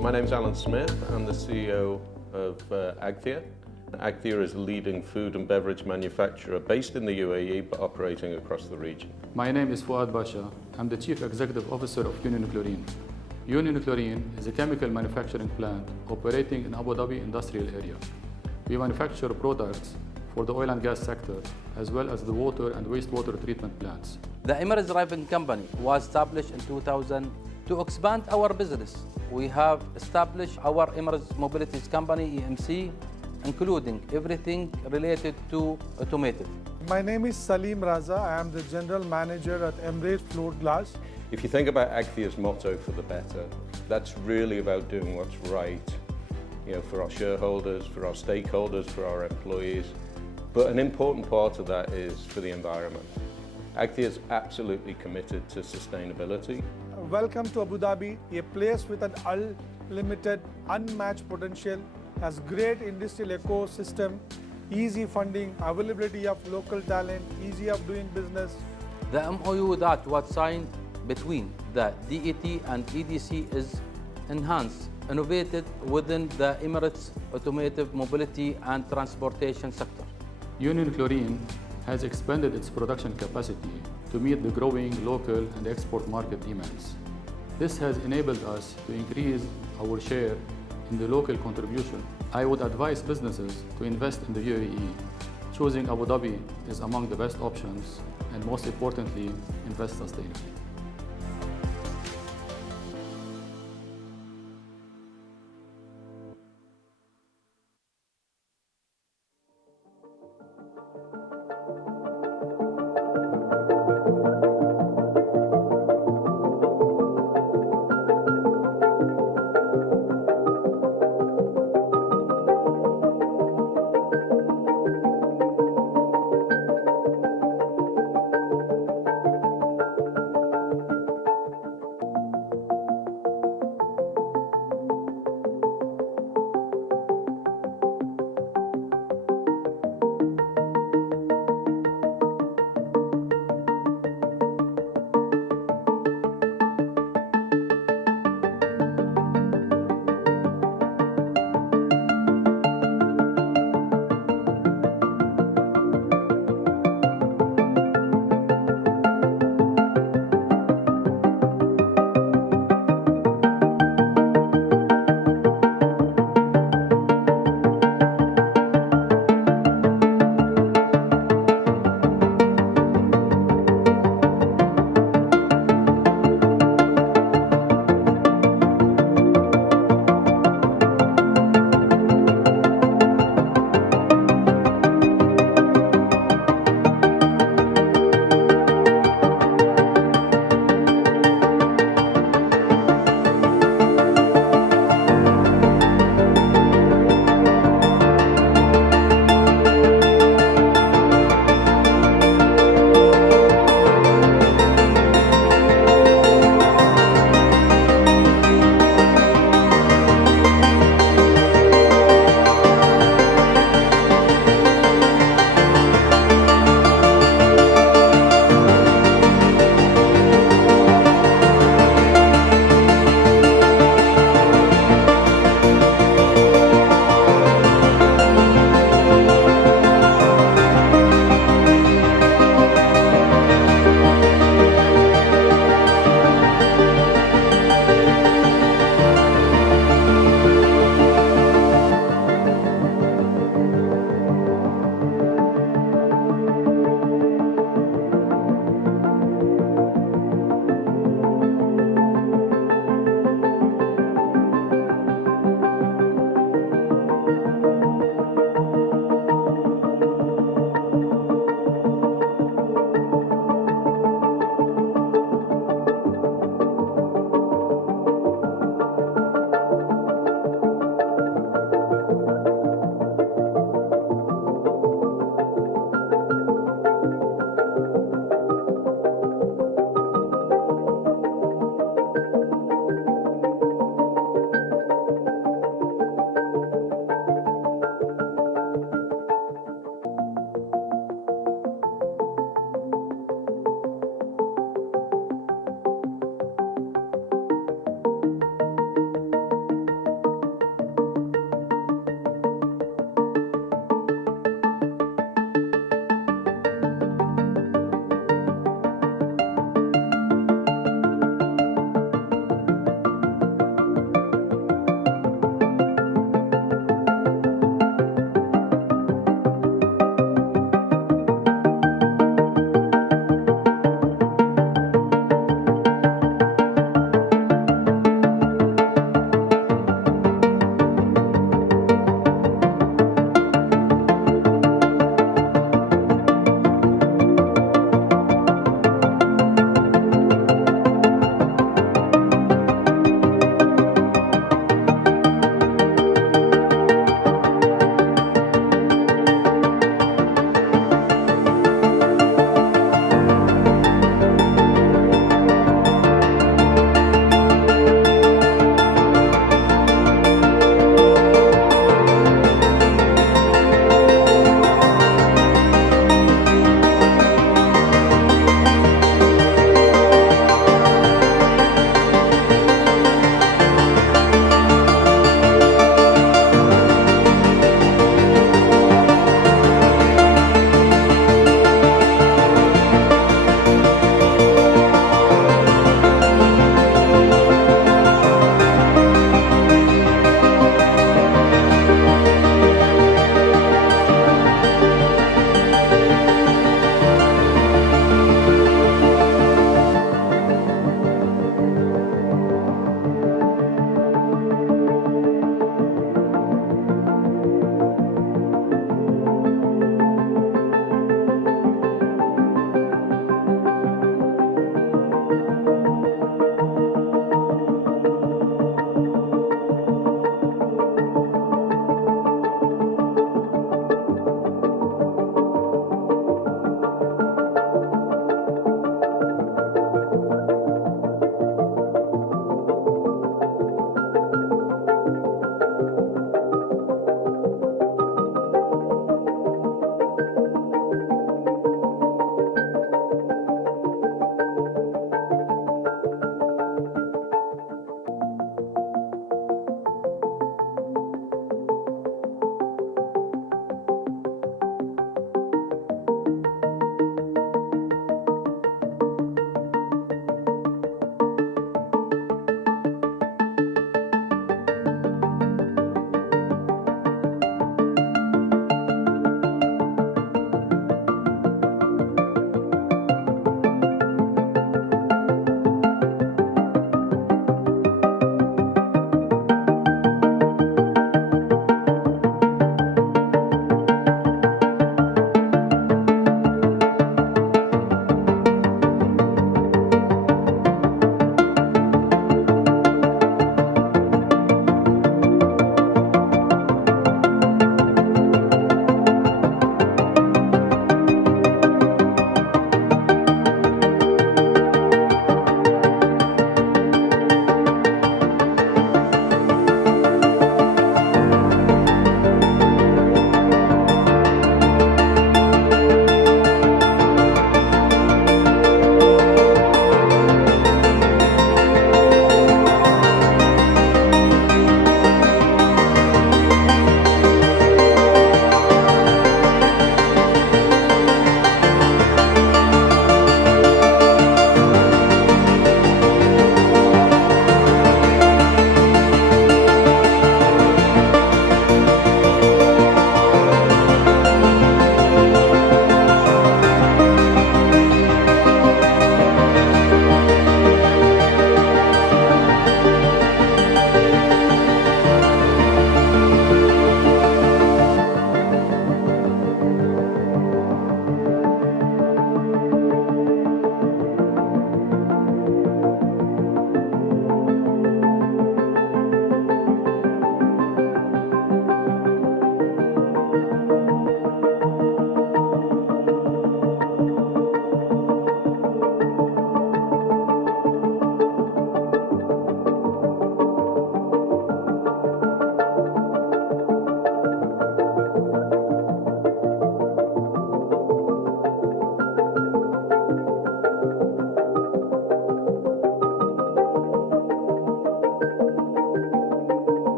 My name's Alan Smith. I'm the CEO of Agthia. Agthia is a leading food and beverage manufacturer based in the UAE but operating across the region. My name is Fouad Basha. I'm the Chief Executive Officer of Union Chlorine. Union Chlorine is a chemical manufacturing plant operating in Abu Dhabi industrial area. We manufacture products for the oil and gas sector as well as the water and wastewater treatment plants. The Emirates Driving Company was established in 2000 to expand our business. We have established our Emirates Mobilities Company, EMC, including everything related to automotive. My name is Salim Raza. I am the General Manager at Emirates Floor Glass. If you think about Agthia's motto for the better, that's really about doing what's right, for our shareholders, for our stakeholders, for our employees. But an important part of that is for the environment. Agthia is absolutely committed to sustainability. welcome to Abu Dhabi, a place with an unlimited, unmatched potential, has great industrial ecosystem, easy funding, availability of local talent, easy of doing business. The MOU that was signed between the DET and EDC is enhanced, innovated within the Emirates automotive mobility and transportation sector. Union Chlorine has expanded its production capacity to meet the growing local and export market demands. This has enabled us to increase our share in the local contribution. I would advise businesses to invest in the UAE. Choosing Abu Dhabi is among the best options, and most importantly, invest sustainably.